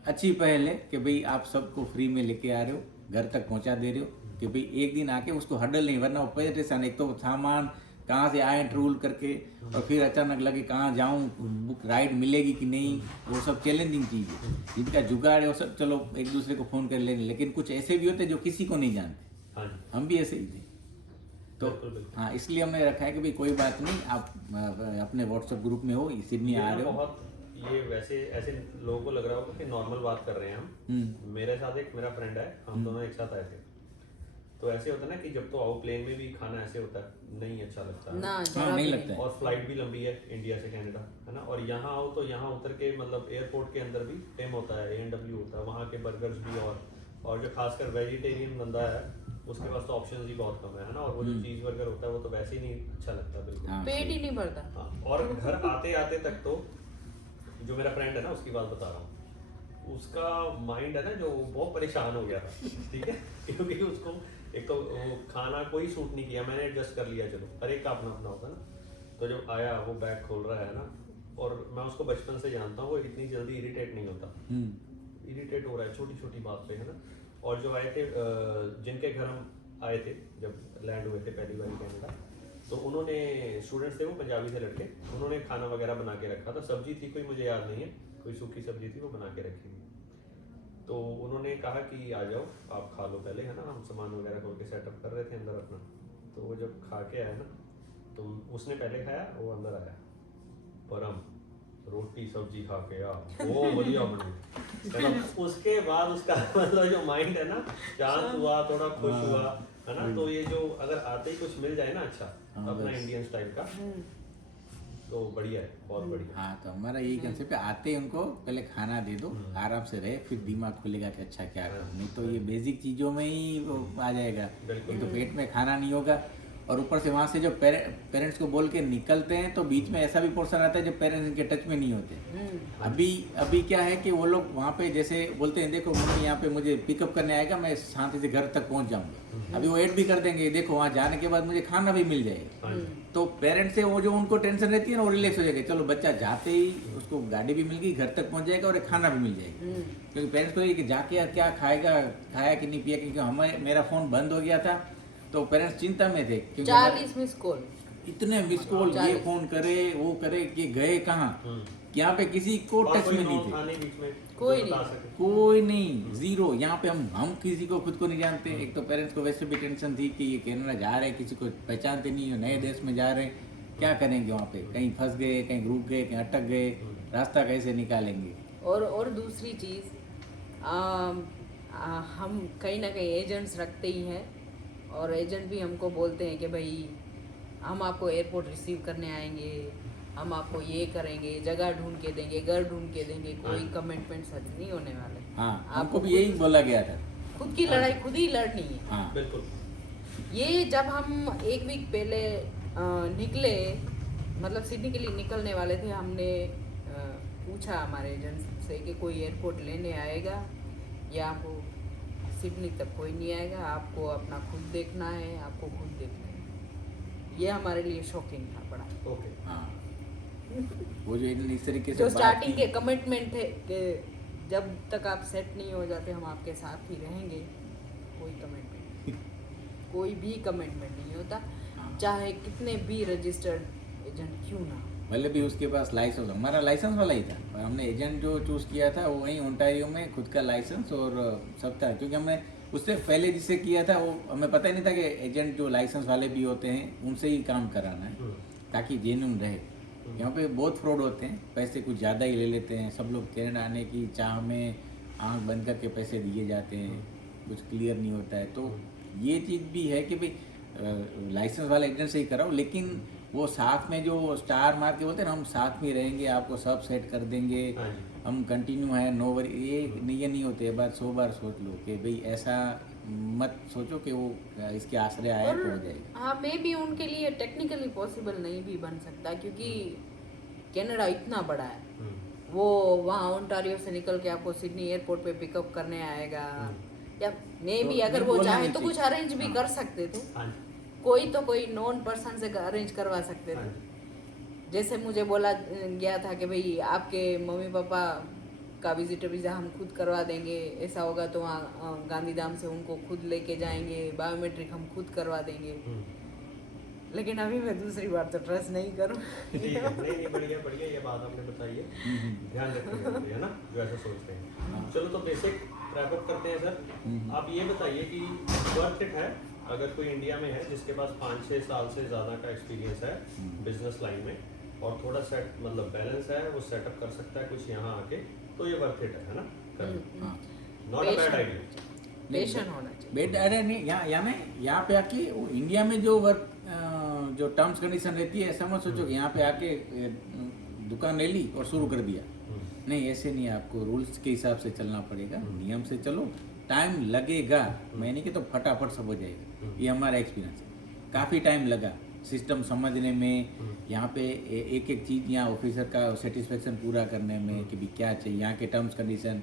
अच्छी पहल है कि भाई आप सबको फ्री में लेके आ रहे हो, घर तक पहुंचा दे रहे हो, कि भाई एक दिन आके उसको हडल नहीं, वरना वो परेशान, एक तो सामान कहाँ से आए ट्रूल करके, और फिर अचानक लगे कहाँ जाऊँ, बुक राइड मिलेगी कि नहीं, वो सब चैलेंजिंग चीज़ है। जिनका जुगाड़ है वो सब चलो एक दूसरे को फ़ोन कर लेंगे, लेकिन कुछ ऐसे भी होते हैं जो किसी को नहीं जानते, हाँ जी, हम भी ऐसे ही थे। तो बिल्कुल, बिल्कुल। हाँ इसलिए हमने रखा है कि भाई कोई बात नहीं, आप अपने व्हाट्सएप ग्रुप में हो, सिडनी आ रहे हो। बहुत ये वैसे ऐसे लोगों को लग रहा होगा कि नॉर्मल बात कर रहे हैं हम। मेरे साथ एक मेरा फ्रेंड है, हम दोनों एक साथ आए थे। तो ऐसे होता है ना कि जब तो आओ प्लेन में भी खाना ऐसे होता है, नहीं अच्छा लगता है ना हाँ जरा नहीं भी लगता है। और फ्लाइट भी लंबी है इंडिया से कनाडा, है ना। और यहाँ आओ तो यहाँ उतर के मतलब एयरपोर्ट के अंदर भी टिम होता है, A&W होता है, वहाँ के बर्गर्स भी, और जो खासकर वेजिटेरियन बंदा है उसके पास तो ऑप्शंस ही बहुत कम है ना। और वो जो चीज बर्गर होता है वो तो वैसे ही नहीं अच्छा लगता बिल्कुल। हाँ, पेट ही नहीं भरता। हाँ, और घर आते आते तक तो जो मेरा फ्रेंड है ना उसकी बात बता रहा हूँ, उसका माइंड है ना जो बहुत परेशान हो गया था, ठीक है। क्योंकि उसको एक तो वो खाना कोई सूट नहीं किया, मैंने एडजस्ट कर लिया, चलो हर एक का अपना अपना होता है ना। तो जब आया वो बैग खोल रहा है ना, और मैं उसको बचपन से जानता हूँ, वो इतनी जल्दी इरिटेट नहीं होता, इरिटेट हो रहा है छोटी छोटी बात पे, है ना। और जो आए थे जिनके घर हम आए थे जब लैंड हुए थे पहली बार कनाडा, तो उन्होंने स्टूडेंट्स थे वो पंजाबी से लड़के, उन्होंने खाना वगैरह बना के रखा था। सब्जी थी कोई, मुझे याद नहीं है, कोई सूखी सब्जी थी वो बना के रखी थी। तो उन्होंने कहा कि आ जाओ आप खा लो पहले, है ना। हम सामान वगैरह खोल के सेटअप कर रहे थे अंदर अपना। तो वो जब खा के आया ना, तो उसने पहले खाया, वो अंदर आया, परम रोटी सब्जी खा के यार वो बढ़िया बनी। उसके बाद उसका मतलब जो माइंड है ना शांत हुआ, थोड़ा खुश हुआ, है ना। तो ये जो अगर आते ही कुछ मिल जाए ना अच्छा अपना इंडियन स्टाइल का, तो बढ़िया है, बहुत बढ़िया। हाँ तो हमारा यही कंसेप्ट है, आते ही उनको पहले खाना दे दो, आराम से रहे, फिर दिमाग खुलेगा कि अच्छा क्या करूँ। नहीं तो ये बेसिक चीज़ों में ही वो आ जाएगा, एक तो पेट में खाना नहीं होगा, और ऊपर से वहाँ से जो पेरेंट्स को बोल के निकलते हैं तो बीच में ऐसा भी पोर्शन आता है जब पेरेंट्स इनके टच में नहीं होते। अभी क्या है कि वो लोग वहाँ पे जैसे बोलते हैं, देखो मम्मी यहाँ पे मुझे पिकअप करने आएगा, मैं शांति से घर तक पहुँच जाऊँगा। अभी वो ऐड भी कर देंगे, देखो वहाँ जाने के बाद मुझे खाना भी मिल जाएगा। तो पेरेंट्स से वो जो उनको टेंशन रहती है ना वो रिलैक्स हो जाएगा, चलो बच्चा जाते ही उसको गाड़ी भी मिल गई, घर तक पहुँच जाएगा और एक खाना भी मिल जाएगा। क्योंकि पेरेंट्स को ये कि जाके यार क्या खाएगा, खाया कि नहीं पिया, क्योंकि हमें मेरा फ़ोन बंद हो गया था तो पेरेंट्स चिंता में थे, क्योंकि 40 मिस कॉल, इतने मिस कॉल, ये फोन करे वो करे कि गए कहाँ, यहाँ पे किसी को टच में नहीं थे, कोई नहीं, जीरो। यहाँ पे हम किसी को खुद को नहीं जानते। एक तो पेरेंट्स को वैसे भी टेंशन थी कि ये कनाडा जा रहे हैं, किसी को पहचानते नहीं है, नए देश में जा रहे हैं, क्या करेंगे वहाँ पे, कहीं फंस गए, कहीं रुक गए, कहीं अटक गए, रास्ता कैसे निकालेंगे। और दूसरी चीज़, हम कहीं ना कहीं एजेंट्स रखते ही हैं, और एजेंट भी हमको बोलते हैं कि भाई हम आपको एयरपोर्ट रिसीव करने आएंगे, हम आपको ये करेंगे, जगह ढूंढ के देंगे, घर ढूंढ के देंगे, कोई कमिटमेंट सच नहीं होने वाले। हाँ आपको भी यही बोला गया था, खुद की लड़ाई खुद ही लड़नी है। हाँ बिल्कुल। ये जब हम एक वीक पहले निकले, मतलब सिडनी के लिए निकलने वाले थे, हमने पूछा हमारे एजेंट से कि कोई एयरपोर्ट लेने आएगा या आपको सिडनी तक कोई नहीं आएगा, आपको अपना खुद देखना है, आपको खुद देखना है। ये हमारे लिए शॉकिंग था बड़ा। ओके। हाँ वो जो इस तरीके से जो बात स्टार्टिंग की- के कमिटमेंट थे कि जब तक आप सेट नहीं हो जाते हम आपके साथ ही रहेंगे, कोई कमिटमेंट कोई भी कमिटमेंट नहीं होता, चाहे कितने भी रजिस्टर्ड एजेंट क्यों ना। भले भी उसके पास लाइसेंस, हमारा लाइसेंस वाला ही था, और हमने एजेंट जो चूज़ किया था वो वहीं ओंटारियो में खुद का लाइसेंस और सब था, क्योंकि हमने उससे पहले जिससे किया था वो हमें पता ही नहीं था कि एजेंट जो लाइसेंस वाले भी होते हैं उनसे ही काम कराना है ताकि जेन्युइन रहे। यहाँ पे बहुत फ्रॉड होते हैं, पैसे कुछ ज़्यादा ही ले लेते हैं, सब लोग कनाडा आने की चाह में आंख बंद करके पैसे दिए जाते हैं, कुछ क्लियर नहीं होता है। तो ये चीज़ भी है कि भाई लाइसेंस वाला एजेंट से ही कराओ, लेकिन वो साथ में जो स्टार मार के बोलते हैं ना, हम साथ में रहेंगे, आपको सब सेट कर देंगे, हम कंटिन्यू है, नो वरी, ये नहीं होते। एक बार 100 बार सोच लो कि भाई ऐसा मत सोचो कि वो इसके आश्रय आए तो हो जाएगा। हाँ, मे भी उनके लिए टेक्निकली पॉसिबल नहीं भी बन सकता, क्योंकि कनाडा इतना बड़ा है। वो वहाँ ओंटारियो से निकल के आपको सिडनी एयरपोर्ट पे पिकअप करने आएगा, या मे भी तो अगर ये वो बोलना चाहे नहीं तो कुछ चाहिए। अरेंज भी हाँ। कर सकते थे, हाँ जी, कोई नॉन पर्सन से अरेंज करवा सकते हाँ थे। जी, जैसे मुझे बोला गया था कि भाई आपके मम्मी पापा का विजिटर वीज़ा हम खुद करवा देंगे, ऐसा होगा तो वहाँ गांधीधाम से उनको खुद लेके जाएंगे, बायोमेट्रिक हम खुद करवा देंगे। लेकिन अभी मैं दूसरी बार तो ट्रस्ट नहीं करूँ। ठीक है, नहीं बढ़िया बढ़िया, ये बात आपने बताई है, ध्यान रखिए, है ना, जो ऐसा सोचते हैं। चलो तो बेसिक रैप अप करते हैं सर। आप ये बताइए कि वर्थ इट है अगर कोई इंडिया में है जिसके पास 5-6 साल से ज़्यादा का एक्सपीरियंस है बिजनेस लाइन में, और थोड़ा सेट मतलब बैलेंस है, वो सेटअप कर सकता है कुछ यहाँ आके, तो ये वर्थ इट है ना, not a bad idea. Patient होना चाहिए। बेट अरे नहीं, यहाँ पे आके वो इंडिया में जो वर्क जो टर्म्स कंडीशन रहती है, ऐसा मत सोचो कि यहाँ पे आके दुकान ले ली और शुरू कर दिया। नहीं, ऐसे नहीं, आपको रूल्स के हिसाब से चलना पड़ेगा, नियम से चलो, टाइम लगेगा, मैं नहीं कि तो फटाफट सब हो जाएगा। ये हमारा एक्सपीरियंस है, काफ़ी टाइम लगा सिस्टम समझने में, यहाँ पे एक एक चीज़ यहाँ ऑफिसर का सेटिस्फेक्शन पूरा करने में कि भी क्या चाहिए, यहाँ के टर्म्स कंडीशन,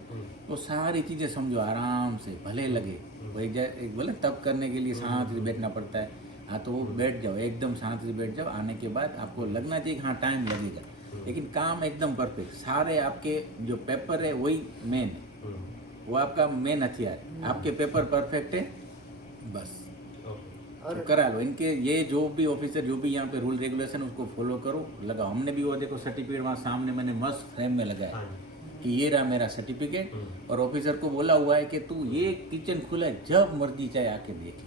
वो सारी चीज़ें समझो आराम से, भले लगे वो एक बोले तब करने के लिए शांति से बैठना पड़ता है। हाँ, तो वो बैठ जाओ, एकदम शांति से बैठ जाओ, आने के बाद आपको लगना चाहिए कि हाँ टाइम लगेगा, लेकिन काम एकदम परफेक्ट, सारे आपके जो पेपर है वही मेन है, वो आपका मेन हथियार है, आपके पेपर परफेक्ट है बस, तो करा लो। इनके ये जो भी ऑफिसर जो भी यहाँ पे रूल रेगुलेशन उसको फॉलो करो, लगाओ। हमने भी वो देखो सर्टिफिकेट वहाँ सामने मैंने मस्त फ्रेम में लगाया कि ये रहा मेरा सर्टिफिकेट, और ऑफिसर को बोला हुआ है कि तू ये किचन खुला है, जब मर्जी चाहे आके देख ले,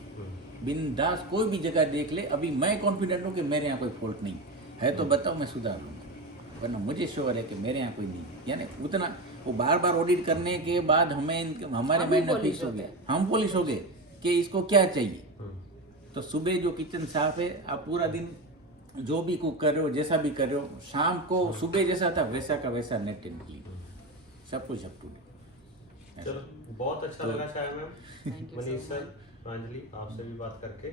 बिंदास कोई भी जगह देख ले, अभी मैं कॉन्फिडेंट हूँ कि मेरे यहाँ कोई फॉल्ट नहीं है, तो बताओ मैं सुधार लूँगा, वरना मुझे श्योर है कि मेरे यहाँ कोई नहीं है। यानी उतना वो बार बार ऑडिट करने के बाद हमारे माइंड में फिक्स हो गया, हम पॉलिश हो गए कि इसको क्या चाहिए। तो सुबह जो किचन साफ है, आप पूरा दिन जो भी कुक कर रहे हो, जैसा भी कर रहे हो, शाम को सुबह जैसा था वैसा का वैसा नेट एंड क्लीन, सब कुछ अप टू डेट। चलो, बहुत अच्छा लगा शायद मैम, मनीष सर, प्रांजलि, आपसे भी बात करके,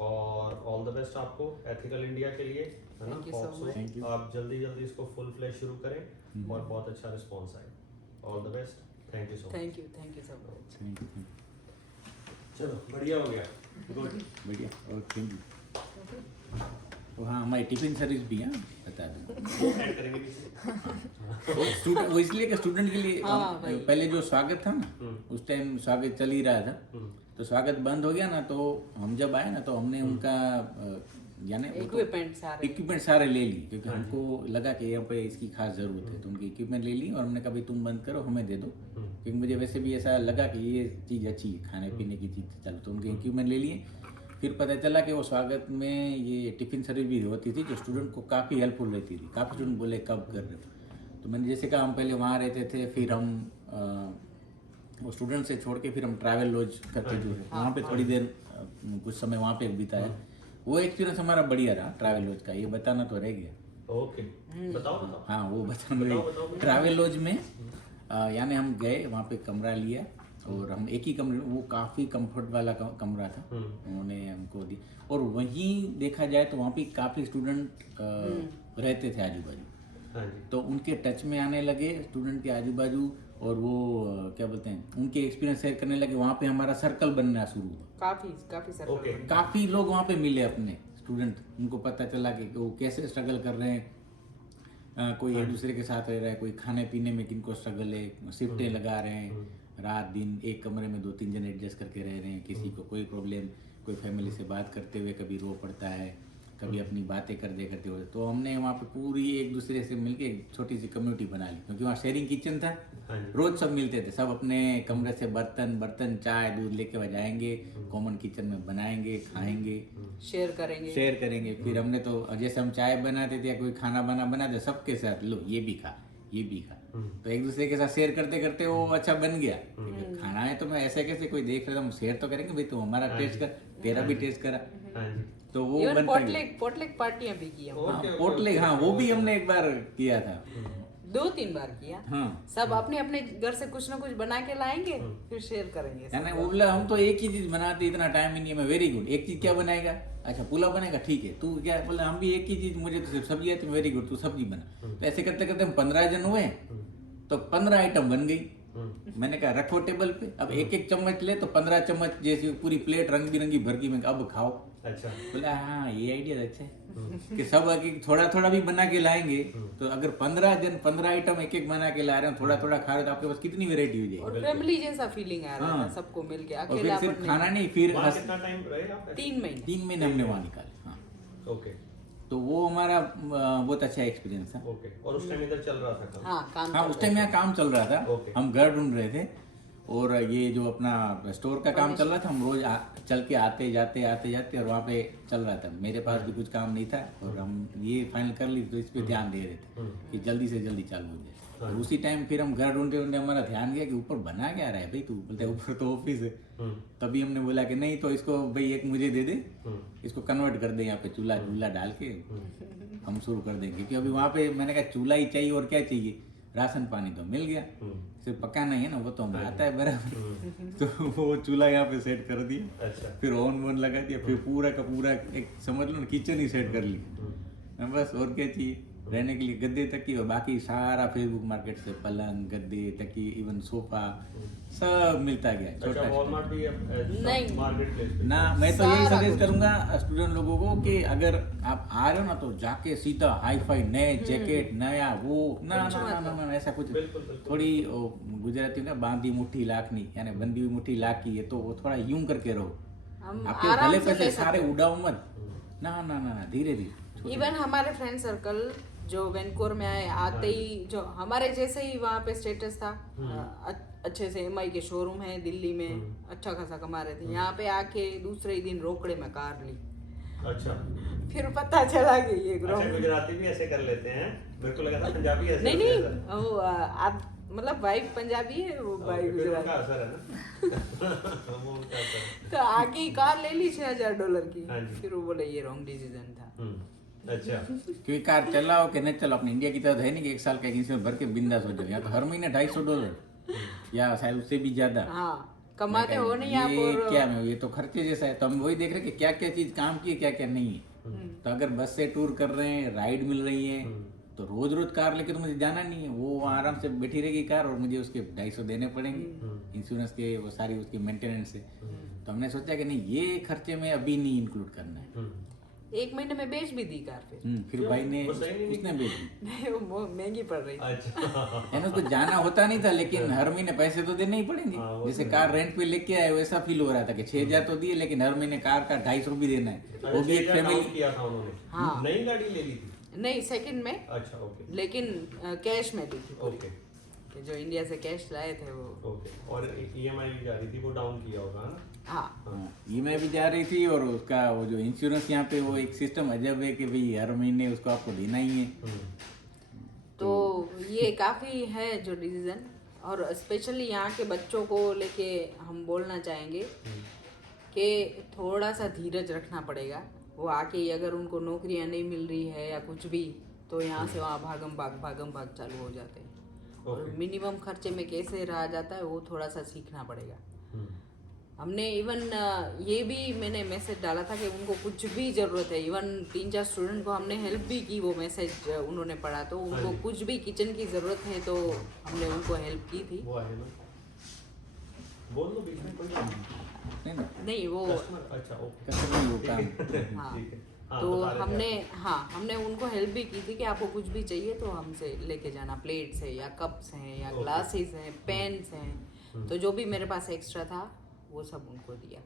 और ऑल द बेस्ट आपको एथिकल इंडिया के लिए, है ना। Thank you so much. Thank you. आप जल्दी जल्दी इसको फुल फ्लैश शुरू करें और बहुत अच्छा रिस्पॉन्स आए। All the best, thank you so much. Thank you so much. चलो, बढ़िया हो गया, गुड, बढ़िया, और थैंक यू। तो हाँ, हमारी टिफिन सर्विस भी है, बता दूँ, वो ऐड करेंगे पीछे। वो स्टूडेंट, वो इसलिए कि स्टूडेंट के लिए हाँ, भाई। पहले जो स्वागत था ना, उस टाइम स्वागत चल ही रहा था, तो स्वागत बंद हो गया ना, तो हम जब आए ना तो हमने उनका यानी इक्विपमेंट सारे ले ली, क्योंकि हमको लगा कि यहाँ पे इसकी खास ज़रूरत है, तो उनकी इक्विपमेंट ले ली, और हमने कहा भाई तुम बंद करो, हमें दे दो, क्योंकि मुझे वैसे भी ऐसा लगा कि ये चीज़ अच्छी है, खाने पीने की चीज़, चलो तो उनके इक्विपमेंट ले लिए। फिर पता चला कि वो स्वागत में ये टिफ़िन सर्विस भी होती थी, जो स्टूडेंट को काफ़ी हेल्पफुल रहती थी। काफ़ी स्टूडेंट बोले कब कर रहे हो, तो मैंने जैसे कहा हम पहले वहाँ रहते थे, फिर हम वो स्टूडेंट से छोड़ के फिर हम ट्रैवल लॉज करके जो है वहाँ पे थोड़ी देर कुछ समय वहाँ पे बिताया। वो एक्सपीरियंस हमारा बढ़िया रहा ट्रैवल लॉज का, ये बताना तो रह गया। ओके, बताओ। हाँ, वो बताना ट्रैवल लॉज में यानी हम गए, वहाँ पे कमरा लिया, और हम एक ही कमरे, वो काफ़ी कंफर्ट वाला कमरा था, उन्होंने हमको दी। और वहीं देखा जाए तो वहाँ पे काफ़ी स्टूडेंट रहते थे आजू बाजू, तो उनके टच में आने लगे स्टूडेंट के आजू बाजू, और वो क्या बोलते हैं, उनके एक्सपीरियंस शेयर करने लगे। वहाँ पे हमारा सर्कल बनना शुरू हुआ, काफी सर्कल, काफ़ी लोग वहाँ पे मिले अपने स्टूडेंट, उनको पता चला कि वो कैसे स्ट्रगल कर रहे हैं, कोई एक दूसरे के साथ रह रहा है, कोई खाने पीने में किनको स्ट्रगल है, शिफ्टें लगा रहे हैं, रात दिन एक कमरे में 2-3 जन एडजस्ट करके रह रहे हैं, किसी को कोई प्रॉब्लम, कोई फैमिली से बात करते हुए कभी रो पड़ता है, कभी अपनी बातें करते हुए। तो हमने वहाँ पे पूरी एक दूसरे से मिलके एक छोटी सी कम्युनिटी बना ली, क्योंकि वहाँ शेयरिंग किचन था, रोज सब मिलते थे, सब अपने कमरे से बर्तन चाय दूध लेके वहाँ जाएंगे, कॉमन किचन में बनाएंगे, खाएंगे, शेयर करेंगे। फिर हमने तो जैसे हम चाय बनाते थे या कोई खाना बनाते सबके साथ, लो ये भी खा, तो एक दूसरे के साथ शेयर करते करते वो अच्छा बन गया। खाना है तो मैं ऐसे कैसे कोई देख रहा था, हम शेयर तो करेंगे भाई, तुम हमारा टेस्ट कर, तेरा भी टेस्ट करा, तो वो पोटलेक पार्टियां भी की पोटलेक, हाँ वो भी हमने एक बार किया था। 2-3 बार किया। हाँ सब अपने अपने घर से कुछ ना कुछ बना के लाएंगे, फिर शेयर करेंगे। है ना। वो बोला हम तो एक ही चीज बनाते, इतना टाइम ही नहीं है। मैं वेरी गुड, एक चीज क्या बनाएगा? अच्छा पुलाव बनेगा, ठीक है। तू क्या बोला? हम भी एक ही चीज, मुझे तो सिर्फ सब्जी आती है। वेरी गुड, तू सब्जी बना। तो ऐसे करते करते हम 15 जन हुए, तो 15 आइटम बन गई। मैंने कहा रखो टेबल पे, अब एक एक चम्मच ले तो 15 चम्मच जैसी पूरी प्लेट रंग बिरंगी भर की। मैं अब खाओ। अच्छा। बोला हाँ ये आइडिया अच्छा है कि सब थोड़ा थोड़ा भी बना के लाएंगे। तो अगर 15 जन 15 आइटम एक एक बना के ला रहे हैं, थोड़ा थोड़ा खा रहे, तो आपके पास कितनी वेरायटी हो जाएगी। और फैमिली जैसा फीलिंग आ रहा था सबको मिलके। और फिर अकेला सिर्फ खाना नहीं, फिर वहाँ कितना टाइम रहे आप? 3 महीने। 3 महीने हमने वहाँ निकाले। हाँ ओके तो वो हमारा बहुत अच्छा एक्सपीरियंस था। ओके। और उस टाइम इधर चल रहा था काम? हाँ काम हाँ उस टाइम यहाँ काम चल रहा था। ओके। हम घर ढूंढ रहे थे, और ये जो अपना स्टोर का काम चल रहा था, हम रोज चल के आते जाते और वहाँ पे चल रहा था। मेरे पास भी कुछ काम नहीं था, और हम ये फाइनल कर ली, तो इस पे ध्यान दे रहे थे कि जल्दी से जल्दी चालू हो जाए। और उसी टाइम फिर हम घर ढूंढते ढूंढते हमारा ध्यान गया कि ऊपर बना क्या रहा है भाई? तू बोलते ऊपर तो ऑफिस है। तभी हमने बोला कि नहीं, तो इसको भाई एक मुझे दे दे, इसको कन्वर्ट कर दे यहाँ पे, चूल्हा डाल के हम शुरू कर देंगे। क्योंकि अभी वहाँ पे मैंने कहा चूल्हा ही चाहिए, और क्या चाहिए? राशन पानी तो मिल गया, सिर्फ पकाना ही है ना, वो तो हमें आता है बराबर। तो वो चूल्हा यहाँ पे सेट कर दिया। अच्छा। फिर ओवन वोन लगा दिया, फिर पूरा का पूरा एक समझ लो ना किचन ही सेट कर ली। बस और क्या चाहिए? रहने के लिए गद्दे तक की, और बाकी सारा फेसबुक मार्केट से पलंग गद्दे तक की, इवन सोफा सब मिलता गया। अच्छा, वॉलमार्ट भी नहीं। मार्केट प्लेस पे? ना मैं तो यही सजेस्ट करूंगा स्टूडेंट लोगों को कि अगर आप आ रहे हो ना, तो जाके सीधा हाई फाई नए जैकेट नया वो ना ना ना ना, ना ऐसा कुछ। थोड़ी गुजराती में बांधी मुट्ठी लाखनी, यानी बंदी हुई मुट्ठी लाख की है, तो वो थोड़ा यूं करके रहो। आपके भले पैसे सारे उड़ाओ मत। ना ना ना, धीरे धीरे। इवन हमारे फ्रेंड सर्कल जो वैनकूवर में आते ही, जो हमारे जैसे ही वहाँ पे स्टेटस था, अच्छे से एमआई के शोरूम है दिल्ली में, अच्छा खासा कमा रहे थे। यहाँ पे आके दूसरे ही दिन रोकड़े में कार ली। अच्छा। फिर पता चला कि ये अच्छा, गुजराती भी ऐसे कर लेते हैं? मेरे को लगा था पंजाबी ऐसे। नहीं वो आप मतलब वाइफ पंजाबी है, वो भाई गुजराती। उनका असर है ना। वो उनका असर है। तो आके ही कार ले ली $6,000 की। हाँ जी। फिर वो बोले ये रॉन्ग डिसीजन था। अच्छा। क्योंकि कार चलाओ कि नहीं चलाओ, अपने इंडिया की तरह है नहीं कि 1 साल का इंश्योरेंस भर के बिंदास हो जाओ। यहाँ तो हर महीने $250 या शायद उससे भी ज्यादा। हाँ कमाते हो नहीं आप। ये और क्या मैं, ये तो खर्चे जैसा है। तो हम वही देख रहे हैं कि क्या क्या चीज काम की है, क्या क्या नहीं है। तो अगर बस से टूर कर रहे हैं, राइड मिल रही है, तो रोज रोज कार लेके तो मुझे जाना नहीं है। वो आराम से बैठी रहेगी कार, और मुझे उसके 250 देने पड़ेंगे इंश्योरेंस के, वो सारी उसकी मेंटेनेंस है। तो हमने सोचा कि नहीं, ये खर्चे में अभी नहीं इंक्लूड करना है। 1 महीने में बेच भी दी कार। फिर भाई ने उसने बेच दी। नहीं वो महंगी पड़ रही थी। अच्छा। यानी उसको जाना होता नहीं था, लेकिन हर महीने पैसे तो देने ही पड़ेंगे। जैसे कार रेंट पे लेके आए, वैसा फील हो रहा था कि 6,000 तो दिए, लेकिन हर महीने कार का 250 भी देना है। वो भी एक फैमिली किया था उन्होंने। हाँ। नई गाड़ी ले ली थी? नहीं सेकंड में। अच्छा ओके। लेकिन कैश में ली थी पूरी। ओके। कि जो इंडिया से कैश लाए थे वो। ओके। और ईएमआई भी जा रही थी, वो डाउन किया होगा ना? हाँ ईएमआई भी जा रही थी, और उसका वो जो इंश्योरेंस यहाँ पे वो एक सिस्टम अजब है कि भाई हर महीने उसको आपको देना ही है। तो ये काफ़ी है जो डिसीजन। और स्पेशली यहाँ के बच्चों को लेके हम बोलना चाहेंगे कि थोड़ा सा धीरज रखना पड़ेगा। वो आके ही अगर उनको नौकरियाँ नहीं मिल रही है या कुछ भी, तो यहाँ से वहाँ भागम भाग चालू हो जाते हैं। और मिनिमम खर्चे में कैसे रहा जाता है वो थोड़ा सा सीखना पड़ेगा। हमने इवन ये भी मैंने मैसेज डाला था कि उनको कुछ भी ज़रूरत है, इवन 3-4 स्टूडेंट को हमने हेल्प भी की। वो मैसेज उन्होंने पढ़ा, तो उनको कुछ भी किचन की ज़रूरत है तो हमने उनको हेल्प की थी। वो है ना, बोल दो बीच में कोई नहीं वो अच्छा ओके। वो काम। हाँ ठीक है। तो हमने उनको हेल्प भी की थी कि आपको कुछ भी चाहिए तो हमसे लेके जाना। प्लेट्स है या कप्स हैं या ग्लासेस हैं, पेन्स हैं, तो जो भी मेरे पास एक्स्ट्रा था वो सब उनको दिया,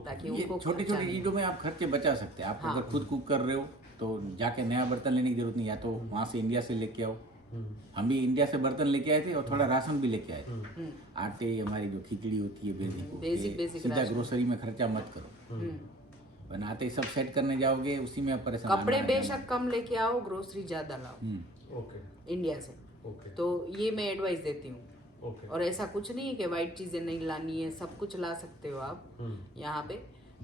ताकि उनको छोटी छोटी चीज़ों में आप खर्चे बचा सकते हैं। आप अगर खुद कुक कर रहे हो तो जाके नया बर्तन लेने की जरूरत नहीं, या तो वहाँ से इंडिया से लेके आओ। हम भी इंडिया से बर्तन लेके आए थे, और थोड़ा राशन भी लेके आए थे। आटे, हमारी जो खिचड़ी होती है बेसिक, सीधा ग्रोसरी में खर्चा मत करो। बनाते ही सब सेट करने जाओगे, उसी में परेशान। कपड़े बेशक कम लेके आओ, ग्रोसरी ज्यादा लाओ ओके इंडिया से। ओके। तो ये मैं एडवाइस देती हूँ। ओके। और ऐसा कुछ नहीं है कि वाइट चीजें नहीं लानी है, सब कुछ ला सकते हो आप यहाँ पे।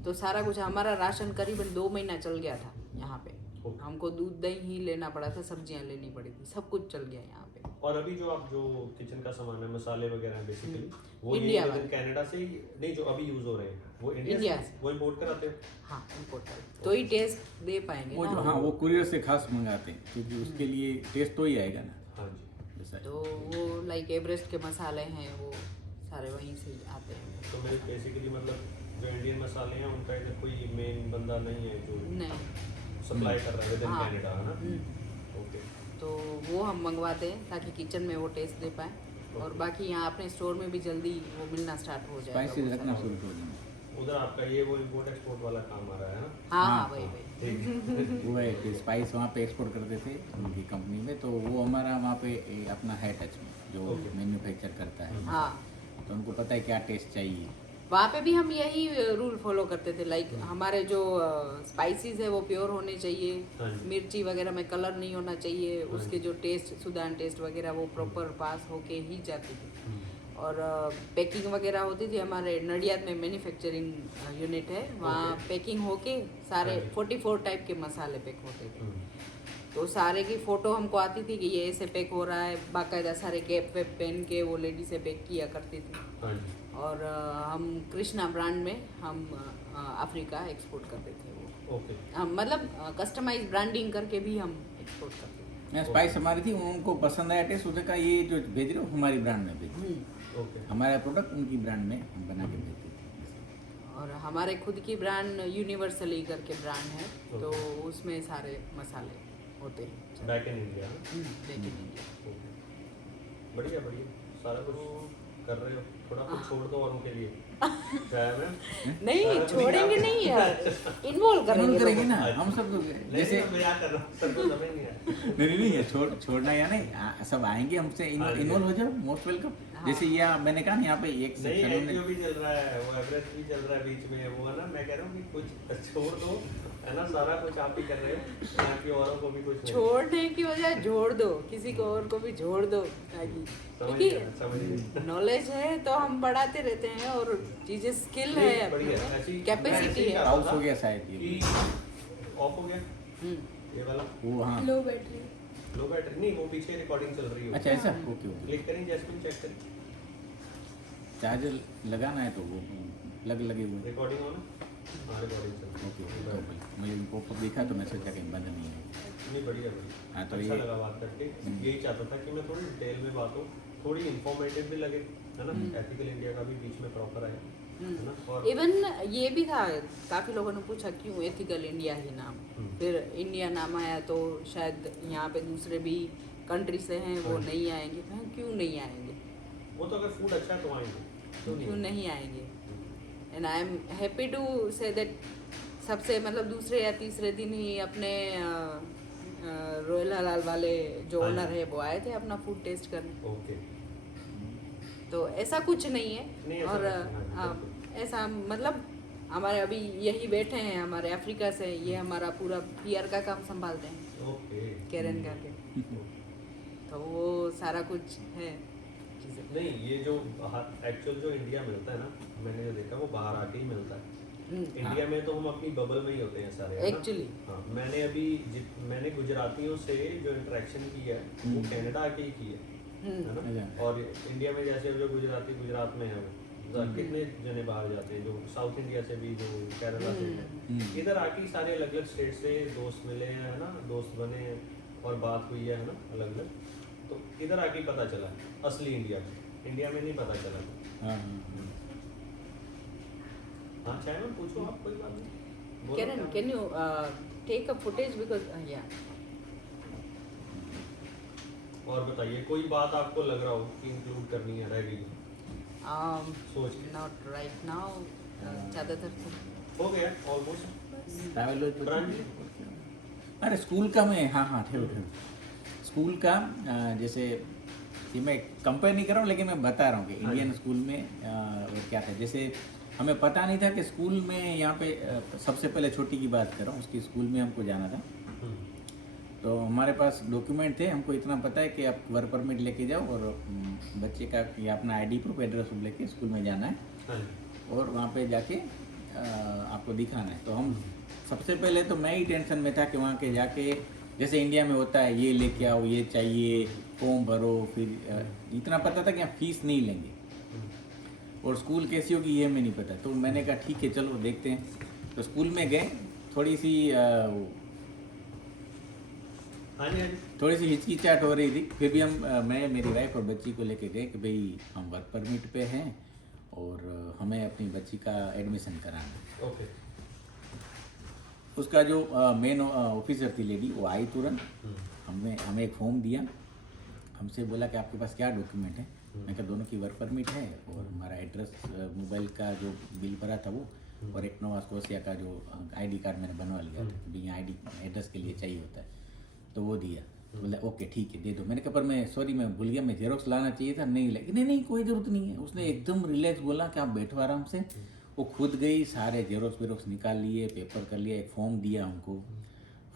तो सारा कुछ हमारा राशन करीबन 2 महीना चल गया था यहाँ पे। हमको दूध दही ही लेना पड़ा था, सब्जियाँ लेनी पड़ी थी, सब कुछ चल गया यहाँ पे। और अभी जो आप जो किचन का सामान है, मसाले वगैरह बेसिकली वो इंडिया ये कनाडा से ही नहीं, जो अभी यूज हो रहे हैं वो इंडिया से वो इंपोर्ट कराते हैं। हाँ इम्पोर्ट तो ही टेस्ट दे पाएंगे वो ना। जो हाँ वो कुरियर से खास मंगाते हैं क्योंकि उसके लिए टेस्ट तो ही आएगा ना। हाँ जी। जैसा तो वो लाइक एवरेस्ट के मसाले हैं वो सारे वहीं से आते हैं। तो मेरे बेसिकली मतलब जो इंडियन मसाले हैं उनका इधर कोई मेन बंदा नहीं है जो नहीं सप्लाई कर रहा है विद इन हाँ। कनाडा, है ना। ओके। तो वो हम मंगवाते हैं ताकि किचन में वो टेस्ट दे पाए, और बाकी यहाँ अपने स्टोर में भी जल्दी वो मिलना स्टार्ट हो जाएगा। स्पाइसेस रखना शुरू कर देंगे। उधर आपका ये वो इंपोर्ट एक्सपोर्ट वाला काम आ रहा है ना। हाँ हाँ, हाँ वही वही। ठीक। वो है कि स्पाइस वहाँ पे एक्सपोर्ट करते थे उनकी कंपनी में, तो वो हमारा वहाँ पे अपना है टच में जो मैन्युफैक्चर करता है, हाँ तो उनको पता है क्या टेस्ट चाहिए। वहाँ पे भी हम यही रूल फॉलो करते थे, लाइक हमारे जो स्पाइसेस है वो प्योर होने चाहिए, हाँ जी। मिर्ची वगैरह में कलर नहीं होना चाहिए, हाँ उसके जी। जो टेस्ट सुदान टेस्ट वगैरह वो प्रॉपर पास होके ही जाती थी। हम्म। और पैकिंग वगैरह होती थी, हमारे नडियाद में मैन्युफैक्चरिंग यूनिट है, वहाँ Okay. पैकिंग होके सारे हाँ जी। 44 टाइप के मसाले पैक होते थे। हम्म। तो सारे की फ़ोटो हमको आती थी कि ये ऐसे पैक हो रहा है, बाकायदा सारे कैप वेप पहन के वो लेडी से पैक किया करती थी। हाँ जी। और हम कृष्णा ब्रांड में हम अफ्रीका एक्सपोर्ट करते थे वो। ओके। हम मतलब कस्टमाइज ब्रांडिंग करके भी हम एक्सपोर्ट करते थे। स्पाइस हमारी थी, उनको पसंद आया टेस्ट, उसने कहा ये जो भेज रहे हो हमारी ब्रांड में भेजो, ओके। हमारा प्रोडक्ट उनकी ब्रांड में हम बना के भेजते थे। और हमारे खुद की ब्रांड यूनिवर्सली करके ब्रांड है, तो Okay. उसमें सारे मसाले होते हैं। Back in India. Back in India। Okay. बढ़िया बढ़िया, सारा कुछ कर रहे हो, थोड़ा कुछ छोड़ दो औरों के लिए। चाय में नहीं सारा छोड़ेंगे कुछ नहीं यार, इन्वॉल्व करेंगे करेंगे ना अच्छा। हम सब, जैसे जैसे मैं क्या कर रहा हूँ, सबको समझ नहीं आया। नहीं है छोड़ना या नहीं, सब आएंगे हमसे हाँ जी। इन्वॉल्व हो जाओ, मोस्ट वेलकम। जैसे ये मैंने कहा ना यहाँ पे एक नहीं, सेक्शन एचपीओ भी चल रहा है, वो एवरेस्ट भी चल रहा है बीच में, वो है ना, मैं कह रहा हूँ कि कुछ छोड़ दो, है ना, सारा कुछ आप ही कर रहे हो, ताकि औरों को भी कुछ नहीं। छोड़ने की बजाय जोड़ दो, किसी को और को भी जोड़ दो, ताकि समझ क्योंकि गया, समझ गया। नॉलेज है तो हम बढ़ाते रहते हैं, और चीजें स्किल नहीं, है, बढ़िया, ऐसी- कैपेसिटी ऐसी है। क्या- हाउस हो गया शायद ये, कि ऑफ हो गया हम्म। ये वाला, वो हाँ लो बैटरी। लो बैटरी नहीं, वो पीछे रिकॉर्डिंग चल रही है। अच्छा ऐसा, ओके ओके। क्लिक करें, जैस्मिन चेक करें, चार्जर लगाना है तो वो लगे हुए हैं। रिकॉर्डिंग हो ना। हाँ, रिकॉर्डिंग चल रही ओके है। ओके, मुझे पॉपअप दिखा तो मैं सोचा कहीं बंद नहीं है। नहीं, बढ़िया बढ़िया। हाँ, तो अच्छा ये- लगा बात करके, यही चाहता था कि मैं थोड़ी डिटेल में बात हो, थोड़ी इंफॉर्मेटिव भी लगे, है ना, एथिकल इंडिया का भी बीच में प्रॉपर है ना। और इवन ये भी था, काफी लोगों ने पूछा क्यों एथिकल इंडिया ही नाम, फिर इंडिया नाम आया तो शायद यहाँ पे दूसरे भी कंट्री से हैं वो हाँ। नहीं आएंगे, तो हम क्यों नहीं आएंगे, वो तो अगर फूड अच्छा है तो आएंगे, क्यों क्यों नहीं। नहीं आएंगे। And I am happy to say that सबसे मतलब दूसरे या तीसरे दिन ही अपने रॉयल हलाल वाले जो हाँ। ओनर है वो आए थे अपना फूड टेस्ट करने, ओके। तो ऐसा कुछ नहीं है। नहीं, ऐसा और कुछ नहीं है, हाँ, बिल्कुल। ऐसा मतलब हमारे अभी यही बैठे हैं हमारे अफ्रीका से, ये हमारा पूरा पीआर का काम संभालते हैं ओके। कैरन करके, तो वो सारा कुछ है चीज़ें। नहीं, ये जो एक्चुअल जो इंडिया मिलता है ना, मैंने जो देखा वो बाहर आके ही मिलता है। इंडिया में तो हम अपनी बबल में ही होते हैं सारे, है ना? Actually। हाँ, मैंने अभी मैंने गुजरातियों से जो इंटरेक्शन की है वो कनाडा आके ही की है ना। अच्छा। और इंडिया में जैसे जो गुजराती गुजरात में है वो कितने जने बाहर जाते हैं, जो साउथ इंडिया से भी, जो केरला से हैं, इधर आके ही सारे अलग अलग स्टेट से दोस्त मिले हैं, है ना, दोस्त बने हैं और बात हुई है ना, अलग अलग। तो इधर आके ही पता चला असली इंडिया में नहीं पता चला। हाँ हाँ हाँ, चाहे मैं पूछो आप, कोई बात नहीं, बोलो Karen, क्या? can you take a footage because yeah. और बताइए, कोई बात आपको लग रहा हो कि इंक्लूड करनी है, रह गई सोच के। Not right now. ज़्यादातर तो हो गया ऑलमोस्ट। ट्रैवल ब्रांड अरे स्कूल का मैं हाँ ठेव स्कूल का जैसे ये मैं कंपेयर नहीं कर रहा हूँ, लेकिन मैं बता रहा हूँ कि इंडियन स्कूल में क्या था। जैसे हमें पता नहीं था कि स्कूल में यहाँ पे सबसे पहले छोटी की बात कर रहा हूँ, उसकी स्कूल में हमको जाना था, तो हमारे पास डॉक्यूमेंट थे, हमको इतना पता है कि आप वर्क परमिट लेके जाओ और बच्चे का या अपना आईडी प्रूफ एड्रेस प्रूफ लेके स्कूल में जाना है और वहाँ पे जाके आपको दिखाना है। तो हम सबसे पहले तो मैं ही टेंशन में था कि वहाँ के जाके जैसे इंडिया में होता है ये लेके आओ, ये चाहिए, फॉर्म भरो, फिर इतना पता था कि यहाँ फीस नहीं लेंगे, और स्कूल कैसी होगी ये हमें नहीं पता। तो मैंने कहा ठीक है चलो देखते हैं। तो स्कूल में गए, थोड़ी सी हिचकिचाहट हो रही थी, फिर भी मैं, मेरी वाइफ और बच्ची को लेके गए कि भाई हम वर्क परमिट पे हैं और हमें अपनी बच्ची का एडमिशन कराना। ओके। उसका जो मेन ऑफिसर थी लेडी, वो आई तुरंत, हमें एक फॉर्म दिया, हमसे बोला कि आपके पास क्या डॉक्यूमेंट है। मैं कहा दोनों की वर्क परमिट है और हमारा एड्रेस, मोबाइल का जो बिल भरा था वो, और एक नोवा स्कोशिया का जो आईडी कार्ड मैंने बनवा लिया था, तो यहाँ आईडी एड्रेस के लिए चाहिए होता है, तो वो दिया। तो बोला ओके ठीक है दे दो। मैंने कहा पर मैं सॉरी मैं भूल गया, मैं जेरोक्स लाना चाहिए था, नहीं लगे, नहीं कोई ज़रूरत नहीं है। उसने एकदम रिलैक्स बोला कि आप बैठो आराम से। वो खुद गई, सारे जेरोक्स वेरोक्स निकाल लिए, पेपर कर लिया, एक फॉर्म दिया हमको,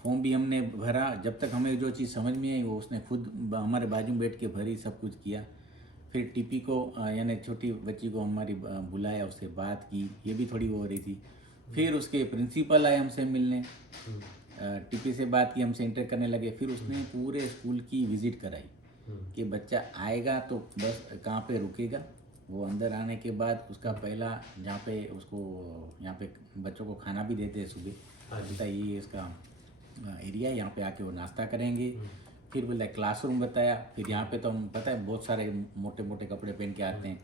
फॉर्म भी हमने भरा। जब तक हमें जो चीज़ समझ में आई वो उसने खुद हमारे बाजू में बैठ के भरी, सब कुछ किया। फिर टीपी को यानी छोटी बच्ची को हमारी बुलाया, उससे बात की, ये भी थोड़ी वो हो रही थी। फिर उसके प्रिंसिपल आए हमसे मिलने, टीपी से बात की, हमसे इंटर करने लगे। फिर उसने पूरे स्कूल की विजिट कराई कि बच्चा आएगा तो बस कहाँ पे रुकेगा। वो अंदर आने के बाद उसका पहला, जहाँ पे उसको, यहाँ पे बच्चों को खाना भी देते हैं सुबह, बोलता ये इसका एरिया है, यहाँ पे आके वो नाश्ता करेंगे। फिर बोला क्लासरूम बताया। फिर यहाँ पे तो हम पता है बहुत सारे मोटे मोटे कपड़े पहन के आते हैं,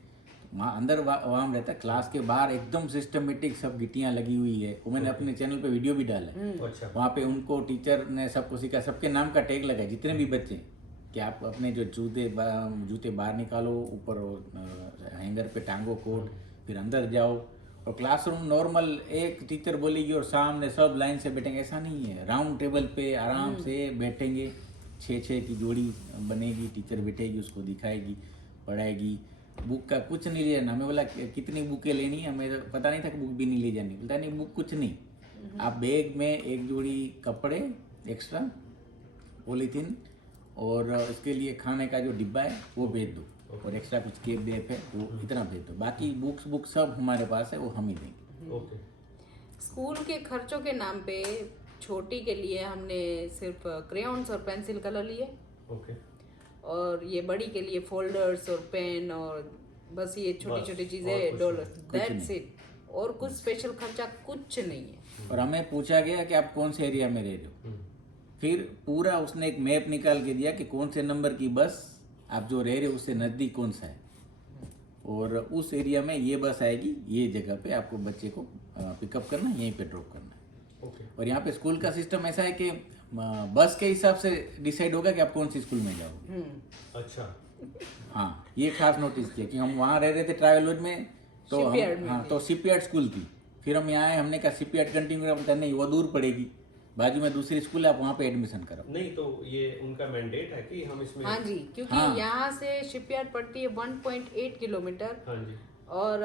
वहाँ अंदर वहाँ रहता है। क्लास के बाहर एकदम सिस्टमेटिक सब गिट्टियाँ लगी हुई है, वो मैंने अपने चैनल पे वीडियो भी डाला है। अच्छा। वहाँ पे उनको टीचर ने सबको सिखाया, सबके नाम का टैग लगाया, जितने भी बच्चे, कि आप अपने जो जूते बाहर निकालो, ऊपर हैंगर पे टांगो कोट, फिर अंदर जाओ। और क्लासरूम नॉर्मल एक टीचर बोलेगी और सामने सब लाइन से बैठेंगे, ऐसा नहीं है। राउंड टेबल पे आराम से बैठेंगे, 6 की जोड़ी बनेगी, टीचर बैठेगी, उसको दिखाएगी, पढ़ाएगी। बुक का कुछ नहीं ले जाना। हमें बोला कितनी बुकें लेनी है, हमें तो पता नहीं था कि बुक भी नहीं ले जानी। बोलता नहीं बुक कुछ नहीं, आप बैग में एक जोड़ी कपड़े एक्स्ट्रा, पॉलीथीन, और इसके लिए खाने का जो डिब्बा है वो भेज दो, और एक्स्ट्रा कुछ केक वेप है वो इतना भेज दो। बाकी बुक सब हमारे पास है, वो हम ही देंगे। ओके। स्कूल के खर्चों के नाम पे छोटी के लिए हमने सिर्फ क्रेयॉन्स और पेंसिल कलर लिए। ओके। और ये बड़ी के लिए फोल्डर्स और पेन, और बस ये छोटी छोटी चीजें, डॉलर, दैट्स इट। और कुछ स्पेशल खर्चा कुछ नहीं है। और हमें पूछा गया कि आप कौन से एरिया में रह रहे हो। फिर पूरा उसने एक मैप निकाल के दिया कि कौन से नंबर की बस आप जो रह रहे हो उससे नज़दीक कौन सा है, और उस एरिया में ये बस आएगी, ये जगह पे आपको बच्चे को पिकअप करना है, यहीं पे ड्रॉप करना है। ओके। और यहाँ पे स्कूल का सिस्टम ऐसा है कि बस के हिसाब से डिसाइड होगा कि आप कौन सी स्कूल में जाओगे। अच्छा। हाँ, ये खास नोटिस किया कि हम वहाँ रह रहे थे ट्रैवल लॉज में, तो तो शिपयार्ड स्कूल थी। फिर हम यहाँ आए, हमने कहा शिपयार्ड कंटिन्यू करना, नहीं वो दूर पड़ेगी, बाजू में दूसरी स्कूल है, आप वहाँ पे एडमिशन करो। नहीं तो ये उनका मैंडेट है कि हम इसमें, हाँ जी, क्योंकि यहाँ से शिपयार्ड पड़ती है 1.8 किलोमीटर। हाँ जी। और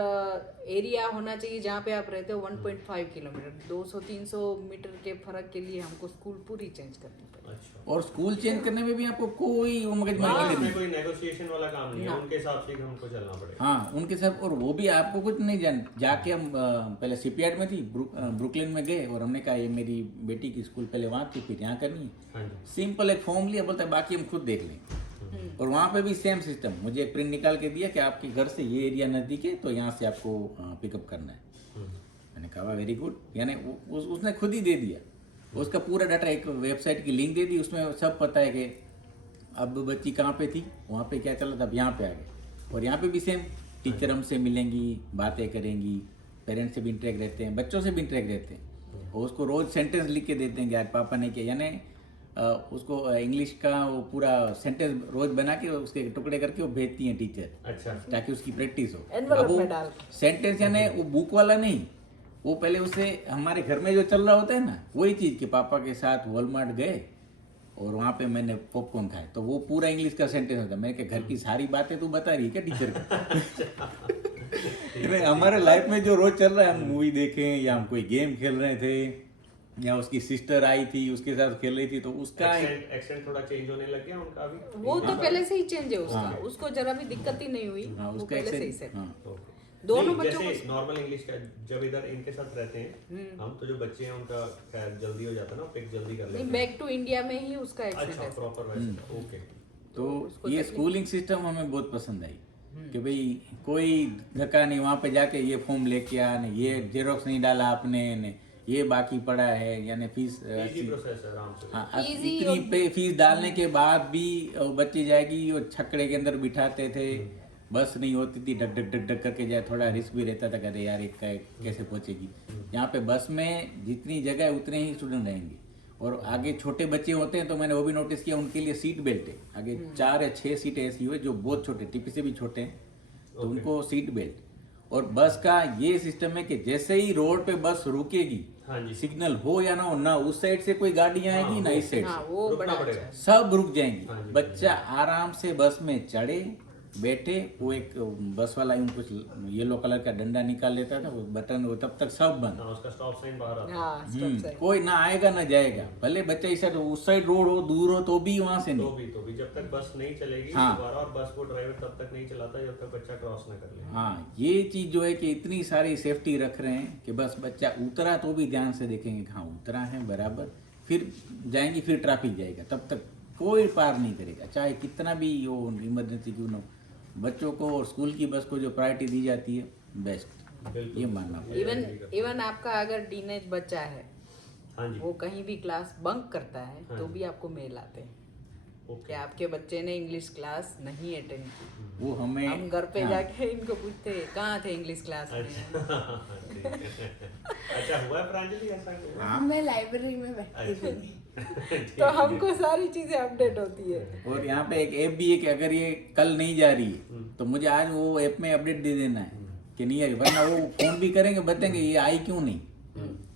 एरिया होना चाहिए जहाँ पे आप रहते हो 1.5 किलोमीटर। 200-300 मीटर के फर्क के लिए हमको स्कूल पूरी चेंज करनी पड़ी। अच्छा। और स्कूल चेंज करने में भी आपको कोई वो मगजमारी नहीं, कोई नेगोशिएशन वाला काम नहीं है, उनके हिसाब से हमको चलना पड़ेगा। हाँ उनके साथ। और वो भी आपको कुछ नहीं जाके हम पहले शिपयार्ड में थी, ब्रुकलिन में गए, और हमने कहा ये मेरी बेटी की स्कूल पहले वहाँ थी, फिर यहाँ करनी है। हाँ जी। सिंपल एक फॉर्म लिया, बोलता है बाकी हम खुद देख लेंगे। और वहाँ पे भी सेम सिस्टम, मुझे एक प्रिंट निकाल के दिया कि आपके घर से ये एरिया नज़दीक है, तो यहाँ से आपको पिकअप करना है। मैंने कहा वेरी गुड, यानी उसने खुद ही दे दिया। उसका पूरा डाटा, एक वेबसाइट की लिंक दे दी, उसमें सब पता है कि अब बच्ची कहाँ पे थी, वहाँ पे क्या चला था, अब यहाँ पे आ गए। और यहाँ पे भी सेम, टीचर हमसे मिलेंगी, बातें करेंगी, पेरेंट्स से भी इंटरेक्ट रहते हैं, बच्चों से भी इंटरेक्ट रहते हैं। और उसको रोज़ सेंटेंस लिख के देते हैं कि आज पापा ने किया, यानी उसको इंग्लिश का वो पूरा सेंटेंस रोज बना के उसके टुकड़े करके वो भेजती हैं टीचर। अच्छा। ताकि उसकी प्रैक्टिस हो। एनवेलप में डाल सेंटेंस यानी वो बुक वाला नहीं, वो पहले उसे हमारे घर में जो चल रहा होता है ना, वही चीज़ कि पापा के साथ वॉलमार्ट गए और वहाँ पे मैंने पॉपकॉर्न खाए, तो वो पूरा इंग्लिश का सेंटेंस होता है। मैंने कहा घर की सारी बातें तू बता रही है क्या टीचर को। हमारे लाइफ में जो रोज चल रहा है, हम मूवी देखें या हम कोई गेम खेल रहे थे, या उसकी सिस्टर आई थी उसके साथ खेल रही थी, तो उसका एक्सेंट थोड़ा चेंज होने लग गया उनका भी। वो तो पहले से ही चेंज है उसका, उसको जरा भी दिक्कत ही नहीं हुई। हाँ, वो उसका पहले से ही सेट। दोनों नहीं, बच्चों जैसे को नॉर्मल इंग्लिश का जब इधर इनके साथ रहते हैं हम, तो जो बच्चे हैं उनका खैर जल्दी हो जाता है ना, पिक जल्दी कर नहीं, लेते हैं। बैक टू इंडिया में ही उसका एक्सेंट अच्छा, है। प्रॉपर वैसे, ओके। तो उसको ये तकलीफ- स्कूलिंग सिस्टम हमें बहुत पसंद आई कि भाई कोई धक्का नहीं, वहाँ पे जाके ये फॉर्म लेके आ, ने ये जेरोक्स नहीं डाला आपने, ने ये बाकी पड़ा है, यानी फीस इजी प्रोसेस है, आराम से। हाँ, Easy इतनी पे फीस डालने के बाद भी वो बच्ची जाएगी, वो छकड़े के अंदर बिठाते थे, बस नहीं होती थी, डक डक डक डक करके जाए, थोड़ा रिस्क भी रहता था, कहते यार एक का एक कैसे पहुंचेगी। यहाँ पे बस में जितनी जगह है उतने ही स्टूडेंट रहेंगे, और आगे छोटे बच्चे होते हैं तो मैंने वो भी नोटिस किया, उनके लिए सीट बेल्ट है आगे 4 या 6 सीटें ऐसी हुई जो बहुत छोटे, टीपी से भी छोटे हैं, तो उनको सीट बेल्ट। और बस का ये सिस्टम है कि जैसे ही रोड पे बस रुकेगी, हाँ जी, सिग्नल हो या ना हो, ना उस साइड से कोई गाड़ी आएगी ना इस साइड हाँ, से, वो रुकना बड़ा पड़ेगा। अच्छा है। सब रुक हाँ जाएंगी। जी, बच्चा आराम से बस में चढ़े, बैठे, वो एक बस वाला यूं कुछ येलो कलर का डंडा निकाल लेता था, वो बटन, वो तब तक सब बंद। हाँ, उसका स्टॉप साइन बाहर आता है। हाँ, स्टॉप साइन। कोई ना आएगा ना जाएगा, भले बच्चा इस साइड उस साइड रोड हो, दूर हो, तो भी वहां से तो नहीं। भी जब तक बस नहीं चलेगी हाँ। दोबारा, और बस को ड्राइवर तब तक नहीं चलाता जब तक बच्चा क्रॉस ना कर ले। हाँ, ये चीज जो है कि इतनी सारी सेफ्टी रख रहे हैं कि बस बच्चा उतरा तो भी ध्यान से देखेंगे कि हाँ उतरा है बराबर, फिर जाएंगी, फिर ट्रैफिक जाएगा, तब तक कोई पार नहीं करेगा, चाहे कितना भी वो इमरजेंसी क्यों ना हो। बच्चों को और स्कूल की बस को जो प्रायोरिटी दी जाती है, बेस्ट, बिल्कुल। ये मानना पड़ेगा। इवन आपका अगर टीनेज बच्चा है, हाँ जी, वो कहीं भी क्लास बंक करता है हाँ तो जी। भी आपको मेल आते हैं कि ओके। आपके बच्चे ने इंग्लिश क्लास नहीं अटेंड की। वो हमें हम घर पे हाँ, जाके इनको पूछते हैं कहाँ थे इंग्लिश क्लास में। अच्छा, ठीक है। अच्छा, हुआ है प्रांजलि ऐसा हुआ? हाँ। मैं लाइब्रेरी में बैठती अच्छा। थी। तो हमको सारी चीजें अपडेट होती है। और यहाँ पे एक ऐप भी है कि अगर ये कल नहीं जा रही है तो मुझे आज वो ऐप में अपडेट दे देना है कि नहीं आ रही, वरना वो फोन भी करेंगे, बताएंगे ये आई क्यों नहीं,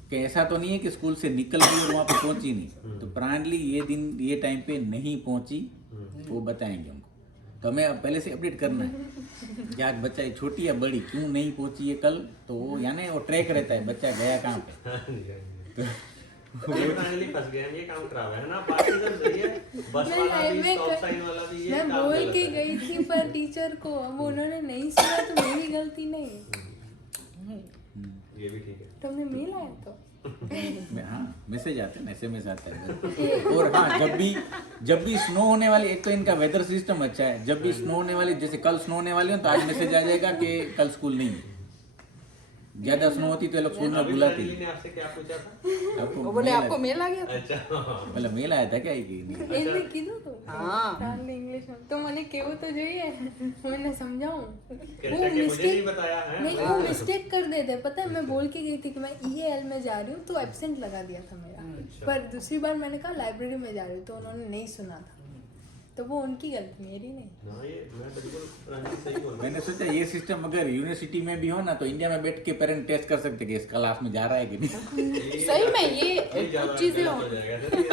कि ऐसा तो नहीं है कि स्कूल से निकल गई और वहाँ पे पहुंची नहीं, तो प्राणली ये दिन ये टाइम पे नहीं पहुंची, वो बताएंगे हमको, तो हमें अब पहले से अपडेट करना है कि आज बच्चा छोटी या बड़ी क्यों नहीं पहुंची है कल, तो वो यानी वो ट्रैक रहता है बच्चा गया कहाँ पे। हाँ जी, हाँ जी। ये प्रांजलि फंस गए हम, ये काम खराब है ना, बाकी सब सही है, बस मैं वाला भी, मैं स्टॉप साइन वाला भी, ये मैं काम बोल गलत के है। गई थी पर टीचर को, अब उन्होंने नहीं सुना तो मेरी गलती नहीं। ये भी ठीक है। तुमने मेल आया तो हाँ, मैसेज आते हैं, SMS आता है। और हाँ, जब भी स्नो होने वाली, एक तो इनका वेदर सिस्टम अच्छा है, जब भी स्नो होने वाली, जैसे कल स्नो होने वाली हो तो आज मैसेज आ जाएगा कि कल स्कूल नहीं है। ज्यादा स्नो होती तो ये लोग स्कूल में अभी बुलाती। प्रांजलि ने आपसे क्या पूछा था? आपको वो बोले mail आपको मेल आ गया था? अच्छा, मतलब मेल आया था क्या ये नहीं? એને કીધું તો हाँ। પ્રાણલી ઇંગ્લિશમાં તો મને કેવું તો જોઈએ મને સમજાऊं कहते हैं कि मुझे नहीं बताया है। नहीं वो मिस्टेक कर देते, पता है मैं बोल के गई थी कि मैं EAL में जा रही हूँ तो एब्सेंट लगा दिया था मेरा, अच्छा। पर दूसरी बार मैंने कहा लाइब्रेरी में जा रही हूँ तो उन्होंने नहीं सुना था, तो वो उनकी गलती मेरी नहीं। हाँ, ये मैं बिल्कुल प्रांजलि सही बोल रहा मैंने सोचा ये सिस्टम अगर यूनिवर्सिटी में भी हो ना तो इंडिया में बैठ के पेरेंट टेस्ट कर सकते कि इस क्लास में जा रहा है कि नहीं। हूँ। सही में ये ज्यादा कुछ चीजें गलत हो जाएगा, फिर ये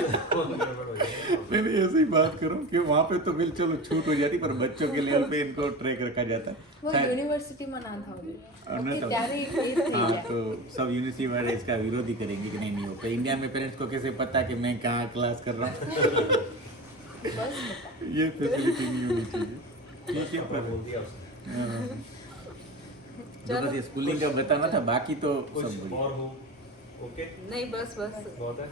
गड़बड़ हो जाएगा। नहीं ऐसे ही बात करो कि वहाँ पे तो बिल चलो छूट हो जाती, पर बच्चों के लेवल पे इनको ट्रैक रखा जाता वो शायद। यूनिवर्सिटी में ना था वो नहीं ओके था। ત્યારે એ થઈ हाँ, ગયા। तो सब यूनिवर्सिटी वाले इसका विरोध ही करेंगे कि नहीं होता। इंडिया में पेरेंट्स को कैसे पता कि मैं कहाँ क्लास कर रहा हूँ। बस ये फैसिलिटी नहीं होनी चाहिए। ठीक है, मैं बोल दिया उसने। बस ये स्कूलिंग का बताना था, बाकी तो सब कुछ बढ़िया। और हो? ओके, नहीं, बस बहुत है,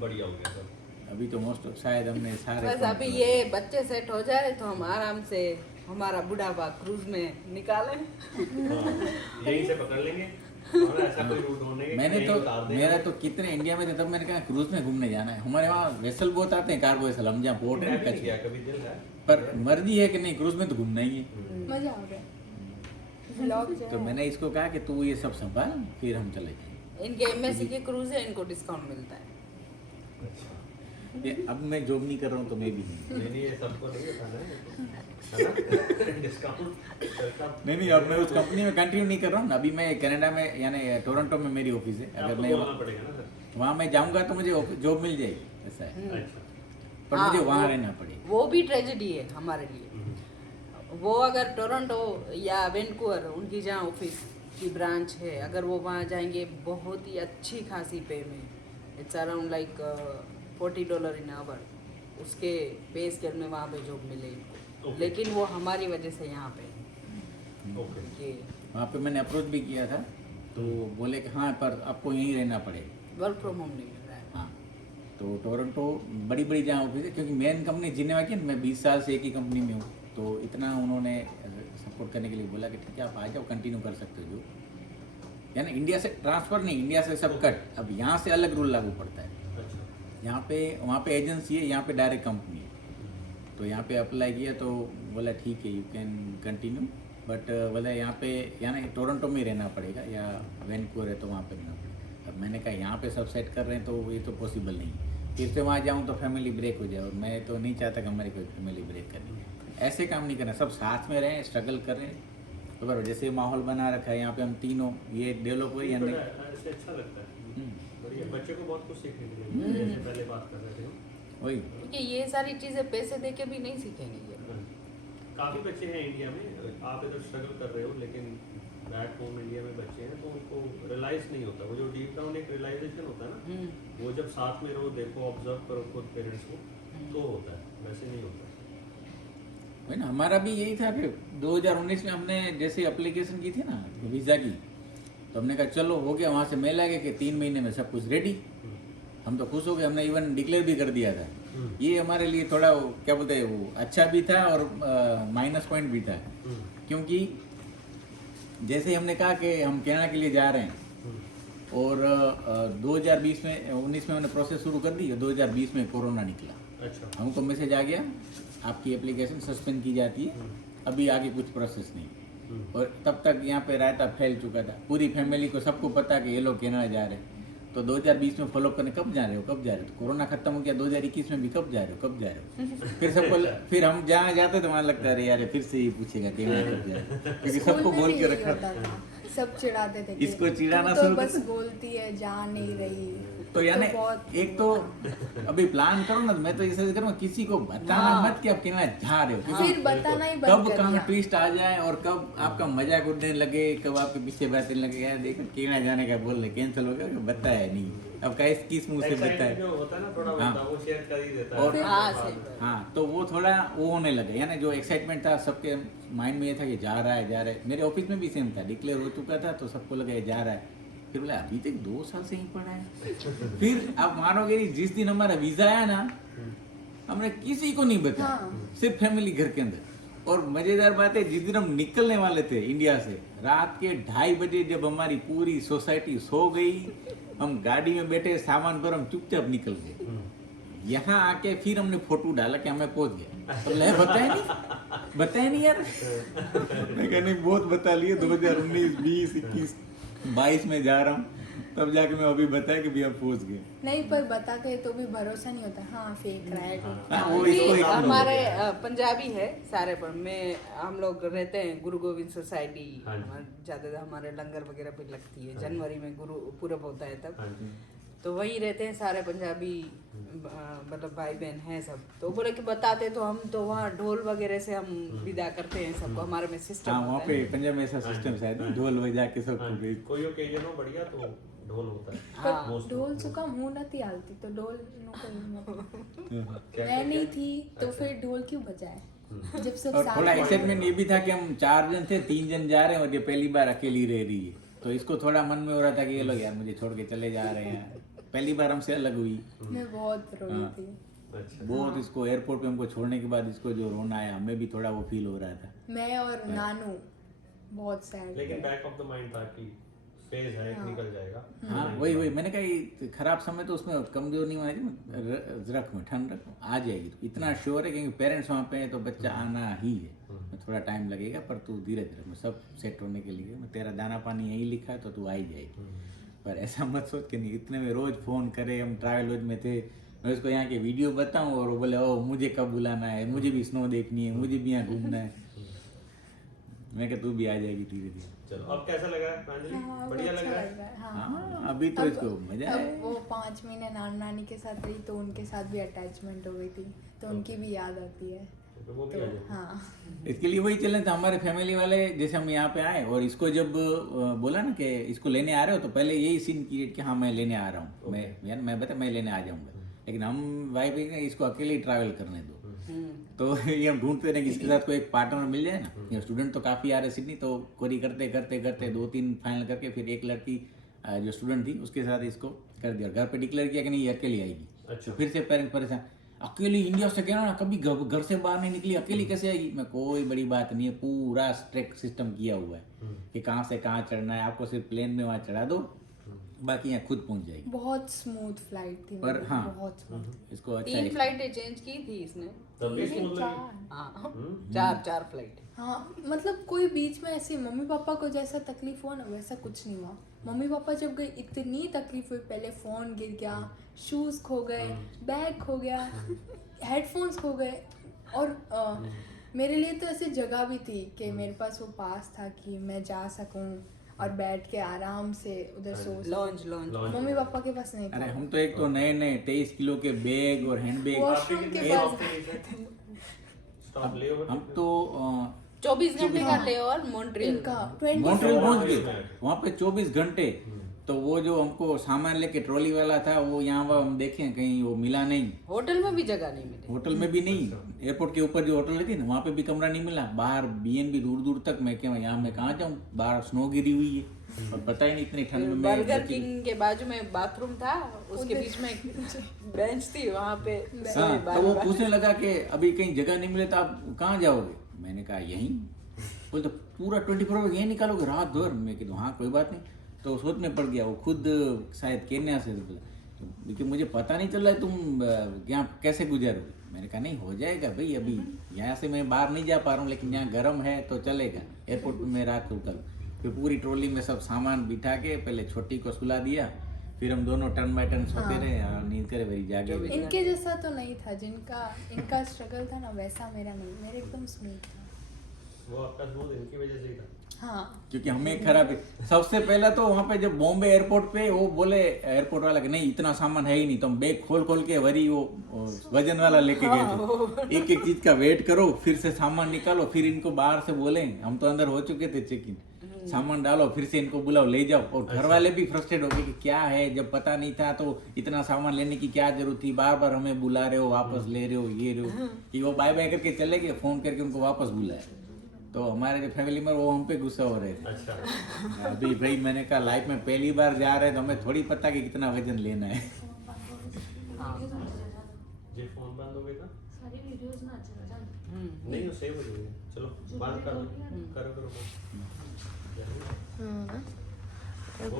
बढ़िया हो गया सब। अभी तो मोस्ट ऑफ शायद हमने सारे बस अभी ये बच्चे सेट हो जाए तो हम आराम से हमारा बुढ़ापा क्रूज में निकालें। हाँ, यहीं से पकड़ लेंगे और ऐसा कोई रूट होने के मैंने कहीं तो उतार देंगे। मेरा तो कितने इंडिया में थे तब मैंने कहा क्रूज में घूमने जाना है। हमारे वहाँ वेसल बहुत आते हैं, कार्गो वेसल, हम जहाँ पोर्ट है मैं ना भी नहीं गया, कच्छ, कभी दिल है। पर मर्जी है कि नहीं क्रूज में तो घूमना ही है। मजा आ गया। व्लॉग जो तो है मैंने इसको कहा कि तू ये सब संभाल, फिर हम चले जाएंगे। इनके MSc के क्रूज है, इनको डिस्काउंट मिलता है। अच्छा, ये अब मैं जॉब नहीं कर रहा हूँ तो मैं भी नहीं। नहीं ये सबको नहीं बताना है ना, डिस्काउंट चलता। नहीं अब मैं उस कंपनी में कंटिन्यू नहीं कर रहा हूँ। अभी मैं कनाडा में यानी टोरंटो में मेरी ऑफिस है। अगर आपको मैं बोलना पड़ेगा ना सर। वहाँ मैं जाऊँगा तो मुझे जॉब मिल जाएगी, ऐसा है। अच्छा, पर हाँ, मुझे वहाँ वो- रहना पड़ेगा। वो भी ट्रेजेडी है हमारे लिए। वो अगर टोरंटो या वैंकूवर, उनकी जहाँ ऑफिस की ब्रांच है, अगर वो वहाँ जाएंगे बहुत ही अच्छी खासी पे में, it's around like $40 an hour, उसके पे स्केल में वहाँ पे जॉब मिले इनको। Okay. लेकिन वो हमारी वजह से यहाँ पे ओके। कि वहाँ पे मैंने अप्रोच भी किया था, तो बोले कि हाँ पर आपको यहीं रहना पड़ेगा, वर्क फ्रॉम होम नहीं मिल रहा है। हाँ। तो टोरंटो बड़ी बड़ी जहाँ ऑफिस है, क्योंकि मेन कंपनी जिनेवा की, मैं 20 साल से एक ही कंपनी में हूँ, तो इतना उन्होंने सपोर्ट करने के लिए बोला कि ठीक है आप आ जाओ, कंटिन्यू कर सकते हो जो, यानी इंडिया से ट्रांसफ़र नहीं, इंडिया से सब कट। अब यहाँ से अलग रूल लागू पड़ता है, यहाँ पे वहाँ पे एजेंसी है, यहाँ पे डायरेक्ट कंपनी है। तो यहाँ पे अप्लाई किया तो बोला ठीक है यू कैन कंटिन्यू, बट बोला यहाँ पे यानी टोरंटो में ही रहना पड़ेगा, या वैनकूवर है तो वहाँ पे रहना पड़ेगा। अब मैंने कहा यहाँ पे सब सेट कर रहे हैं तो ये तो पॉसिबल नहीं, फिर से वहाँ जाऊँ तो फैमिली ब्रेक हो जाए, और मैं तो नहीं चाहता कि हमारी कोई फैमिली ब्रेक करनी है। ऐसे काम नहीं करना, सब साथ में रहें, स्ट्रगल करें। तो बराबर जैसे माहौल बना रखा है यहाँ पे हम तीनों, ये डेवलप हुई या नहीं, ऐसे अच्छा लगता है, बढ़िया, बच्चे को बहुत कुछ सीखने के लिए, जैसे पहले बात कर रहे थे हम, वही। क्योंकि ये सारी चीज़ें पैसे दे के भी नहीं सीखेंगे ये। काफ़ी बच्चे हैं इंडिया में, आप इधर स्ट्रगल कर रहे हो, लेकिन बैक होम इंडिया में बच्चे हैं तो उनको रियलाइज नहीं होता, वो जो डीप डाउन एक रियलाइजेशन होता है ना, वो जब साथ में रहो, देखो, ऑब्जर्व करो खुद पेरेंट्स को, तो होता है, वैसे नहीं होता। वही ना, हमारा भी यही था कि 2019 में हमने जैसे एप्लीकेशन की थी ना वीज़ा की, तो हमने कहा चलो हो गया, वहाँ से मेल आ गया कि 3 महीने में सब कुछ रेडी। हम तो खुश हो गए, हमने इवन डिक्लेयर भी कर दिया था। ये हमारे लिए थोड़ा क्या बोलते हैं वो अच्छा भी था और माइनस पॉइंट भी था, क्योंकि जैसे हमने कहा कि हम कनाडा के लिए जा रहे हैं, और 2019 में हमने प्रोसेस शुरू कर दी, 2020 में कोरोना निकला। अच्छा। हमको मैसेज आ गया आपकी एप्लीकेशन सस्पेंड की जाती है, अभी आगे कुछ प्रोसेस नहीं। और तब तक यहाँ पे रायता फैल चुका था, पूरी फैमिली को सबको पता कि ये लोग कनाडा जा रहे हैं। तो 2020 में फॉलो करने कब जा रहे हो, कब जा रहे हो, तो कोरोना खत्म हो गया, 2021 में भी कब जा रहे हो, कब जा रहे हो। फिर सबको फिर हम जहाँ जाते तो वहाँ लगता है यार फिर से ही पूछेगा कनाडा कब जा रहे हो, क्योंकि सबको बोल के रखा था। सब चिढ़ाते थे कि इसको चिढ़ाना तू तो शुरू बस बोलती है, जा नहीं रही। तो यानी एक तो अभी प्लान करो ना, मैं तो इसे करूँगा किसी को बताना मत कि आप कनाडा जा रहे हो, फिर बताना ही बंद कब कर कहाँ दिया। ट्विस्ट आ जाए और कब आपका मजाक उड़ने लगे, कब आपके पीछे बातें लगे, यार देखो कनाडा जाने का बोल रहे कैंसिल हो गया, बताया नहीं, अब किस मुंह से बताया। जो होता है ना थोड़ा होता है, वो शेयर कर ही देता और है। हाँ, तो वो थोड़ा वो होने लगा, यानी जो एक्साइटमेंट था सबके माइंड में ये था कि जा रहा है। मेरे ऑफिस में भी सेम था, डिक्लेयर हो चुका था तो सबको लगा ये जा रहा है। फिर बोला अभी तक 2 साल से ही पड़ा है। फिर आप मानोगे नहीं, जिस दिन हमारा वीजा आया ना, हमने किसी को नहीं बताया, सिर्फ फैमिली घर के अंदर। और मजेदार बात है, जिस दिन हम निकलने वाले थे इंडिया से, रात के 2:30 बजे जब हमारी पूरी सोसाइटी सो गई, हम गाड़ी में बैठे, सामान पर हम चुपचाप निकल गए। यहाँ आके फिर हमने फोटो डाला कि हमें पहुंच गया, तो मैं बताया नहीं यार। मैं कहने बहुत बता लिए, 2019, 20, 21, 22 में जा रहा हूँ, तब जाके मैं अभी बताया कि भैया पहुंच गए। नहीं, पर बताते तो भी भरोसा नहीं होता। हाँ फेक रहा है, वो इसको एक हमारे पंजाबी है सारे, पर हम लोग रहते हैं गुरु गोविंद सोसाइटी, ज्यादा हमारे लंगर वगैरह भी लगती है, जनवरी में गुरु पूरब होता है तब, तो वही रहते हैं सारे पंजाबी, मतलब भाई बहन हैं सब। तो बोले कि बताते तो हम तो वहाँ ढोल वगैरह से हम विदा करते हैं सबको, हमारे में सिस्टम हाँ, वहाँ पे पंजाब में ऐसा सिस्टम शायद, ढोल बजा के सबको भेज। कोई ओकेजन हो बढ़िया तो ढोल होता है। पर ढोल सुका मुंह नहीं आलती, तो ढोल मैं नहीं थी तो फिर ढोल क्यों बजाए, जब सब और साथ थोड़ा में- एक्साइटमेंट ये भी था कि हम 4 जन थे, 3 जन जा रहे हैं और ये पहली बार अकेली रह रही है, तो इसको थोड़ा मन में हो रहा था कि ये लोग यार मुझे छोड़ के चले जा रहे हैं, पहली बार हमसे अलग हुई। मैं बहुत रोई थी। बहुत इसको एयरपोर्ट पे हमको छोड़ने के बाद इसको जो रोना आया, हमें भी थोड़ा वो फील हो रहा था। मैं और नानू बहुत सैड। लेकिन बैक ऑफ द माइंड था कि फेज है, निकल जाएगा। हाँ, वही मैंने कहा ये खराब समय तो उसमें कमजोर नहीं होना चाहिए, रख में ठंड रख आ जाएगी, तो इतना श्योर है क्योंकि पेरेंट्स वहाँ पे हैं तो बच्चा आना ही है, थोड़ा टाइम लगेगा पर तू धीरे धीरे सब सेट होने के लिए, तेरा दाना पानी यही लिखा है तो तू आ ही जाएगी। पर ऐसा मत सोच के नहीं, इतने में रोज फोन करे, हम ट्रैवल लॉज में थे, मैं उसको यहाँ के वीडियो बताऊँ और वो बोले ओ मुझे कब बुलाना है, मुझे भी स्नो देखनी है, मुझे भी यहाँ घूमना है। मैं कहा तू भी आ जाएगी धीरे धीरे। चलो अब कैसा लगा प्रांजलि? हाँ, बढ़िया अच्छा लग रहा है। हाँ, अभी तो इसको मजा है। अब वो 5 महीने नानी के साथ रही तो उनके साथ भी अटैचमेंट हो गई थी, तो उनकी भी याद आती है। तो वो भी तो आ जाएगी। हाँ, इसके लिए वही चैलेंज था हमारे फैमिली वाले, जैसे हम यहाँ पे आए और इसको जब बोला ना कि इसको लेने आ रहे हो, तो पहले यही सीन क्रिएट कि हाँ मैं लेने आ रहा हूँ, मैं लेने आ जाऊँगा, लेकिन हम वाइफ इसको अकेले ही ट्रैवल करने दो। तो ये हम ढूंढते रहे कि इसके साथ कोई एक पार्टनर मिल जाए ना। ये स्टूडेंट तो काफ़ी आ रहे सिडनी, तो क्वेरी करते करते करते 2-3 फाइनल करके फिर एक लड़की जो स्टूडेंट थी उसके साथ इसको कर दिया। घर पे डिक्लेयर किया कि नहीं ये अकेली आएगी। अच्छा। तो फिर से पेरेंट्स परेशान, अकेली इंडिया से कहना ना, कभी घर से बाहर नहीं निकली, अकेली कैसे आएगी। मैं कोई बड़ी बात नहीं है, पूरा स्ट्रिक्ट सिस्टम किया हुआ है कि कहाँ से कहाँ चढ़ना है, आपको सिर्फ प्लेन में वहाँ चढ़ा दो, बाकी यहाँ खुद पहुँच जाएगी। बहुत स्मूथ फ्लाइट थी पर मेरी, हाँ, बहुत स्मूथ। इसको अच्छा 3 फ्लाइटें चेंज की थी इसने। तब इसको मतलब हाँ, 4 फ्लाइट। हाँ मतलब कोई बीच में ऐसे मम्मी पापा को जैसा तकलीफ हो ना वैसा कुछ नहीं हुआ। मम्मी पापा जब गए इतनी तकलीफ हुई, पहले फ़ोन गिर गया, शूज़ खो गए, बैग खो गया, हेडफोन्स खो गए। और मेरे लिए तो ऐसी जगह भी थी कि मेरे पास वो पास था कि मैं जा सकूं और बैठ के आराम से उधर सो सकूं। लॉन्च। मम्मी पापा के पास नहीं था। अरे हम तो एक तो नए 23 किलो के बैग और हैंड बैग, वॉशरूम के पास स्टॉप ले ओवर हम तो 24 घंटे का ले और मॉन्ट्रियल इनका मॉन्ट्रियल 24 पहुंच गए, वहाँ पे 24 घंटे। तो वो जो हमको सामान लेके ट्रॉली वाला था वो यहाँ वहाँ हम देखे कहीं वो मिला नहीं, होटल में भी जगह नहीं मिली। होटल में भी नहीं, एयरपोर्ट के ऊपर जो होटल थी ना वहाँ पे भी कमरा नहीं मिला, बाहर BNB दूर दूर तक। मैं क्या यहाँ मैं कहाँ जाऊँ, बाहर स्नो गिरी हुई है और पता ही नहीं इतनी ठंड में। बर्गर किंग के बाजू में बाथरूम था, उसके बीच में बेंच थी, वहाँ पे हाँ, तो वो पूछने लगा कि अभी कहीं जगह नहीं मिले तो आप कहाँ जाओगे। मैंने कहा यहीं। बोले तो पूरा 24 आवर यहीं निकालोगे रात भर। मैं कहा हाँ कोई बात नहीं। तो सोच में पड़ गया, वो खुद शायद केन्या से, क्योंकि मुझे पता नहीं चल रहा है तुम यहाँ कैसे गुजरोगे। मैंने कहा नहीं हो जाएगा भाई, अभी यहाँ से मैं बाहर नहीं जा पा रहा हूँ लेकिन यहाँ गर्म है तो चलेगा, एयरपोर्ट पे मैं रात रुका। फिर पूरी ट्रॉली में सब सामान बिठा के पहले छोटी को सुला दिया, फिर हम दोनों टर्न बाय टर्न सोते रहे और नींद करे वही जागे। इनके जैसा तो नहीं था, जिनका इनका स्ट्रगल था ना वैसा मेरा नहीं, मेरे एकदम स्मूथ था। वो आपका दूध इनकी वजह से ही था। हाँ क्योंकि हमें खराब है। सबसे पहला तो वहाँ पे जब बॉम्बे एयरपोर्ट पे वो बोले एयरपोर्ट वाला कि नहीं इतना सामान है ही नहीं, तो हम बैग खोल खोल के वरी वो वजन वाला लेके गए थे। एक एक चीज का वेट करो, फिर से सामान निकालो, फिर इनको बाहर से बोले, हम तो अंदर हो चुके थे चेक इन, सामान डालो, फिर से इनको बुलाओ ले जाओ। और घर वाले भी फ्रस्ट्रेट हो गए कि क्या है, जब पता नहीं था तो इतना सामान लेने की क्या जरूरत थी, बार बार हमें बुला रहे हो, वापस ले रहे हो, ये रहे हो। कि वो बाय बाय करके चले गए, फोन करके उनको वापस बुलाया। तो हमारे जो फैमिली में वो हम पे गुस्सा हो रहे थे। अच्छा। अभी भाई मैंने कहा लाइफ में पहली बार जा रहे हैं तो हमें थोड़ी पता कि कितना वजन लेना है। ये फोन बंद हो गया था। सारी वीडियोस में अच्छा लगा। नहीं वो सेव हो जाएगी। चलो बंद करो करो करो। हाँ